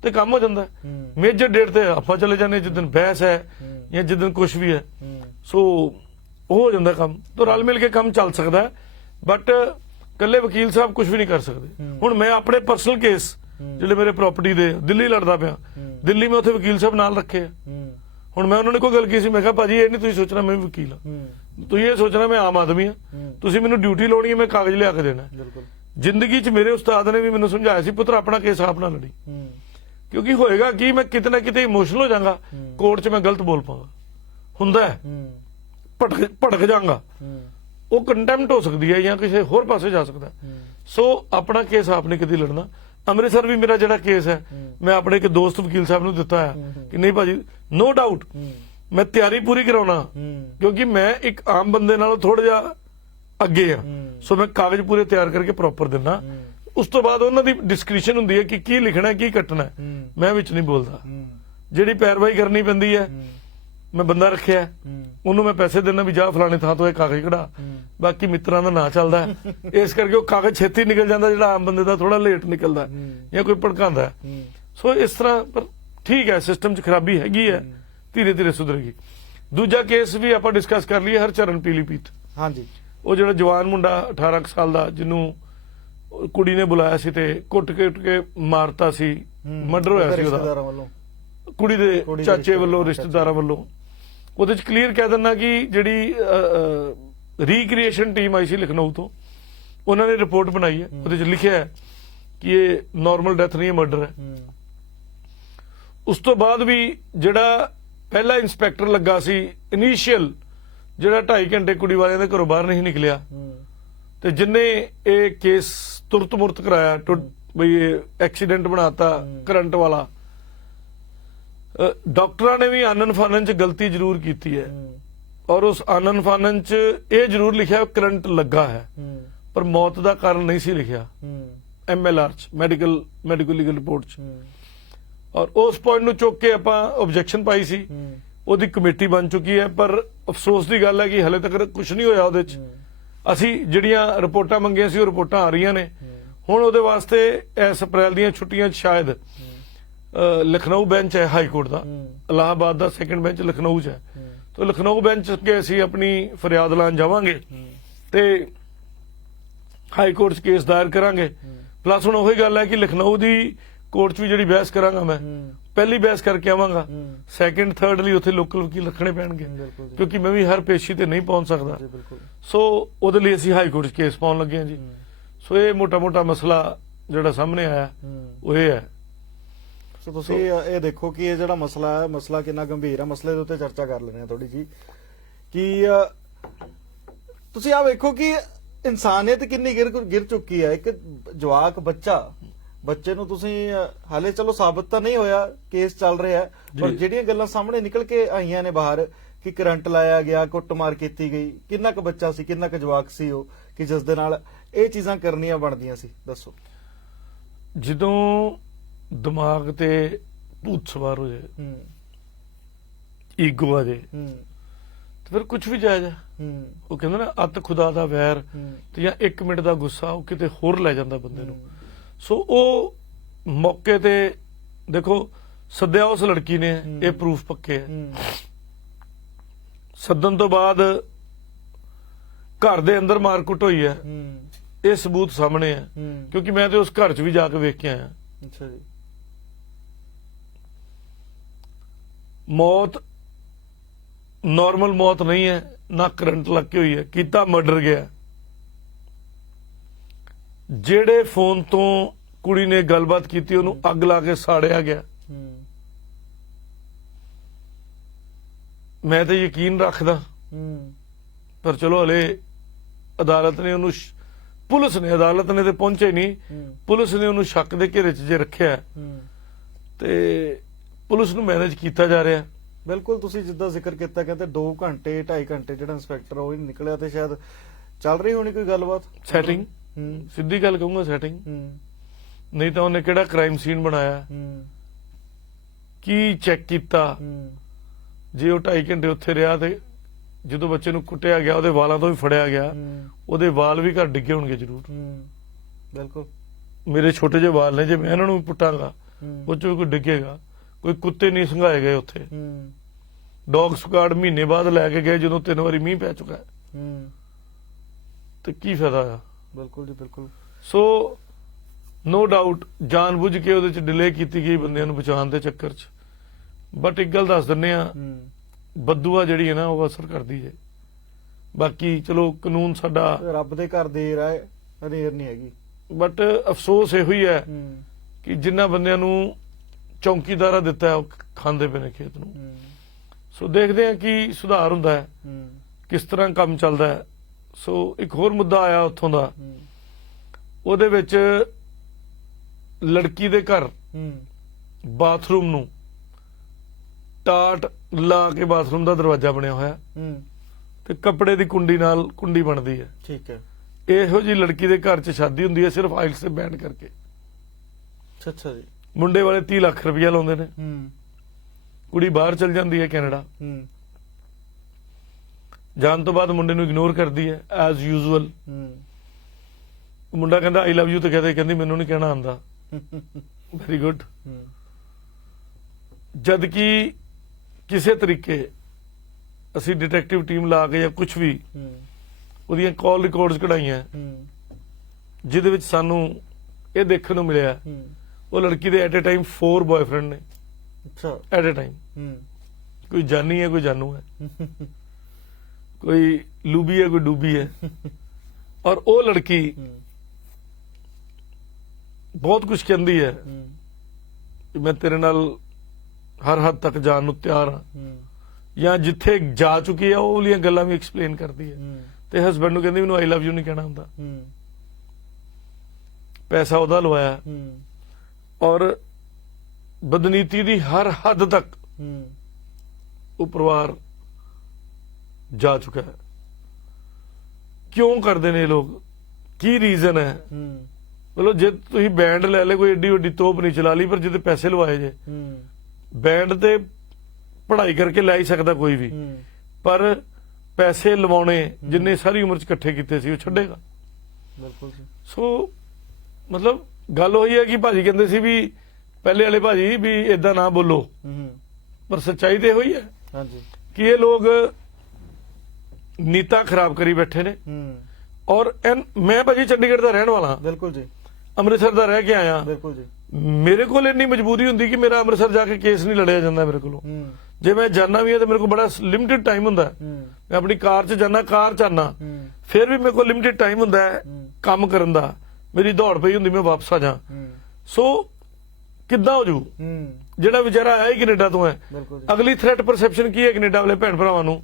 ਤੇ ਕੰਮ ਹੋ ਜਾਂਦਾ। ਮੇਜਰ ਡੇਟ ਤੇ ਆਪਾਂ ਚਲੇ ਜਾਂਦੇ ਜਿੱਦਣ ਬਹਿਸ ਹੈ ਜਾਂ ਜਿੱਦਣ ਕੁਝ ਵੀ ਹੈ। ਸੋ ਉਹ ਹੋ ਜਾਂਦਾ ਕੰਮ, ਤਾਂ ਰਲ ਮਿਲ ਕੇ ਕੰਮ ਚੱਲ ਸਕਦਾ। ਬਟ ਇਕੱਲੇ ਵਕੀਲ ਸਾਹਿਬ ਕੁਝ ਵੀ ਨਹੀਂ ਕਰ ਸਕਦੇ। ਹੁਣ ਮੈਂ ਆਪਣੇ ਪਰਸਨਲ ਕੇਸ ਜਿਹੜੇ ਮੇਰੇ ਪ੍ਰਾਪਰਟੀ ਦੇ ਦਿੱਲੀ ਲੜਦਾ ਪਿਆ, ਦਿੱਲੀ ਮੈਂ ਉੱਥੇ ਵਕੀਲ ਸਾਹਿਬ ਨਾਲ ਰੱਖੇ ਆ। ਹੁਣ ਮੈਂ ਉਹਨਾਂ ਨੇ ਕੋਈ ਗੱਲ ਕੀਤੀ ਸੀ, ਮੈਂ ਕਿਹਾ ਭਾਜੀ ਇਹ ਨਹੀਂ ਤੁਸੀਂ ਸੋਚਣਾ ਮੈਂ ਵੀ ਵਕੀਲ ਹਾਂ, ਤੁਸੀਂ ਇਹ ਸੋਚਣਾ ਮੈਂ ਆਮ ਆਦਮੀ ਹਾਂ, ਤੁਸੀਂ ਮੈਨੂੰ ਡਿਊਟੀ ਲਾਉਣੀ ਹੈ, ਮੈਂ ਕਾਗਜ਼ ਲਿਆ ਕੇ ਦੇਣਾ। ਜ਼ਿੰਦਗੀ 'ਚ ਮੇਰੇ ਉਸਤਾਦ ਨੇ ਵੀ ਮੈਨੂੰ ਸਮਝਾਇਆ ਸੀ, ਪੁੱਤਰ ਆਪਣਾ ਕੇਸ ਆਪ ਨਾ ਲੜੀ, ਕਿਉਂਕਿ ਹੋਏਗਾ ਕਿ ਮੈਂ ਕਿਤੇ ਨਾ ਕਿਤੇ ਇਮੋਸ਼ਨਲ ਹੋ ਜਾਵਾਂਗਾ, ਕੋਰਟ 'ਚ ਮੈਂ ਗਲਤ ਬੋਲ ਪਾਵਾਂਗਾ, ਹੁੰਦਾ ਹੈ ਭੜਕ ਜਾਵਾਂਗਾ, ਉਹ ਕੰਟੈਂਪਟ ਹੋ ਸਕਦੀ ਹੈ ਜਾਂ ਕਿਸੇ ਹੋਰ ਪਾਸੇ ਜਾ ਸਕਦਾ। ਸੋ ਆਪਣਾ ਕੇਸ ਆਪ ਨੇ ਕਦੀ ਲੜਨਾ। ਅੰਮ੍ਰਿਤਸਰ ਵੀ ਮੇਰਾ ਜਿਹੜਾ ਕੇਸ ਹੈ ਮੈਂ ਆਪਣੇ ਇੱਕ ਦੋਸਤ ਵਕੀਲ ਸਾਹਿਬ ਨੂੰ ਦਿੱਤਾ ਹੈ ਕਿ ਨਹੀਂ ਭਾਜੀ ਨੋ ਡਾਊਟ ਮੈਂ ਤਿਆਰੀ ਪੂਰੀ ਕਰਾਉਣਾ, ਕਿਉਂਕਿ ਮੈਂ ਇੱਕ ਆਮ ਬੰਦੇ ਨਾਲੋਂ ਥੋੜਾ ਜਿਹਾ ਅੱਗੇ ਆ। ਸੋ ਮੈਂ ਕਾਗਜ਼ ਪੂਰੇ ਤਿਆਰ ਕਰਕੇ ਪ੍ਰੋਪਰ ਦਿੰਦਾ। ਉਸ ਤੋਂ ਬਾਅਦ ਉਹਨਾਂ ਦੀ ਡਿਸਕ੍ਰਿਪਸ਼ਨ ਹੁੰਦੀ ਹੈ ਕਿ ਕੀ ਲਿਖਣਾ ਕੀ ਕੱਟਣਾ, ਮੈਂ ਵਿੱਚ ਨਹੀਂ ਬੋਲਦਾ। ਜਿਹੜੀ ਪੈਰਵਾਈ ਕਰਨੀ ਪੈਂਦੀ ਹੈ ਮੈਂ ਬੰਦਾ ਰੱਖਿਆ, ਉਹਨੂੰ ਮੈਂ ਪੈਸੇ ਦੇਣਾ ਵੀ ਜਾ ਫਲਾਣੇ ਥਾਂ ਤੋਂ ਇਹ ਕਾਗਜ਼ ਕਢਾ, ਬਾਕੀ ਮਿੱਤਰਾਂ ਦਾ ਨਾਂ ਚੱਲਦਾ, ਇਸ ਕਰਕੇ ਉਹ ਕਾਗਜ਼ ਛੇਤੀ ਨਿਕਲ ਜਾਂਦਾ, ਜਿਹੜਾ ਆਮ ਬੰਦੇ ਦਾ ਥੋੜਾ ਲੇਟ ਨਿਕਲਦਾ ਜਾਂ ਕੋਈ ਭੜਕਾਉਂਦਾ। ਸੋ ਇਸ ਤਰ੍ਹਾਂ, ਪਰ ਠੀਕ ਹੈ ਸਿਸਟਮ 'ਚ ਖਰਾਬੀ ਹੈਗੀ ਹੈ, ਧੀਰੇ ਧੀਰੇ ਸੁਧਰੇਗੀ। ਦੂਜਾ ਕੇਸ ਵੀ ਆਪਾਂ ਡਿਸਕਸ ਕਰ ਲਈਏ, ਹਰਚਰਨ ਪੀਲੀਪੀਤ। ਹਾਂਜੀ, ਉਹ ਜਿਹੜਾ ਜਵਾਨ ਮੁੰਡਾ 18 ਸਾਲ ਦਾ ਜਿਹਨੂੰ ਕੁੜੀ ਨੇ ਬੁਲਾਇਆ ਸੀ ਤੇ ਕੁੱਟ ਕੇ ਮਾਰਤਾ ਸੀ, ਮਰਡਰ ਹੋਇਆ ਸੀ ਉਹਦਾ ਕੁੜੀ ਦੇ ਚਾਚੇ ਵੱਲੋਂ, ਰਿਸ਼ਤੇਦਾਰਾਂ ਵੱਲੋਂ। ਉਹਦੇ 'ਚ ਕਲੀਅਰ ਕਹਿ ਦਿੰਦਾ ਕਿ ਜਿਹੜੀ ਰੀਕ੍ਰੀਏਸ਼ਨ ਟੀਮ ਆਈ ਸੀ ਲਖਨਊ ਤੋਂ, ਉਹਨਾਂ ਨੇ ਰਿਪੋਰਟ ਬਣਾਈ ਹੈ, ਉਹਦੇ 'ਚ ਲਿਖਿਆ ਹੈ ਕਿ ਇਹ ਨਾਰਮਲ ਡੈਥ ਨਹੀਂ ਹੈ, ਮਰਡਰ ਹੈ। ਉਸ ਤੋਂ ਬਾਅਦ ਵੀ ਜਿਹੜਾ ਪਹਿਲਾ ਇੰਸਪੈਕਟਰ ਲੱਗਾ ਸੀ ਇਨੀਸ਼ੀਅਲ, ਜਿਹੜਾ 2.5 ਘੰਟੇ ਕੁੜੀ ਵਾਲਿਆਂ ਦੇ ਘਰੋਂ ਬਾਹਰ ਨਹੀਂ ਨਿਕਲਿਆ, ਤੇ ਜਿੰਨੇ ਇਹ ਕੇਸ ਤੁਰਤ ਮੁਰਤ ਕਰਾਇਆ ਬਈ ਇਹ ਐਕਸੀਡੈਂਟ ਬਣਾਤਾ ਕਰੰਟ ਵਾਲਾ, ਡਾਕਟਰਾਂ ਨੇ ਵੀ ਆਨਨ ਫਾਨਨ 'ਚ ਗਲਤੀ ਜ਼ਰੂਰ ਕੀਤੀ ਹੈ, ਔਰ ਉਸ ਆਨਨ ਫਾਨਨ 'ਚ ਇਹ ਜ਼ਰੂਰ ਲਿਖਿਆ ਕਰੰਟ ਲੱਗਾ ਹੈ, ਪਰ ਮੌਤ ਦਾ ਕਾਰਨ ਨਹੀਂ ਸੀ ਲਿਖਿਆ MLR 'ਚ, ਮੈਡੀਕਲ ਲੀਗਲ ਰਿਪੋਰਟ 'ਚ। ਔਰ ਉਸ ਪੁਆਇੰਟ ਨੂੰ ਚੁੱਕ ਕੇ ਆਪਾਂ ਆਬਜੈਕਸ਼ਨ ਪਾਈ ਸੀ, ਉਹਦੀ ਕਮੇਟੀ ਬਣ ਚੁੱਕੀ ਹੈ, ਪਰ ਅਫਸੋਸ ਦੀ ਗੱਲ ਹੈ ਕਿ ਹਲੇ ਤੱਕ ਕੁਝ ਨਹੀਂ ਹੋਇਆ ਉਹਦੇ 'ਚ। ਅਸੀਂ ਜਿਹੜੀਆਂ ਰਿਪੋਰਟਾਂ ਮੰਗੀਆਂ ਸੀ ਉਹ ਰਿਪੋਰਟਾਂ ਆ ਰਹੀਆਂ ਨੇ। ਹੁਣ ਉਹਦੇ ਵਾਸਤੇ ਇਸ ਅਪ੍ਰੈਲ ਦੀਆਂ ਛੁੱਟੀਆਂ 'ਚ ਸ਼ਾਇਦ ਲਖਨਊ ਬੈਂਚ ਹੈ ਹਾਈ ਕੋਰਟ ਦਾ, ਇਲਾਹਾਬਾਦ ਦਾ ਸੈਕੰਡ ਬੈਂਚ ਲਖਨਊ 'ਚ ਹੈ, ਤਾਂ ਲਖਨਊ ਬੈਂਚ ਕੇ ਅਸੀਂ ਆਪਣੀ ਫਰਿਆਦ ਲਾਉਣ ਜਾਵਾਂਗੇ ਤੇ ਹਾਈ ਕੋਰਟ 'ਚ ਕੇਸ ਦਾਇਰ ਕਰਾਂਗੇ। ਪਲੱਸ ਹੁਣ ਉਹੀ ਗੱਲ ਹੈ ਕਿ ਲਖਨਊ ਦੀ ਕੋਰਟ 'ਚ ਵੀ ਜਿਹੜੀ ਬਹਿਸ ਕਰਾਂਗਾ, ਮੈਂ ਪਹਿਲੀ ਬਹਿਸ ਕਰਕੇ ਆਵਾਂਗਾ, ਸੈਕੰਡ ਥਰਡ ਲਈ ਉੱਥੇ ਲੋਕਲ ਵਕੀਲ ਰੱਖਣੇ ਪੈਣਗੇ, ਕਿਉਂਕਿ ਮੈਂ ਵੀ ਹਰ ਪੇਸ਼ੀ ਤੇ ਨਹੀਂ ਪਹੁੰਚ ਸਕਦਾ। ਸੋ ਉਹਦੇ ਲਈ ਅਸੀਂ ਹਾਈ ਕੋਰਟ 'ਚ ਕੇਸ ਪਾਉਣ ਲੱਗੇ ਹਾਂ ਜੀ। ਸੋ ਇਹ ਮੋਟਾ ਮਸਲਾ ਜਿਹੜਾ ਸਾਹਮਣੇ ਆਇਆ ਉਹ ਇਹ ਹੈ। ਸੋ ਤੁਸੀਂ ਇਹ ਦੇਖੋ ਕਿ ਇਹ ਜਿਹੜਾ ਮਸਲਾ ਕਿੰਨਾ ਗੰਭੀਰ ਹੈ। ਮਸਲੇ ਦੇ ਉੱਤੇ ਚਰਚਾ ਕਰ ਲੈਂਦੇ ਹਾਂ ਥੋੜੀ ਜੀ ਕਿ ਤੁਸੀਂ ਆ ਵੇਖੋ ਕਿ ਇਨਸਾਨੀਅਤ ਕਿੰਨੀ ਗਿਰ ਚੁੱਕੀ ਹੈ। ਇੱਕ ਜਵਾਕ ਬੱਚੇ ਨੂੰ ਤੁਸੀਂ ਹਾਲੇ ਚਲੋ ਸਾਬਤ ਤਾਂ ਨਹੀਂ ਹੋਇਆ, ਕੇਸ ਚੱਲ ਰਿਹਾ ਹੈ, ਪਰ ਜਿਹੜੀਆਂ ਗੱਲਾਂ ਸਾਹਮਣੇ ਨਿਕਲ ਕੇ ਆਈਆਂ ਨੇ ਬਾਹਰ ਕਿ ਕਰੰਟ ਲਾਇਆ ਗਿਆ, ਕੁੱਟਮਾਰ ਕੀਤੀ ਗਈ, ਕਿੰਨਾ ਕੁ ਬੱਚਾ ਸੀ, ਕਿੰਨਾ ਕੁ ਜਵਾਕ ਸੀ ਉਹ ਕਿ ਜਿਸ ਦੇ ਨਾਲ ਇਹ ਚੀਜ਼ਾਂ ਕਰਨੀਆਂ ਬਣਦੀਆਂ ਸੀ। ਦੱਸੋ। ਜਦੋਂ ਦਿਮਾਗ ਤੇ ਭੂਤ ਸਵਾਰ ਹੋ ਜਾਏ, ਈਗੋ ਆ ਜਾਏ, ਤੇ ਫਿਰ ਕੁਝ ਵੀ ਜਾਇਜ਼ ਹੈ। ਉਹ ਕਹਿੰਦੇ ਨਾ ਅੱਤ ਖੁਦਾ ਦਾ ਵੈਰ, ਤੇ ਜਾਂ 1 ਮਿੰਟ ਦਾ ਗੁੱਸਾ ਉਹ ਕਿਤੇ ਹੋਰ ਲੈ ਜਾਂਦਾ ਬੰਦੇ ਨੂੰ। ਸੋ ਉਹ ਮੌਕੇ ਤੇ ਦੇਖੋ ਸੱਦਿਆ ਉਸ ਲੜਕੀ ਨੇ, ਇਹ ਪ੍ਰੂਫ ਪੱਕੇ ਹੈ। ਸੱਦਣ ਤੋਂ ਬਾਅਦ ਘਰ ਦੇ ਅੰਦਰ ਮਾਰਕੁੱਟ ਹੋਈ ਹੈ, ਇਹ ਸਬੂਤ ਸਾਹਮਣੇ ਹੈ, ਕਿਉਂਕਿ ਮੈਂ ਤੇ ਉਸ ਘਰ 'ਚ ਵੀ ਜਾ ਕੇ ਵੇਖ ਕੇ ਆਇਆ। ਅੱਛਾ ਜੀ। ਮੌਤ ਨਾਰਮਲ ਮੌਤ ਨਹੀਂ ਹੈ, ਨਾ ਕਰੰਟ ਲੱਗ ਕੇ ਹੋਈ ਹੈ, ਕੀਤਾ ਮਰਡਰ ਗਿਆ। ਜਿਹੜੇ ਫੋਨ ਤੋਂ ਕੁੜੀ ਨੇ ਗੱਲਬਾਤ ਕੀਤੀ ਉਹਨੂੰ ਅੱਗ ਲਾ ਕੇ ਸਾੜਿਆ ਗਿਆ। ਮੈਂ ਤਾਂ ਯਕੀਨ ਰੱਖਦਾ, ਪਰ ਚਲੋ ਹਲੇ ਅਦਾਲਤ ਨੇ ਉਹਨੂੰ ਅਦਾਲਤ ਨੇ ਤੇ ਪਹੁੰਚੇ ਨਹੀਂ, ਪੁਲਿਸ ਨੇ ਉਹਨੂੰ ਸ਼ੱਕ ਦੇ ਘੇਰੇ 'ਚ ਜੇ ਰੱਖਿਆ ਤੇ ਪੁਲਿਸ ਨੂੰ ਮੈਨੇਜ ਕੀਤਾ ਜਾ ਰਿਹਾ। ਬਿਲਕੁਲ, ਤੁਸੀਂ ਜਿੱਦਾਂ ਜ਼ਿਕਰ ਕੀਤਾ ਕਹਿੰਦੇ 2 ਘੰਟੇ 2.5 ਘੰਟੇ ਜਿਹੜਾ ਇੰਸਪੈਕਟਰ ਉਹ ਨਿਕਲਿਆ ਤੇ ਸ਼ਾਇਦ ਚੱਲ ਰਹੀ ਹੋਣੀ ਕੋਈ ਗੱਲਬਾਤ, ਸੈਟਿੰਗ। ਸਿੱਧੀ ਗੱਲ ਕਹੂੰਗਾ, ਸੈਟਿੰਗ। ਨਹੀਂ ਤਾਂ ਉਹਨੇ ਕਿਹੜਾ ਕ੍ਰਾਈਮ ਸੀਨ ਬਣਾਇਆ, ਕੀ ਚੈੱਕ ਕੀਤਾ। ਜੇ ਉਹ 2.5 ਘੰਟੇ ਉੱਥੇ ਰਿਹਾ ਤੇ ਜਦੋਂ ਬੱਚੇ ਨੂੰ ਕੁੱਟਿਆ ਗਿਆ ਉਹਦੇ ਵਾਲਾਂ ਤੋਂ ਵੀ ਫੜਿਆ ਗਿਆ, ਉਹਦੇ ਵਾਲ ਵੀ ਘਰ ਡਿੱਗੇ ਹੋਣਗੇ ਜ਼ਰੂਰ। ਬਿਲਕੁਲ, ਮੇਰੇ ਛੋਟੇ ਜਿਹੇ ਵਾਲ ਨੇ, ਜੇ ਮੈਂ ਇਹਨਾਂ ਨੂੰ ਵੀ ਪੁੱਟਾਂਗਾ ਉਹ ਚੋਂ ਕੋਈ ਡਿੱਗੇਗਾ। ਕੋਈ ਕੁੱਤੇ ਨਹੀਂ ਸੰਘਾਏ ਗਏ ਉੱਥੇ। ਡੌਗ ਸਕਾਡ ਮਹੀਨੇ ਬਾਅਦ ਲੈ ਕੇ ਗਏ ਜਦੋਂ 3 ਵਾਰੀ ਮੀਂਹ ਪੈ ਚੁੱਕਾ ਹੈ, ਤੇ ਕੀ ਫਾਇਦਾ ਆ। ਬਿਲਕੁਲ ਜੀ, ਬਿਲਕੁਲ। ਸੋ ਨੋ ਡਾਊਟ ਜਾਣਬੁੱਝ ਕੇ ਉਹਦੇ ਚ ਡਿਲੇ ਕੀਤੀ ਗਈ ਬੰਦਿਆਂ ਨੂੰ ਬਚਾਉਣ ਦੇ ਚੱਕਰ ਚ। ਬਟ ਇੱਕ ਗੱਲ ਦੱਸ ਦਿੰਨੇ ਆ, ਬਦਦੁਆ ਜਿਹੜੀ ਹੈ ਨਾ ਉਹ ਅਸਰ ਕਰਦੀ ਹੈ। ਬਾਕੀ ਚਲੋ ਕਾਨੂੰਨ ਸਾਡਾ ਰੱਬ ਦੇ ਘਰ ਦੇਰ ਹੈ, ਹਨੇਰ ਨਹੀਂ ਹੈਗੀ। ਬਟ ਅਫਸੋਸ ਇਹੋ ਹੀ ਹੈ ਕਿ ਜਿਨ੍ਹਾਂ ਬੰਦਿਆਂ ਨੂੰ ਚੌਂਕੀਦਾਰਾ ਦਿੱਤਾ ਹੈ ਉਹ ਖਾਂਦੇ ਪਏ ਨੇ ਖੇਤ ਨੂੰ। ਸੋ ਦੇਖਦੇ ਆ ਕੀ ਸੁਧਾਰ ਹੁੰਦਾ ਹੈ, ਕਿਸ ਤਰ੍ਹਾਂ ਕੰਮ ਚੱਲਦਾ ਹੈ। ਸੋ ਇੱਕ ਹੋਰ ਮੁੱਦਾ ਆਇਆ ਉੱਥੋਂ ਦਾ, ਉਹਦੇ ਵਿੱਚ ਲੜਕੀ ਦੇ ਘਰ ਬਾਥਰੂਮ ਨੂੰ ਟਾਟ ਲਾ ਕੇ ਬਾਥਰੂਮ ਦਾ ਦਰਵਾਜ਼ਾ ਬਣਿਆ ਹੋਇਆ ਤੇ ਕੱਪੜੇ ਦੀ ਕੁੰਡੀ ਨਾਲ ਕੁੰਡੀ ਬਣਦੀ ਹੈ। ਠੀਕ ਹੈ। ਇਹੋ ਜੀ ਲੜਕੀ ਦੇ ਘਰ 'ਚ ਸ਼ਾਦੀ ਹੁੰਦੀ ਹੈ ਸਿਰਫ ਆਇਲਸ ਤੇ ਬੈਂਡ ਕਰਕੇ। ਅੱਛਾ ਜੀ। ਮੁੰਡੇ ਵਾਲੇ 30 ਲੱਖ ਰੁਪਇਆ ਲਾਉਂਦੇ ਨੇ, ਕੁੜੀ ਬਾਹਰ ਚਲ ਜਾਂਦੀ ਹੈ ਕੈਨੇਡਾ। ਜਾਣ ਤੋਂ ਬਾਅਦ ਮੁੰਡੇ ਨੂੰ ਇਗਨੋਰ ਕਰਦੀ ਹੈ ਐਜ਼ ਯੂਜ਼ੁਅਲ। ਮੁੰਡਾ ਕਹਿੰਦਾ ਆਈ ਲਵ ਯੂ, ਤੇ ਕਹਿੰਦੀ ਮੈਨੂੰ ਨਹੀਂ ਕਹਿਣਾ ਆਉਂਦਾ। Very good. ਜਦ ਕਿ ਕਿਸੇ ਤਰੀਕੇ ਅਸੀਂ ਡਿਟੈਕਟਿਵ ਟੀਮ ਲਾ ਕੇ ਜਾਂ ਕੁਝ ਵੀ ਉਹਦੀਆਂ ਕਾਲ ਰਿਕਾਰਡਸ ਕਢਾਈਆਂ, ਜਿਹਦੇ ਵਿੱਚ ਸਾਨੂੰ ਇਹ ਦੇਖਣ ਨੂੰ ਮਿਲਿਆ ਉਹ ਲੜਕੀ ਦੇ ਐਟ ਏ ਟਾਈਮ 4 ਬॉयਫ੍ਰੈਂਡ ਨੇ। ਅੱਛਾ। ਐਟ ਏ ਟਾਈਮ ਕੋਈ ਜਾਨੀ ਹੈ, ਕੋਈ ਜਾਨੂ ਹੈ, ਕੋਈ ਲੂਬੀ ਹੈ, ਕੋਈ ਡੂਬੀ ਹੈ। ਔਰ ਉਹ ਲੜਕੀ ਬਹੁਤ ਕੁਝ ਕਹਿੰਦੀ ਹੈ ਕਿ ਮੈਂ ਤੇਰੇ ਨਾਲ ਹਰ ਹੱਦ ਤੱਕ ਜਾਣ ਨੂੰ ਤਿਆਰ ਹਾਂ, ਜਾਂ ਜਿੱਥੇ ਜਾ ਚੁੱਕੀ ਹੈ ਉਹ ਵਾਲੀਆਂ ਗੱਲਾਂ ਵੀ ਐਕਸਪਲੇਨ ਕਰਦੀ ਹੈ। ਤੇ ਹਸਬੈਂਡ ਨੂੰ ਕਹਿੰਦੀ ਮੈਨੂੰ ਆਈ ਲਵ ਯੂ ਨਹੀਂ ਕਹਿਣਾ ਹੁੰਦਾ। ਪੈਸਾ ਉਹਦਾ ਲਵਾਇਆ ਔਰ ਬਦਨੀਤੀ ਦੀ ਹਰ ਹੱਦ ਤੱਕ ਉਹ ਪਰਿਵਾਰ ਜਾ ਚੁੱਕਾ ਹੈ। ਕਿਉਂ ਕਰਦੇ ਨੇ ਲੋਕ, ਕੀ ਰੀਜ਼ਨ ਹੈ? ਮਤਲਬ ਜੇ ਤੁਸੀਂ ਬੈਂਡ ਲੈ ਲੈ, ਕੋਈ ਏਡੀ ਵੱਡੀ ਤੋਪ ਨਹੀਂ ਚਲਾ ਲਈ, ਪਰ ਜਿਹਦੇ ਪੈਸੇ ਲਵਾਏ ਜੇ, ਬੈਂਡ ਤੇ ਪੜ੍ਹਾਈ ਕਰਕੇ ਲੈ ਹੀ ਸਕਦਾ ਕੋਈ ਵੀ, ਪਰ ਪੈਸੇ ਲਵਾਉਣੇ ਜਿੰਨੇ ਸਾਰੀ ਉਮਰ ਚ ਇਕੱਠੇ ਕੀਤੇ ਸੀ ਉਹ ਛੱਡੇਗਾ। ਬਿਲਕੁਲ ਜੀ। ਸੋ ਮਤਲਬ ਗੱਲ ਹੋਈ ਹੈ ਕਿ ਭਾਜੀ ਕਹਿੰਦੇ ਸੀ ਵੀ ਪਹਿਲੇ ਵਾਲੇ ਭਾਜੀ ਵੀ ਏਦਾਂ ਨਾ ਬੋਲੋ, ਪਰ ਸੱਚਾਈ ਤੇ ਹੋਈ ਹੈ ਹਾਂਜੀ ਕਿ ਇਹ ਲੋਕ ਨੀਤਾ ਖਰਾਬ ਕਰੀ ਬੈਠੇ ਨੇ। ਔਰ ਮੈਂ ਭਾਜੀ ਚੰਡੀਗੜ੍ਹ ਦਾ ਰਹਿਣ ਵਾਲਾ। ਬਿਲਕੁਲ ਜੀ। ਅੰਮ੍ਰਿਤਸਰ ਦਾ ਰਹਿ ਕੇ ਆਇਆ। ਬਿਲਕੁਲ ਜੀ। ਮੇਰੇ ਕੋਲ ਇੰਨੀ ਮਜਬੂਰੀ ਹੁੰਦੀ ਕਿ ਮੇਰਾ ਅੰਮ੍ਰਿਤਸਰ ਜਾ ਕੇ ਕੇਸ ਨਹੀਂ ਲੜਿਆ ਜਾਂਦਾ ਮੇਰੇ ਕੋਲੋਂ। ਜੇ ਮੈਂ ਜਾਣਾ ਵੀ ਹੈ ਤਾਂ ਮੇਰੇ ਕੋਲ ਬੜਾ ਲਿਮਿਟਿਡ ਟਾਈਮ ਹੁੰਦਾ। ਮੈਂ ਆਪਣੀ ਕਾਰ 'ਚ ਜਾਣਾ, ਕਾਰ 'ਚ ਆਣਾ, ਫਿਰ ਵੀ ਮੇਰੇ ਕੋਲ ਲਿਮਿਟਿਡ ਟਾਈਮ ਹੁੰਦਾ ਹੈ ਕੰਮ ਕਰਨ ਦਾ। ਮੇਰੀ ਦੌੜ ਪਈ ਹੁੰਦੀ, ਮੈਂ ਵਾਪਸ ਆ ਜਾ। ਸੋ ਕਿੱਦਾਂ ਹੋ ਜੂ? ਜਿਹੜਾ ਵਿਚਾਰਾ ਆਇਆ ਹੀ ਕੈਨੇਡਾ ਤੋਂ ਹੈ, ਬਿਲਕੁਲ ਜੀ। ਅਗਲੀ ਥ੍ਰੈਟ ਪਰਸੈਪਸ਼ਨ ਕੀ ਹੈ ਕੈਨੇਡਾ ਵਾਲੇ ਭੈਣ ਭਰਾਵਾਂ ਨੂੰ?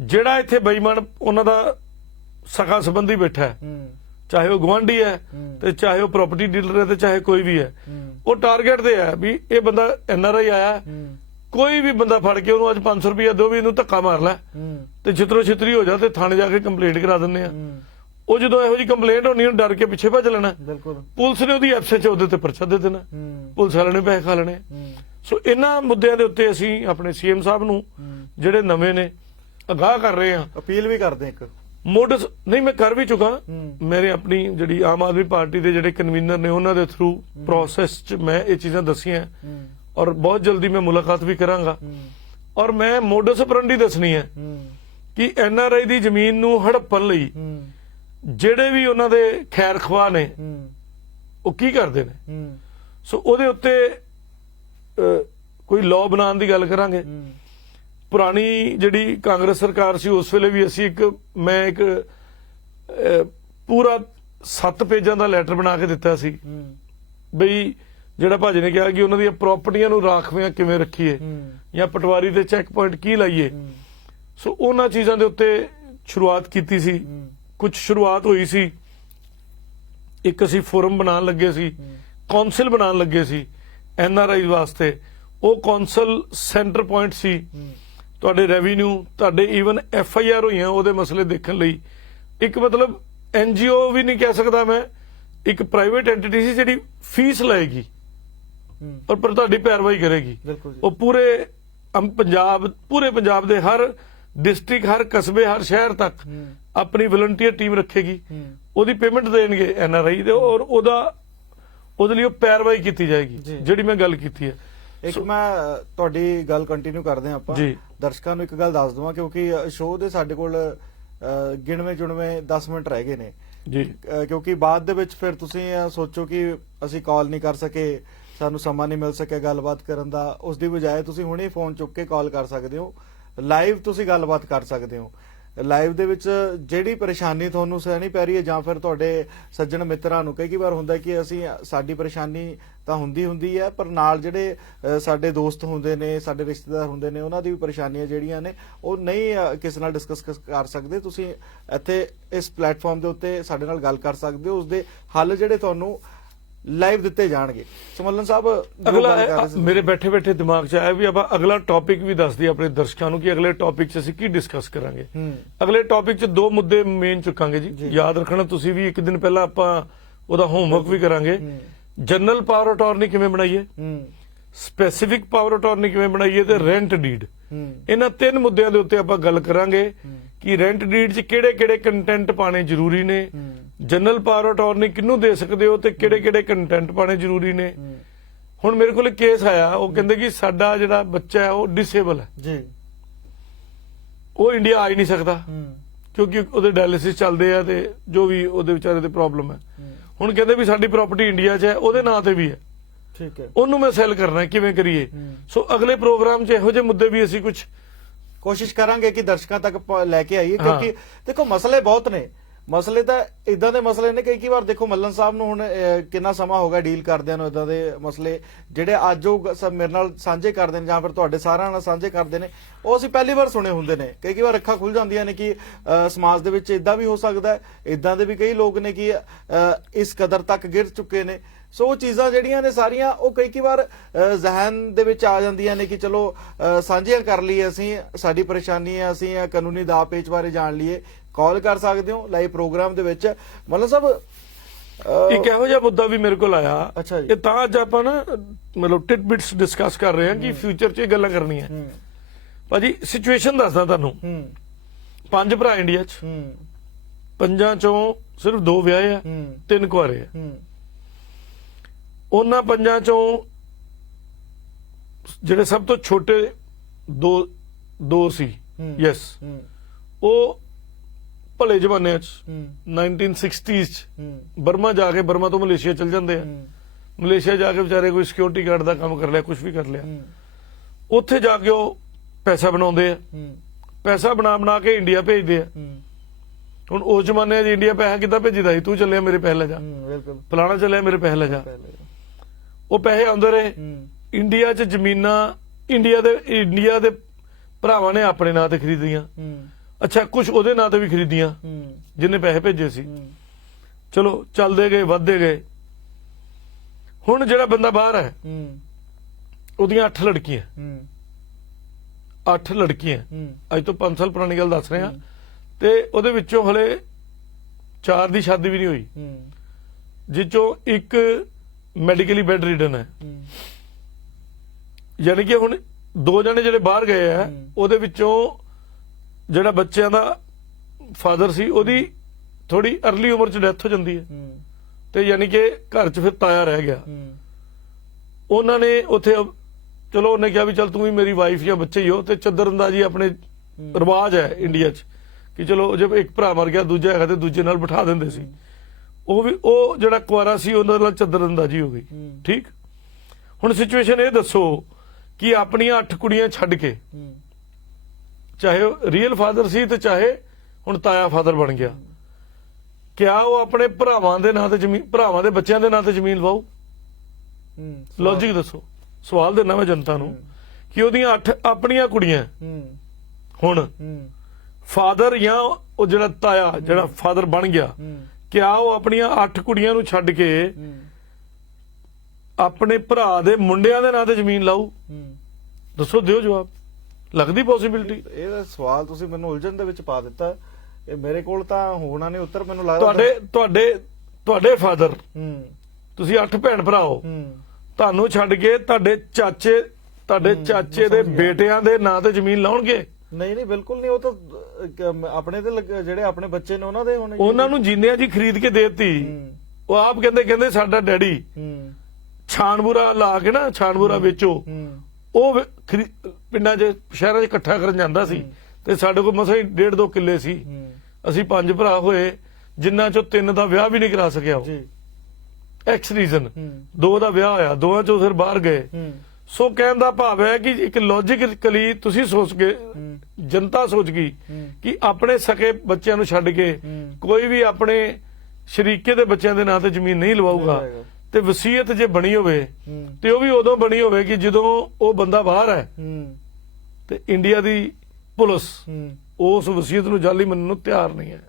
ਜਿਹੜਾ ਇੱਥੇ ਬੇਈਮਾਨ ਉਹਨਾਂ ਦਾ ਸਗਾ ਸੰਬੰਧੀ ਬੈਠਾ ਹੈ, ਚਾਹੇ ਉਹ ਗੁਆਂਢੀ ਹੈ ਤੇ ਚਾਹੇ ਉਹ ਪ੍ਰਾਪਰਟੀ ਡੀਲਰ ਹੈ ਤੇ ਚਾਹੇ ਕੋਈ ਵੀ ਹੈ, ਉਹ ਟਾਰਗੇਟ ਤੇ ਹੈ ਵੀ ਇਹ ਬੰਦਾ NRI ਆਇਆ, ਕੋਈ ਵੀ ਬੰਦਾ ਫੜ ਕੇ ਉਹਨੂੰ ਅੱਜ 500 ਰੁਪਇਆ ਦਿਓ ਵੀ ਇਹਨੂੰ ਧੱਕਾ ਮਾਰ ਲੈ ਤੇ ਛਿੱਤਰੋ ਛਿੱਤਰੀ ਹੋ ਜਾ ਤੇ ਥਾਣੇ ਜਾ ਕੇ ਕੰਪਲੇਂਟ ਕਰਾ ਦਿੰਦੇ ਆ। ਉਹ ਜਦੋਂ ਇਹੋ ਜੀ ਕੰਪਲੇਂਟ ਹੋਣੀ, ਉਹਨੂੰ ਡਰ ਕੇ ਪਿੱਛੇ ਭੱਜ ਲੈਣਾ। ਬਿਲਕੁਲ। ਪੁਲਿਸ ਨੇ ਉਹਦੀ ਐਬਸੈਂਸ ਉਹਦੇ ਤੇ ਪਰਚਾ ਦੇ ਦੇਣਾ, ਪੁਲਿਸ ਵਾਲਿਆਂ ਨੇ ਪੈਸੇ ਖਾ ਲੈਣੇ। ਸੋ ਇਹਨਾਂ ਮੁੱਦਿਆਂ ਦੇ ਉੱਤੇ ਅਸੀਂ ਆਪਣੇ CM ਸਾਹਿਬ ਨੂੰ ਜਿਹੜੇ ਨਵੇਂ ਨੇ ਅਗਾਹ ਕਰ ਰਹੇ ਹਾਂ। ਅਪੀਲ ਵੀ ਕਰਦੇ ਇੱਕ ਮੋਡਸ ਨਹੀਂ, ਮੈਂ ਕਰ ਵੀ ਚੁੱਕਾ। ਮੇਰੇ ਆਪਣੀ ਜਿਹੜੀ ਆਮ ਆਦਮੀ ਪਾਰਟੀ ਦੇ ਜਿਹੜੇ ਕਨਵੀਨਰ ਨੇ ਉਹਨਾਂ ਦੇ ਥਰੂ ਪ੍ਰੋਸੈਸ 'ਚ ਮੈਂ ਇਹ ਚੀਜ਼ਾਂ ਦੱਸੀਆਂ ਔਰ ਬਹੁਤ ਜਲਦੀ ਮੈਂ ਮੁਲਾਕਾਤ ਵੀ ਕਰਾਂਗਾ। ਔਰ ਮੈਂ ਮੋਡਸ ਆਪਰੈਂਡੀ ਦੱਸਣੀ ਹੈ ਕਿ NRI ਦੀ ਜ਼ਮੀਨ ਨੂੰ ਹੜੱਪਣ ਲਈ ਜਿਹੜੇ ਵੀ ਉਹਨਾਂ ਦੇ ਖੈਰ ਖਵਾ ਨੇ ਉਹ ਕੀ ਕਰਦੇ ਨੇ। ਸੋ ਉਹਦੇ ਉੱਤੇ ਕੋਈ ਲਾਅ ਬਣਾਉਣ ਦੀ ਗੱਲ ਕਰਾਂਗੇ। ਪੁਰਾਣੀ ਜਿਹੜੀ ਕਾਂਗਰਸ ਸਰਕਾਰ ਸੀ ਉਸ ਵੇਲੇ ਵੀ ਅਸੀਂ ਮੈਂ ਇੱਕ ਪੂਰਾ 7 ਪੇਜਾਂ ਦਾ ਲੈਟਰ ਬਣਾ ਕੇ ਦਿੱਤਾ ਸੀ ਬਈ ਜਿਹੜਾ ਭਾਜੀ ਨੇ ਕਿਹਾ ਕਿ ਉਹਨਾਂ ਦੀਆਂ ਪ੍ਰਾਪਰਟੀਆਂ ਨੂੰ ਰਾਖਵੀਆਂ ਕਿਵੇਂ ਰੱਖੀਏ ਜਾਂ ਪਟਵਾਰੀ ਦੇ ਚੈੱਕ ਪੁਆਇੰਟ ਕੀ ਲਾਈਏ। ਸੋ ਉਹਨਾਂ ਚੀਜ਼ਾਂ ਦੇ ਉੱਤੇ ਸ਼ੁਰੂਆਤ ਕੀਤੀ ਸੀ। ਕੁਝ ਸ਼ੁਰੂਆਤ ਹੋਈ ਸੀ, ਇੱਕ ਅਸੀਂ ਫੋਰਮ ਬਣਾਉਣ ਲੱਗੇ ਸੀ, ਕੌਂਸਲ ਬਣਾਉਣ ਲੱਗੇ ਸੀ NRI ਵਾਸਤੇ। ਉਹ ਕੌਂਸਲ ਸੈਂਟਰ ਪੁਆਇੰਟ ਸੀ ਤੁਹਾਡੇ ਰੈਵਨਿਊ, ਤੁਹਾਡੇ ਈਵਨ FIR ਹੋਈਆਂ ਉਹਦੇ ਮਸਲੇ ਦੇਖਣ ਲਈ। ਇੱਕ ਮਤਲਬ NGO ਵੀ ਨਹੀਂ ਕਹਿ ਸਕਦਾ ਮੈਂ, ਇੱਕ ਪ੍ਰਾਈਵੇਟ ਐਂਟੀਟੀ ਸੀ ਜਿਹੜੀ ਫੀਸ ਲਏਗੀ ਔਰ ਪਰ ਤੁਹਾਡੀ ਪੈਰਵਾਈ ਕਰੇਗੀ। ਉਹ ਪੂਰੇ ਪੰਜਾਬ ਦੇ ਹਰ ਡਿਸਟ੍ਰਿਕਟ, ਹਰ ਕਸਬੇ, ਹਰ ਸ਼ਹਿਰ ਤੱਕ ਆਪਣੀ ਵਲੰਟੀਅਰ ਟੀਮ ਰੱਖੇਗੀ, ਉਹਦੀ ਪੇਮੈਂਟ ਦੇਣਗੇ NRI ਦੇ ਔਰ ਉਹਦੇ ਲਈ ਉਹ ਪੈਰਵਾਈ ਕੀਤੀ ਜਾਏਗੀ ਜਿਹੜੀ ਮੈਂ ਗੱਲ ਕੀਤੀ ਹੈ। ਇੱਕ ਮੈਂ ਤੁਹਾਡੀ ਗੱਲ ਕੰਟੀਨਿਊ ਕਰਦੇ ਹਾਂ ਆਪਾਂ। ਦਰਸ਼ਕਾਂ ਨੂੰ ਇੱਕ ਗੱਲ ਦੱਸ ਦਵਾਂ ਕਿਉਂਕਿ ਸ਼ੋਅ ਦੇ ਸਾਡੇ ਕੋਲ ਗਿਣਵੇਂ ਚੁਣਵੇਂ 10 ਮਿੰਟ ਰਹਿ ਗਏ ਨੇ ਜੀ, ਕਿਉਂਕਿ ਬਾਅਦ ਦੇ ਵਿੱਚ ਫਿਰ ਤੁਸੀਂ ਸੋਚੋ ਕਿ ਅਸੀਂ ਕਾਲ ਨਹੀਂ ਕਰ ਸਕੇ, ਸਾਨੂੰ ਸਮਾਂ ਨਹੀਂ ਮਿਲ ਸਕਿਆ ਗੱਲਬਾਤ ਕਰਨ ਦਾ। ਉਸ ਦੀ ਬਜਾਏ ਤੁਸੀਂ ਹੁਣੇ ਫੋਨ ਚੁੱਕ ਕੇ ਕਾਲ ਕਰ ਸਕਦੇ ਹੋ, ਲਾਈਵ ਤੁਸੀਂ ਗੱਲਬਾਤ ਕਰ ਸਕਦੇ ਹੋ। ਲਾਈਵ ਦੇ ਵਿੱਚ ਜਿਹੜੀ ਪਰੇਸ਼ਾਨੀ ਤੁਹਾਨੂੰ ਸਹਿਣੀ ਪੈ ਰਹੀ ਹੈ ਜਾਂ ਫਿਰ ਤੁਹਾਡੇ ਸੱਜਣ ਮਿੱਤਰਾਂ ਨੂੰ ਕਈ ਵਾਰ ਹੁੰਦਾ ਕਿ ਸਾਡੀ ਪਰੇਸ਼ਾਨੀ ਤਾਂ ਹੁੰਦੀ ਹੈ, ਪਰ ਨਾਲ ਜਿਹੜੇ ਸਾਡੇ ਦੋਸਤ ਹੁੰਦੇ ਨੇ, ਸਾਡੇ ਰਿਸ਼ਤੇਦਾਰ ਹੁੰਦੇ ਨੇ, ਉਹਨਾਂ ਦੀ ਵੀ ਪਰੇਸ਼ਾਨੀਆਂ ਜਿਹੜੀਆਂ ਨੇ ਉਹ ਨਹੀਂ ਕਿਸੇ ਨਾਲ ਡਿਸਕਸ ਕਰ ਸਕਦੇ। ਤੁਸੀਂ ਇੱਥੇ ਇਸ ਪਲੇਟਫਾਰਮ ਦੇ ਉੱਤੇ ਸਾਡੇ ਨਾਲ ਗੱਲ ਕਰ ਸਕਦੇ ਹੋ, ਉਸਦੇ ਹੱਲ ਜਿਹੜੇ ਤੁਹਾਨੂੰ ਲਾਈਵ ਦਿੱਤੇ ਜਾਣਗੇ। ਸੁਮਲਨ ਸਾਹਿਬ, ਅਗਲਾ ਮੇਰੇ ਬੈਠੇ ਬੈਠੇ ਦਿਮਾਗ 'ਚ ਆਇਆ ਵੀ ਆਪਾਂ ਅਗਲਾ ਟੌਪਿਕ ਵੀ ਦੱਸ ਦਈਏ ਆਪਣੇ ਦਰਸ਼ਕਾਂ ਨੂੰ ਕਿ ਅਗਲੇ ਟੌਪਿਕ 'ਚ ਅਸੀਂ ਕੀ ਡਿਸਕਸ ਕਰਾਂਗੇ। ਅਗਲੇ ਟੌਪਿਕ 'ਚ 2 ਮੁੱਦੇ ਮੇਨ ਚੁੱਕਾਂਗੇ ਜੀ, ਯਾਦ ਰੱਖਣਾ ਤੁਸੀਂ ਵੀ। ਇੱਕ ਦਿਨ ਪਹਿਲਾਂ ਆਪਾਂ ਉਹਦਾ ਹੋਮਵਰਕ ਵੀ ਕਰਾਂਗੇ। ਜਨਰਲ ਪਾਵਰ ਅਟਾਰਨੀ ਕਿਵੇਂ ਬਣਾਈਏ, ਸਪੈਸੀਫਿਕ ਪਾਵਰ ਅਟਾਰਨੀ ਕਿਵੇਂ ਬਣਾਈਏ ਤੇ ਰੈਂਟ ਡੀਡ। ਇਹਨਾਂ 3 ਮੁੱਦਿਆਂ ਦੇ ਉੱਤੇ ਆਪਾਂ ਗੱਲ ਕਰਾਂਗੇ ਕਿ ਰੈਂਟ ਡੀਡ 'ਚ ਕਿਹੜੇ-ਕਿਹੜੇ ਕੰਟੈਂਟ ਪਾਣੇ ਜ਼ਰੂਰੀ ਨੇ, ਜਨਰਲ ਪਾਵਰ ਅਟਾਰਨੀ ਕਿਹਨੂੰ ਦੇ ਸਕਦੇ ਹੋ ਤੇ ਕਿਹੜੇ-ਕਿਹੜੇ ਕੰਟੈਂਟ ਪਾਣੇ ਜ਼ਰੂਰੀ ਨੇ। ਹੁਣ ਮੇਰੇ ਕੋਲ ਕੇਸ ਆਇਆ, ਉਹ ਕਹਿੰਦੇ ਕਿ ਸਾਡਾ ਜਿਹੜਾ ਬੱਚਾ ਹੈ ਉਹ ਡਿਸੇਬਲ ਹੈ ਜੀ, ਉਹ ਇੰਡੀਆ ਆ ਹੀ ਨਹੀਂ ਸਕਦਾ ਕਿਉਂਕਿ ਉਹਦੇ ਡਾਇਲਿਸਿਸ ਚੱਲਦੇ ਆ ਤੇ ਜੋ ਵੀ ਉਹਦੇ ਵਿਚਾਰੇ ਤੇ ਪ੍ਰੋਬਲਮ ਹੈ। ਹੁਣ ਕਹਿੰਦੇ ਵੀ ਸਾਡੀ ਪ੍ਰਾਪਰਟੀ ਇੰਡੀਆ 'ਚ ਹੈ, ਉਹਦੇ ਨਾਂ ਤੇ ਵੀ ਹੈ, ਠੀਕ ਹੈ, ਉਹਨੂੰ ਮੈਂ ਸੈਲ ਕਰਨਾ, ਕਿਵੇਂ ਕਰੀਏ। ਸੋ ਅਗਲੇ ਪ੍ਰੋਗਰਾਮ 'ਚ ਇਹੋ ਜਿਹੇ ਮੁੱਦੇ ਵੀ ਅਸੀਂ ਕੁਝ ਕੋਸ਼ਿਸ਼ ਕਰਾਂਗੇ ਕਿ ਦਰਸ਼ਕਾਂ ਤੱਕ ਲੈ ਕੇ ਆਈਏ, ਕਿਉਂਕਿ ਦੇਖੋ ਮਸਲੇ ਬਹੁਤ ਨੇ। ਮਸਲੇ ਤਾਂ ਇਦਾਂ ਦੇ ਮਸਲੇ ਨੇ ਕਈ ਵਾਰ ਦੇਖੋ ਮੱਲਨ ਸਾਹਿਬ ਨੂੰ ਹੁਣ ਕਿੰਨਾ ਸਮਾਂ ਹੋ ਗਿਆ ਡੀਲ ਕਰਦਿਆਂ ਨੂੰ ਇਦਾਂ ਦੇ ਮਸਲੇ ਜਿਹੜੇ ਅੱਜ ਉਹ ਮੇਰੇ ਨਾਲ ਸਾਂਝੇ ਕਰਦੇ ਨੇ ਜਾਂ ਫਿਰ ਤੁਹਾਡੇ ਸਾਰਿਆਂ ਨਾਲ ਸਾਂਝੇ ਕਰਦੇ ਨੇ, ਉਹ ਅਸੀਂ ਪਹਿਲੀ ਵਾਰ ਸੁਣੇ ਹੁੰਦੇ ਨੇ। ਕਈ ਵਾਰ ਅੱਖਾਂ ਖੁੱਲ ਜਾਂਦੀਆਂ ਨੇ ਕਿ ਸਮਾਜ ਦੇ ਵਿੱਚ ਇਦਾਂ ਵੀ ਹੋ ਸਕਦਾ ਹੈ, ਇਦਾਂ ਦੇ ਵੀ ਕਈ ਲੋਕ ਨੇ ਕਿ ਇਸ ਕਦਰ ਤੱਕ ਗਿਰ ਚੁੱਕੇ ਨੇ। ਸੋ ਉਹ ਚੀਜ਼ਾਂ ਜਿਹੜੀਆਂ ਨੇ ਸਾਰੀਆਂ ਉਹ ਕਈ ਵਾਰ ਜ਼ਹਿਨ ਦੇ ਵਿੱਚ ਆ ਜਾਂਦੀਆਂ ਨੇ ਕਿ ਚਲੋ ਸਾਂਝੀਆਂ ਕਰ ਲਈਏ, ਅਸੀਂ ਸਾਡੀ ਪਰੇਸ਼ਾਨੀ ਹੈ, ਅਸੀਂ ਕਾਨੂੰਨੀ ਦਾਅ ਪੇਚ ਬਾਰੇ ਜਾਣ ਲਈਏ। ਕਾਲ ਕਰ ਸਕਦੇ ਹੋ ਲਾਈਵ ਪ੍ਰੋਗਰਾਮ ਦੇ ਵਿੱਚ। ਮਤਲਬ ਸਾਹਿਬ ਇੱਕ ਇਹੋ ਜਿਹਾ ਮੁੱਦਾ ਵੀ ਮੇਰੇ ਕੋਲ ਆਇਆ, ਅੱਛਾ ਜੀ, ਇਹ ਤਾਂ ਅੱਜ ਆਪਾਂ ਨਾ ਮਤਲਬ ਟਿਟ ਬਿਟਸ ਡਿਸਕਸ ਕਰ ਰਹੇ ਹਾਂ ਕਿ ਫਿਊਚਰ 'ਚ ਇਹ ਗੱਲਾਂ ਕਰਨੀਆਂ। ਭਾਜੀ ਸਿਚੁਏਸ਼ਨ ਦੱਸਦਾ ਤੁਹਾਨੂੰ, 5 ਭਰਾ ਇੰਡੀਆ 'ਚ, 5 ਚੋਂ ਸਿਰਫ 2 ਵਿਆਹੇ ਆ, 3 ਕੁਆਰੇ ਆ। ਉਹਨਾਂ 5 ਚੋਂ ਜਿਹੜੇ ਸਭ ਤੋਂ ਛੋਟੇ ਦੋ ਸੀ, ਯੈਸ, ਉਹ ਭਲੇ ਜ਼ਮਾਨੇ 'ਚ 1960s 'ਚ ਬਰਮਾ ਜਾ ਕੇ, ਬਰਮਾ ਤੋਂ ਮਲੇਸ਼ੀਆ ਚਲ ਜਾਂਦੇ ਆ। ਮਲੇਸ਼ੀਆ ਜਾ ਕੇ ਵਿਚਾਰੇ ਕੋਈ ਸਿਕਿਉਰਿਟੀ ਗਾਰਡ ਦਾ ਕੰਮ ਕਰ ਲਿਆ, ਕੁਝ ਵੀ ਕਰ ਲਿਆ। ਉੱਥੇ ਜਾ ਕੇ ਉਹ ਪੈਸਾ ਬਣਾਉਂਦੇ ਆ, ਪੈਸਾ ਬਣਾ ਕੇ ਇੰਡੀਆ ਭੇਜਦੇ ਆ। ਹੁਣ ਉਸ ਜ਼ਮਾਨੇ 'ਚ ਇੰਡੀਆ ਪੈਸਾ ਕਿੱਦਾਂ ਭੇਜੀਦਾ ਸੀ? ਤੂੰ ਚੱਲਿਆ ਮੇਰੇ ਪੈਸੇ ਲੈ ਜਾ, ਬਿਲਕੁਲ ਫਲਾਣਾ ਚੱਲਿਆ ਮੇਰੇ ਪੈਸੇ ਲੈ ਜਾ। ਉਹ ਪੈਸੇ ਆਉਂਦੇ ਰਹੇ। ਇੰਡੀਆ 'ਚ ਜ਼ਮੀਨਾਂ ਇੰਡੀਆ ਦੇ ਭਰਾਵਾਂ ਨੇ ਆਪਣੇ ਨਾਂ ਤੇ ਖਰੀਦੀਆਂ। ਅੱਛਾ, ਕੁਝ ਉਹਦੇ ਨਾਂ ਤੇ ਵੀ ਖਰੀਦੀਆਂ ਜਿੰਨੇ ਪੈਸੇ ਭੇਜੇ ਸੀ। ਚਲੋ ਚੱਲਦੇ ਗਏ, ਵੱਧਦੇ ਗਏ। ਹੁਣ ਜਿਹੜਾ ਬੰਦਾ ਬਾਹਰ ਹੈ ਉਹਦੀਆਂ 8 ਲੜਕੀਆਂ 8 ਲੜਕੀਆਂ ਅੱਜ ਤੋਂ 5 ਸਾਲ ਪੁਰਾਣੀ ਗੱਲ ਦੱਸ ਰਿਹਾ, ਤੇ ਉਹਦੇ ਵਿੱਚੋਂ ਹਲੇ 4 ਦੀ ਸ਼ਾਦੀ ਵੀ ਨਹੀਂ ਹੋਈ, ਜਿਸ ਚੋਂ ਇੱਕ ਮੈਡੀਕਲੀ ਬੈਡ ਰਿਡਨ ਹੈ। ਯਾਨੀ ਕਿ ਹੁਣ 2 ਜਣੇ ਜਿਹੜੇ ਬਾਹਰ ਗਏ ਆ, ਉਹਦੇ ਵਿੱਚੋਂ ਜਿਹੜਾ ਬੱਚਿਆਂ ਦਾ ਫਾਦਰ ਸੀ ਉਹਦੀ ਥੋੜੀ ਅਰਲੀ ਉਮਰ 'ਚ ਡੈਥ ਹੋ ਜਾਂਦੀ ਹੈ, ਤੇ ਯਾਨੀ ਕਿ ਘਰ 'ਚ ਫਿਰ ਤਾਇਆ ਰਹਿ ਗਿਆ। ਉਹਨਾਂ ਨੇ ਉੱਥੇ ਚਲੋ ਉਹਨੇ ਕਿਹਾ ਵੀ ਚੱਲ ਤੂੰ ਵੀ ਮੇਰੀ ਵਾਈਫ ਜਾਂ ਬੱਚੇ ਹੀ ਹੋ, ਤੇ ਚੱਦਰ ਅੰਦਾਜ਼ੀ ਆਪਣੇ ਰਿਵਾਜ ਹੈ ਇੰਡੀਆ 'ਚ ਕਿ ਚਲੋ ਜੇ ਇੱਕ ਭਰਾ ਮਰ ਗਿਆ ਦੂਜਾ ਹੈਗਾ ਤੇ ਦੂਜੇ ਨਾਲ ਬਿਠਾ ਦਿੰਦੇ ਸੀ। ਉਹ ਜਿਹੜਾ ਕੁਆਰਾ ਸੀ ਉਹਨਾਂ ਨਾਲ ਚੱਦਰ ਅੰਦਾਜ਼ੀ ਹੋ ਗਈ। ਠੀਕ, ਹੁਣ ਸਿਚੁਏਸ਼ਨ ਇਹ ਦੱਸੋ ਕਿ ਆਪਣੀਆਂ 8 ਕੁੜੀਆਂ ਛੱਡ ਕੇ, ਚਾਹੇ ਉਹ ਰੀਅਲ ਫਾਦਰ ਸੀ ਤੇ ਚਾਹੇ ਹੁਣ ਤਾਇਆ ਫਾਦਰ ਬਣ ਗਿਆ, ਕਿਆ ਉਹ ਆਪਣੇ ਭਰਾਵਾਂ ਦੇ ਨਾਂ ਤੇ ਜ਼ਮੀਨ, ਭਰਾਵਾਂ ਦੇ ਬੱਚਿਆਂ ਦੇ ਨਾਂ ਤੇ ਜ਼ਮੀਨ ਲਵਾਉ? ਲੌਜੀਕ ਦੱਸੋ। ਸਵਾਲ ਦੇਣਾ ਮੈਂ ਜਨਤਾ ਨੂੰ ਕਿ ਉਹਦੀਆਂ 8 ਆਪਣੀਆਂ ਕੁੜੀਆਂ, ਹੁਣ ਫਾਦਰ ਜਾਂ ਉਹ ਜਿਹੜਾ ਤਾਇਆ ਜਿਹੜਾ ਫਾਦਰ ਬਣ ਗਿਆ, ਕਿਆ ਉਹ ਆਪਣੀਆਂ 8 ਕੁੜੀਆਂ ਨੂੰ ਛੱਡ ਕੇ ਆਪਣੇ ਭਰਾ ਦੇ ਮੁੰਡਿਆਂ ਦੇ ਨਾਂ ਤੇ ਜ਼ਮੀਨ ਲਾਊ? ਦੱਸੋ, ਦਿਓ ਜਵਾਬ। ਲੱਗਦੀ ਪੋਸੀਬਿਲਿਟੀ? ਇਹ ਸਵਾਲ ਤੁਸੀਂ ਮੈਨੂੰ ਉਲਝਣ ਦੇ ਵਿੱਚ ਪਾ ਦਿੱਤਾ। ਇਹ ਮੇਰੇ ਕੋਲ ਤਾਂ ਹੋਣਾ ਨਹੀਂ ਉੱਤਰ, ਮੈਨੂੰ ਲੱਗਦਾ ਤੁਹਾਡੇ ਫਾਦਰ, ਤੁਸੀਂ 8 ਭੈਣ ਭਰਾ ਹੋ, ਤੁਹਾਨੂੰ ਛੱਡ ਕੇ ਤੁਹਾਡੇ ਚਾਚੇ ਦੇ ਬੇਟਿਆਂ ਦੇ ਨਾਂ ਤੇ ਜ਼ਮੀਨ ਲਾਉਣਗੇ? ਨਹੀਂ, ਬਿਲਕੁਲ ਨਹੀਂ। ਉਹ ਤਾਂ ਆਪਣੇ ਤੇ ਜਿਹੜੇ ਆਪਣੇ ਬੱਚੇ ਨੇ ਉਹਨਾਂ ਦੇ ਹੋਣੇ। ਉਹਨਾਂ ਨੂੰ ਜਿੰਨਿਆਂ ਜੀ ਖਰੀਦ ਕੇ ਦੇਤੀ। ਉਹ ਆਪ ਕਹਿੰਦੇ ਸਾਡਾ ਡੈਡੀ ਛਾਣਬੂਰਾ ਲਾ ਕੇ ਨਾ, ਛਾਣਬੂਰਾ ਵੇਚੋ, ਉਹ ਪਿੰਡਾਂ 'ਚ ਸ਼ਹਿਰਾਂ 'ਚ ਇਕੱਠਾ ਕਰਨ ਜਾਂਦਾ ਸੀ, ਤੇ ਸਾਡੇ ਕੋਲ ਮਸਾਂ ਹੀ 1.5-2 ਕਿੱਲੇ ਸੀ। ਅਸੀਂ 5 ਭਰਾ ਹੋਏ, ਜਿਨ੍ਹਾਂ 'ਚੋਂ 3 ਦਾ ਵਿਆਹ ਵੀ ਨਹੀਂ ਕਰਾ ਸਕਿਆ ਉਹ, ਐਕਸ ਰੀਜ਼ਨ। 2 ਦਾ ਵਿਆਹ ਹੋਇਆ, 2 'ਚੋਂ ਫਿਰ ਬਾਹਰ ਗਏ। ਸੋ ਕਹਿਣ ਦਾ ਭਾਵ ਹੈ ਕਿ ਇੱਕ ਲੌਜੀਕਲੀ ਤੁਸੀਂ ਸੋਚ ਕੇ, ਜਨਤਾ ਸੋਚ ਗਈ ਕਿ ਆਪਣੇ ਸਕੇ ਬੱਚਿਆਂ ਨੂੰ ਛੱਡ ਕੇ ਕੋਈ ਵੀ ਆਪਣੇ ਸ਼ਰੀਕੇ ਦੇ ਬੱਚਿਆਂ ਦੇ ਨਾਂ ਤੇ ਜ਼ਮੀਨ ਨਹੀਂ ਲਵਾਊਗਾ। ਤੇ ਵਸੀਅਤ ਜੇ ਬਣੀ ਹੋਵੇ ਤੇ ਉਹ ਵੀ ਉਦੋਂ ਬਣੀ ਹੋਵੇ ਕਿ ਜਦੋਂ ਉਹ ਬੰਦਾ ਬਾਹਰ ਹੈ, ਤੇ ਇੰਡੀਆ ਦੀ ਪੁਲਿਸ ਉਸ ਵਸੀਅਤ ਨੂੰ ਜਾਲੀ ਮੰਨਣ ਨੂੰ ਤਿਆਰ ਨਹੀਂ ਹੈ।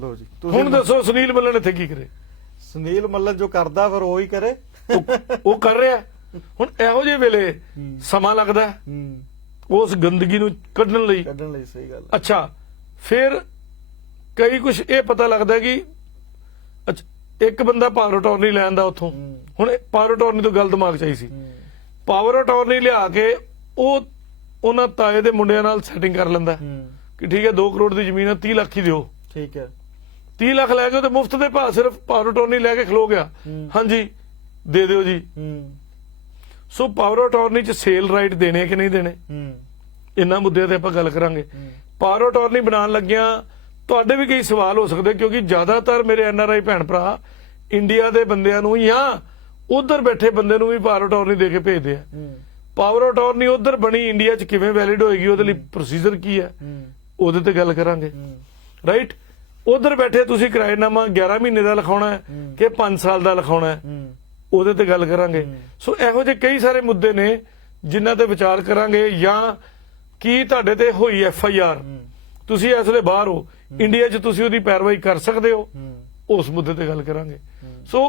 ਲੋ ਜੀ, ਹੁਣ ਦੱਸੋ ਸੁਨੀਲ ਮੱਲਨ ਇੱਥੇ ਕੀ ਕਰੇ? ਸੁਨੀਲ ਮੱਲਨ ਜੋ ਕਰਦਾ ਫਿਰ ਉਹ ਹੀ ਕਰੇ। ਉਹ ਕਰ ਰਿਹਾ। ਹੁਣ ਇਹੋ ਜਿਹੇ ਵੇਲੇ ਸਮਾਂ ਲੱਗਦਾ ਉਸ ਗੰਦਗੀ ਨੂੰ ਕੱਢਣ ਲਈ। ਸਹੀ ਗੱਲ। ਅੱਛਾ, ਫਿਰ ਕਈ ਕੁਝ ਇਹ ਪਤਾ ਲੱਗਦਾ ਕਿ ਇੱਕ ਬੰਦਾ ਪਾਵਰ ਅਟਾਰਨੀ ਲੈਣ ਦਾ ਉੱਥੋਂ, ਹੁਣ ਪਾਵਰ ਅਟਾਰਨੀ ਤੋਂ ਗੱਲ ਦਿਮਾਗ 'ਚ ਆਈ ਸੀ। ਪਾਵਰ ਅਟਾਰਨੀ ਲਿਆ ਕੇ ਉਹਨਾਂ ਤਾਏ ਦੇ ਮੁੰਡਿਆਂ ਨਾਲ ਸੈਟਿੰਗ ਕਰ ਲੈਂਦਾ ਕਿ ਠੀਕ ਹੈ 2 ਕਰੋੜ ਦੀ ਜ਼ਮੀਨ ਹੈ, 30 ਲੱਖ ਹੀ ਦਿਓ। ਠੀਕ ਹੈ, 30 ਲੱਖ ਲੈ ਕੇ ਉਹ ਤੇ ਮੁਫਤ ਦੇ ਭਾਅ ਸਿਰਫ ਪਾਵਰ ਅਟਾਰਨੀ ਲੈ ਕੇ ਖਲੋ ਗਿਆ, ਹਾਂਜੀ ਦੇ ਦਿਓ ਜੀ। ਸੋ ਪਾਵਰ ਅਟਾਰਨੀ 'ਚ ਸੇਲ ਰਾਈਟ ਦੇਣੇ ਕਿ ਨਹੀਂ ਦੇਣੇ, ਇਹਨਾਂ ਮੁੱਦਿਆਂ ਤੇ ਆਪਾਂ ਗੱਲ ਕਰਾਂਗੇ। ਪਾਵਰ ਅਟਾਰਨੀ ਬਣਾਉਣ ਲੱਗਿਆਂ ਤੁਹਾਡੇ ਵੀ ਕਈ ਸਵਾਲ ਹੋ ਸਕਦੇ, ਕਿਉਂਕਿ ਜ਼ਿਆਦਾਤਰ ਮੇਰੇ NRI ਭੈਣ ਭਰਾ ਇੰਡੀਆ ਦੇ ਬੰਦਿਆਂ ਨੂੰ ਜਾਂ ਉਧਰ ਬੈਠੇ ਬੰਦੇ ਨੂੰ ਵੀ ਪਾਵਰ ਅਟਾਰਨੀ ਦੇ ਕੇ ਭੇਜਦੇ ਆ। ਪਾਵਰ ਅਟਾਰਨੀ ਉਧਰ ਬਣੀ ਇੰਡੀਆ 'ਚ ਕਿਵੇਂ ਵੈਲਿਡ ਹੋਏਗੀ, ਉਹਦੇ ਲਈ ਪ੍ਰੋਸੀਜਰ ਕੀ ਹੈ, ਉਹਦੇ ਤੇ ਗੱਲ ਕਰਾਂਗੇ। ਰਾਈਟ, ਉਧਰ ਬੈਠੇ ਤੁਸੀਂ ਕਿਰਾਏਨਾਮਾ 11 ਮਹੀਨੇ ਦਾ ਲਿਖਾਉਣਾ ਹੈ ਕਿ 5 ਸਾਲ ਦਾ ਲਿਖਾਉਣਾ ਹੈ, ਉਹਦੇ ਤੇ ਗੱਲ ਕਰਾਂਗੇ। ਸੋ ਇਹੋ ਜਿਹੇ ਕਈ ਸਾਰੇ ਮੁੱਦੇ ਨੇ ਜਿਨ੍ਹਾਂ ਤੇ ਵਿਚਾਰ ਕਰਾਂਗੇ। ਜਾਂ ਕੀ ਤੁਹਾਡੇ ਤੇ ਹੋਈ FIR, ਤੁਸੀਂ ਇਸ ਵੇਲੇ ਬਾਹਰ ਹੋ, ਇੰਡੀਆ 'ਚ ਤੁਸੀਂ ਉਹਦੀ ਪੈਰਵਾਈ ਕਰ ਸਕਦੇ ਹੋ, ਉਸ ਮੁੱਦੇ ਤੇ ਗੱਲ ਕਰਾਂਗੇ। ਸੋ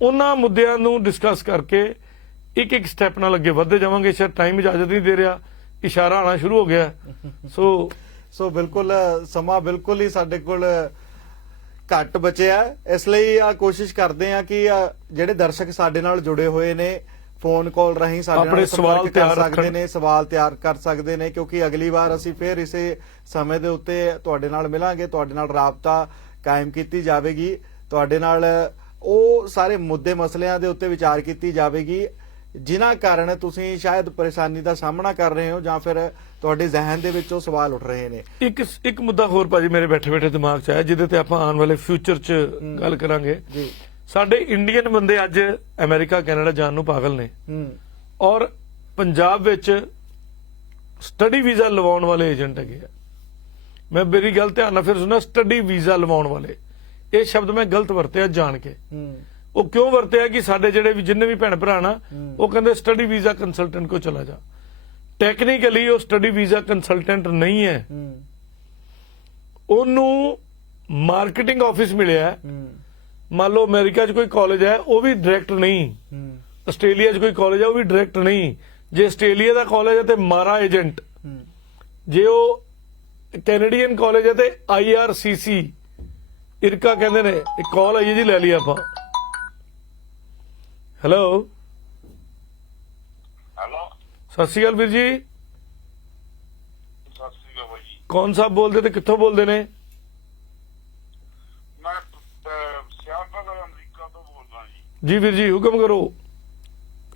ਉਹਨਾਂ ਮੁੱਦਿਆਂ ਨੂੰ ਡਿਸਕਸ ਕਰਕੇ ਇੱਕ ਸਟੈਪ ਨਾਲ ਅੱਗੇ ਵਧਦੇ ਜਾਵਾਂਗੇ। ਸ਼ਾਇਦ ਟਾਈਮ ਇਜਾਜ਼ਤ ਨਹੀਂ ਦੇ ਰਿਹਾ, ਇਸ਼ਾਰਾ ਆਉਣਾ ਸ਼ੁਰੂ ਹੋ ਗਿਆ। ਸੋ ਬਿਲਕੁਲ ਸਮਾਂ ਬਿਲਕੁਲ ਹੀ ਸਾਡੇ ਕੋਲ ਘੱਟ ਬਚਿਆ, ਇਸ ਲਈ ਆ ਕੋਸ਼ਿਸ਼ ਕਰਦੇ ਆ ਕਿ ਜਿਹੜੇ ਦਰਸ਼ਕ ਸਾਡੇ ਨਾਲ ਜੁੜੇ ਹੋਏ ਨੇ ਫੋਨ ਕਾਲ ਰਾਹੀਂ ਸਾਡੇ ਨਾਲ ਸੰਪਰਕ ਕਰ ਸਕਦੇ ਨੇ, ਸਵਾਲ ਤਿਆਰ ਕਰ ਸਕਦੇ ਨੇ, ਕਿਉਂਕਿ ਅਗਲੀ ਵਾਰ ਅਸੀਂ ਫਿਰ ਇਸੇ ਸਮੇਂ ਦੇ ਉੱਤੇ ਤੁਹਾਡੇ ਨਾਲ ਮਿਲਾਂਗੇ, ਤੁਹਾਡੇ ਨਾਲ ਰਾਬਤਾ ਕਾਇਮ ਕੀਤੀ ਜਾਵੇਗੀ, ਤੁਹਾਡੇ ਨਾਲ ਉਹ ਸਾਰੇ ਮੁੱਦੇ ਮਸਲਿਆਂ ਦੇ ਉੱਤੇ ਵਿਚਾਰ ਕੀਤੀ ਜਾਵੇਗੀ ਜਿਨ੍ਹਾਂ ਕਾਰਨ ਤੁਸੀਂ ਸ਼ਾਇਦ ਪਰੇਸ਼ਾਨੀ ਦਾ ਸਾਹਮਣਾ ਕਰ ਰਹੇ ਹੋ ਜਾਂ ਫਿਰ ਤੁਹਾਡੇ ਜ਼ਿਹਨ ਦੇ ਵਿੱਚ ਉਹ ਸਵਾਲ ਉੱਠ ਰਹੇ ਨੇ। ਇੱਕ ਮੁੱਦਾ ਹੋਰ ਭਾਜੀ ਮੇਰੇ ਬੈਠੇ ਬੈਠੇ ਦਿਮਾਗ 'ਚ ਆਇਆ, ਜਿਹਦੇ ਤੇ ਆਪਾਂ ਆਉਣ ਵਾਲੇ ਫਿਊਚਰ 'ਚ ਗੱਲ ਕਰਾਂਗੇ ਜੀ। ਸਾਡੇ ਇੰਡੀਅਨ ਬੰਦੇ ਅੱਜ ਅਮਰੀਕਾ ਕੈਨੇਡਾ ਜਾਣ ਨੂੰ ਪਾਗਲ ਨੇ, ਔਰ ਪੰਜਾਬ ਵਿੱਚ ਸਟੱਡੀ ਵੀਜ਼ਾ ਲਵਾਉਣ ਵਾਲੇ ਏਜੰਟ ਹੈਗੇ ਆ। ਮੈਂ ਮੇਰੀ ਗੱਲ ਧਿਆਨ ਨਾਲ ਫਿਰ ਸੁਣਾ, ਸਟੱਡੀ ਵੀਜ਼ਾ ਲਵਾਉਣ ਵਾਲੇ, ਇਹ ਸ਼ਬਦ ਮੈਂ ਗਲਤ ਵਰਤਿਆ ਜਾਣ ਕੇ। ਉਹ ਕਿਉਂ ਵਰਤਿਆ ਕਿ ਸਾਡੇ ਜਿਹੜੇ ਵੀ ਜਿੰਨੇ ਵੀ ਭੈਣ ਭਰਾ ਨਾ, ਉਹ ਕਹਿੰਦੇ ਸਟੱਡੀ ਵੀਜ਼ਾ ਕੰਸਲਟੈਂਟ ਕੋ ਚਲਾ ਜਾ। ਟੈਕਨੀਕਲੀ ਉਹ ਸਟੱਡੀ ਵੀਜ਼ਾ ਕੰਸਲਟੈਂਟ ਨਹੀਂ ਹੈ, ਉਹਨੂੰ ਮਾਰਕੀਟਿੰਗ ਆਫਿਸ ਮਿਲਿਆ। ਮੰਨ ਲਓ ਅਮਰੀਕਾ 'ਚ ਕੋਈ ਕਾਲਜ ਹੈ, ਉਹ ਵੀ ਡਾਇਰੈਕਟ ਨਹੀਂ, ਆਸਟ੍ਰੇਲੀਆ 'ਚ ਕੋਈ ਕਾਲਜ ਹੈ, ਉਹ ਵੀ ਡਾਇਰੈਕਟ ਨਹੀਂ। ਜੇ ਆਸਟ੍ਰੇਲੀਆ ਦਾ ਕਾਲਜ ਹੈ ਤੇ ਮਾਰਾ ਏਜੰਟ, ਜੇ ਉਹ ਕੈਨੇਡੀਅਨ ਕਾਲਜ ਹੈ ਤੇ IRCC ਇਰਕਾ ਕਹਿੰਦੇ ਨੇ। ਇੱਕ ਕਾਲ ਆਈ ਜੀ, ਲੈ ਲਈ ਆਪਾਂ। ਹੈਲੋ, ਹੈਲੋ, ਸਤਿ ਸ਼੍ਰੀ ਅਕਾਲ ਵੀਰ ਜੀ। ਸਤਿ ਸ਼੍ਰੀ ਅਕਾਲ ਬਾਈ ਜੀ। ਕੌਣ ਸਾਹਿਬ ਬੋਲਦੇ ਤੇ ਕਿੱਥੋਂ ਬੋਲਦੇ ਨੇ? ਮੈਂ ਸਿਆਲਕੋਟ ਅਮਰੀਕਾ ਤੋਂ ਬੋਲਦਾ ਜੀ। ਜੀ ਵੀਰ ਜੀ, ਹੁਕਮ ਕਰੋ।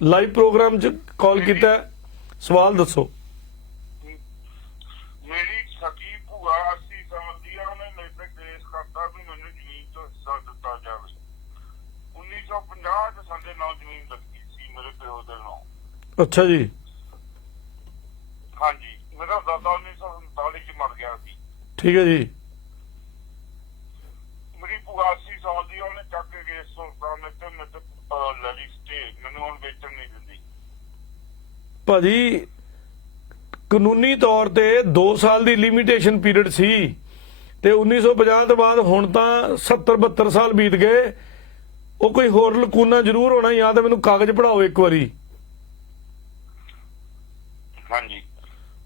ਲਾਈਵ ਪ੍ਰੋਗਰਾਮ 'ਚ ਕਾਲ ਕੀਤਾ, ਸਵਾਲ ਦੱਸੋ। ਮੇਰੀ ਸਕੀ ਭੂਆ 80 ਸਾਲ ਦੀ ਆ, ਉਹਨੇ ਮੇਰੇ ਤੇ ਕੇਸ ਕਰਤਾ ਵੀ ਮੈਨੂੰ ਜ਼ਮੀਨ ਤੋਂ ਹਿੱਸਾ ਦਿੱਤਾ ਜਾਵੇ। 1950 ਚ ਸਾਡੇ ਨਾਲ ਜ਼ਮੀਨ ਲੱਗੀ ਸੀ ਮੇਰੇ ਪਿਓ ਦੇ ਨਾਲ। ਅੱਛਾ ਜੀ। ਹਾਂਜੀ, ਮੇਰਾ ਦਾਦਾ 1947 ਚ ਮਰ ਗਿਆ ਸੀ। ਠੀਕ ਹੈ ਜੀ। ਮੇਰੀ ਭੂਆ 80 ਸਾਲ ਦੀ, ਉਹਨੇ ਚੱਕ ਕੇ ਕੇਸ ਸੁਲਤਾਨ ਨੇ ਤੇ ਮੇਰੇ ਲੜੀ ਸਟੇ, ਮੈਨੂੰ ਹੁਣ ਵੇਚਣ ਨਹੀਂ ਦਿੰਦੀ। ਭਾਜੀ ਕਾਨੂੰਨੀ ਤੌਰ ਤੇ 2 ਸਾਲ ਦੀ ਲਿਮਿਟੇਸ਼ਨ ਪੀਰੀਅਡ ਸੀ ਤੇ 1950 ਤੋਂ ਬਾਅਦ ਹੁਣ ਤਾਂ 70-72 ਸਾਲ ਬੀਤ ਗਏ। ਉਹ ਕੋਈ ਹੋਰ ਲਕੂਨਾ ਜ਼ਰੂਰ ਹੋਣਾ, ਜਾਂ ਤਾਂ ਮੈਨੂੰ ਕਾਗਜ਼ ਪੜਾਓ ਇੱਕ ਵਾਰੀ। ਹਾਂਜੀ,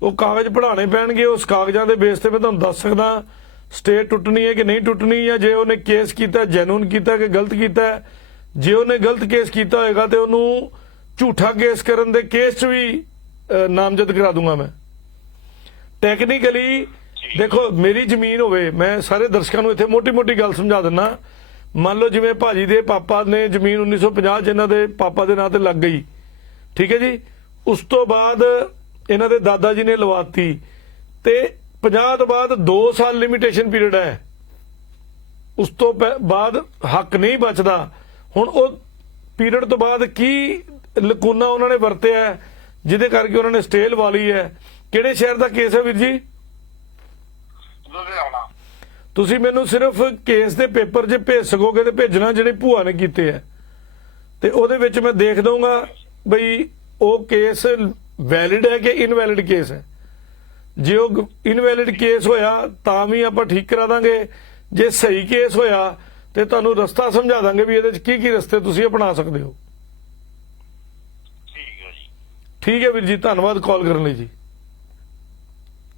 ਉਹ ਕਾਗਜ਼ ਪੜਾਣੇ ਪੈਣਗੇ, ਉਸ ਕਾਗਜ਼ਾਂ ਦੇ ਬੇਸ ਤੇ ਮੈਂ ਤੁਹਾਨੂੰ ਦੱਸ ਸਕਦਾ ਸਟੇ ਟੁੱਟਣੀ ਹੈ ਕਿ ਨਹੀਂ ਟੁੱਟਣੀ, ਜਾਂ ਜੇ ਉਹਨੇ ਕੇਸ ਕੀਤਾ ਜੈਨੂਨ ਕੀਤਾ ਕਿ ਗਲਤ ਕੀਤਾ। ਜੇ ਉਹਨੇ ਗਲਤ ਕੇਸ ਕੀਤਾ ਹੋਏਗਾ ਤੇ ਉਹਨੂੰ ਝੂਠਾ ਕੇਸ ਕਰਨ ਦੇ ਕੇਸ 'ਚ ਵੀ ਨਾਮਜ਼ਦ ਕਰਾ ਦੂੰਗਾ ਮੈਂ। ਟੈਕਨੀਕਲੀ ਦੇਖੋ, ਮੇਰੀ ਜ਼ਮੀਨ ਹੋਵੇ, ਮੈਂ ਸਾਰੇ ਦਰਸ਼ਕਾਂ ਨੂੰ ਇੱਥੇ ਮੋਟੀ-ਮੋਟੀ ਗੱਲ ਸਮਝਾ ਦਿੰਦਾ। ਮੰਨ ਲਓ ਜਿਵੇਂ ਭਾਜੀ ਦੇ ਪਾਪਾ ਨੇ ਜ਼ਮੀਨ 1950 'ਚ ਇਹਨਾਂ ਦੇ ਪਾਪਾ ਦੇ ਨਾਂ ਤੇ ਲੱਗ ਗਈ, ਠੀਕ ਹੈ ਜੀ। ਉਸ ਤੋਂ ਬਾਅਦ ਇਹਨਾਂ ਦੇ ਦਾਦਾ ਜੀ ਨੇ ਲਵਾਤੀ ਤੇ 50 ਤੋਂ ਬਾਅਦ 2 ਸਾਲ ਲਿਮਿਟੇਸ਼ਨ ਪੀਰੀਅਡ ਹੈ। ਉਸ ਤੋਂ ਬਾਅਦ ਹੱਕ ਨਹੀਂ ਬਚਦਾ। ਹੁਣ ਉਹ ਪੀਰੀਅਡ ਤੋਂ ਬਾਅਦ ਕੀ ਲਕੂਨਾ ਉਹਨਾਂ ਨੇ ਵਰਤਿਆ ਜਿਹਦੇ ਕਰਕੇ ਉਹਨਾਂ ਨੇ ਸਟੇ ਲਵਾ ਲਈ ਹੈ। ਕਿਹੜੇ ਸ਼ਹਿਰ ਦਾ ਕੇਸ ਹੈ ਵੀਰ ਜੀ? ਲੁਧਿਆਣਾ। ਤੁਸੀਂ ਮੈਨੂੰ ਸਿਰਫ ਕੇਸ ਦੇ ਪੇਪਰ 'ਚ ਭੇਜ ਸਕੋਗੇ ਤੇ ਭੇਜਣਾ ਜਿਹੜੇ ਭੂਆ ਨੇ ਕੀਤੇ ਆ, ਤੇ ਉਹਦੇ ਵਿੱਚ ਮੈਂ ਦੇਖ ਦਊਂਗਾ ਬਈ ਉਹ ਕੇਸ ਵੈਲਿਡ ਹੈ ਕਿ ਇਨਵੈਲਿਡ ਕੇਸ ਹੈ। ਜੇ ਉਹ ਇਨਵੈਲਿਡ ਕੇਸ ਹੋਇਆ ਤਾਂ ਵੀ ਆਪਾਂ ਠੀਕ ਕਰਾ ਦਾਂਗੇ, ਜੇ ਸਹੀ ਕੇਸ ਹੋਇਆ ਤੇ ਤੁਹਾਨੂੰ ਰਸਤਾ ਸਮਝਾ ਦਾਂਗੇ ਵੀ ਇਹਦੇ 'ਚ ਕੀ ਕੀ ਰਸਤੇ ਤੁਸੀਂ ਅਪਣਾ ਸਕਦੇ ਹੋ। ਠੀਕ ਹੈ ਜੀ। ਠੀਕ ਹੈ ਵੀਰ ਜੀ, ਧੰਨਵਾਦ ਕਾਲ ਕਰਨ ਲਈ ਜੀ।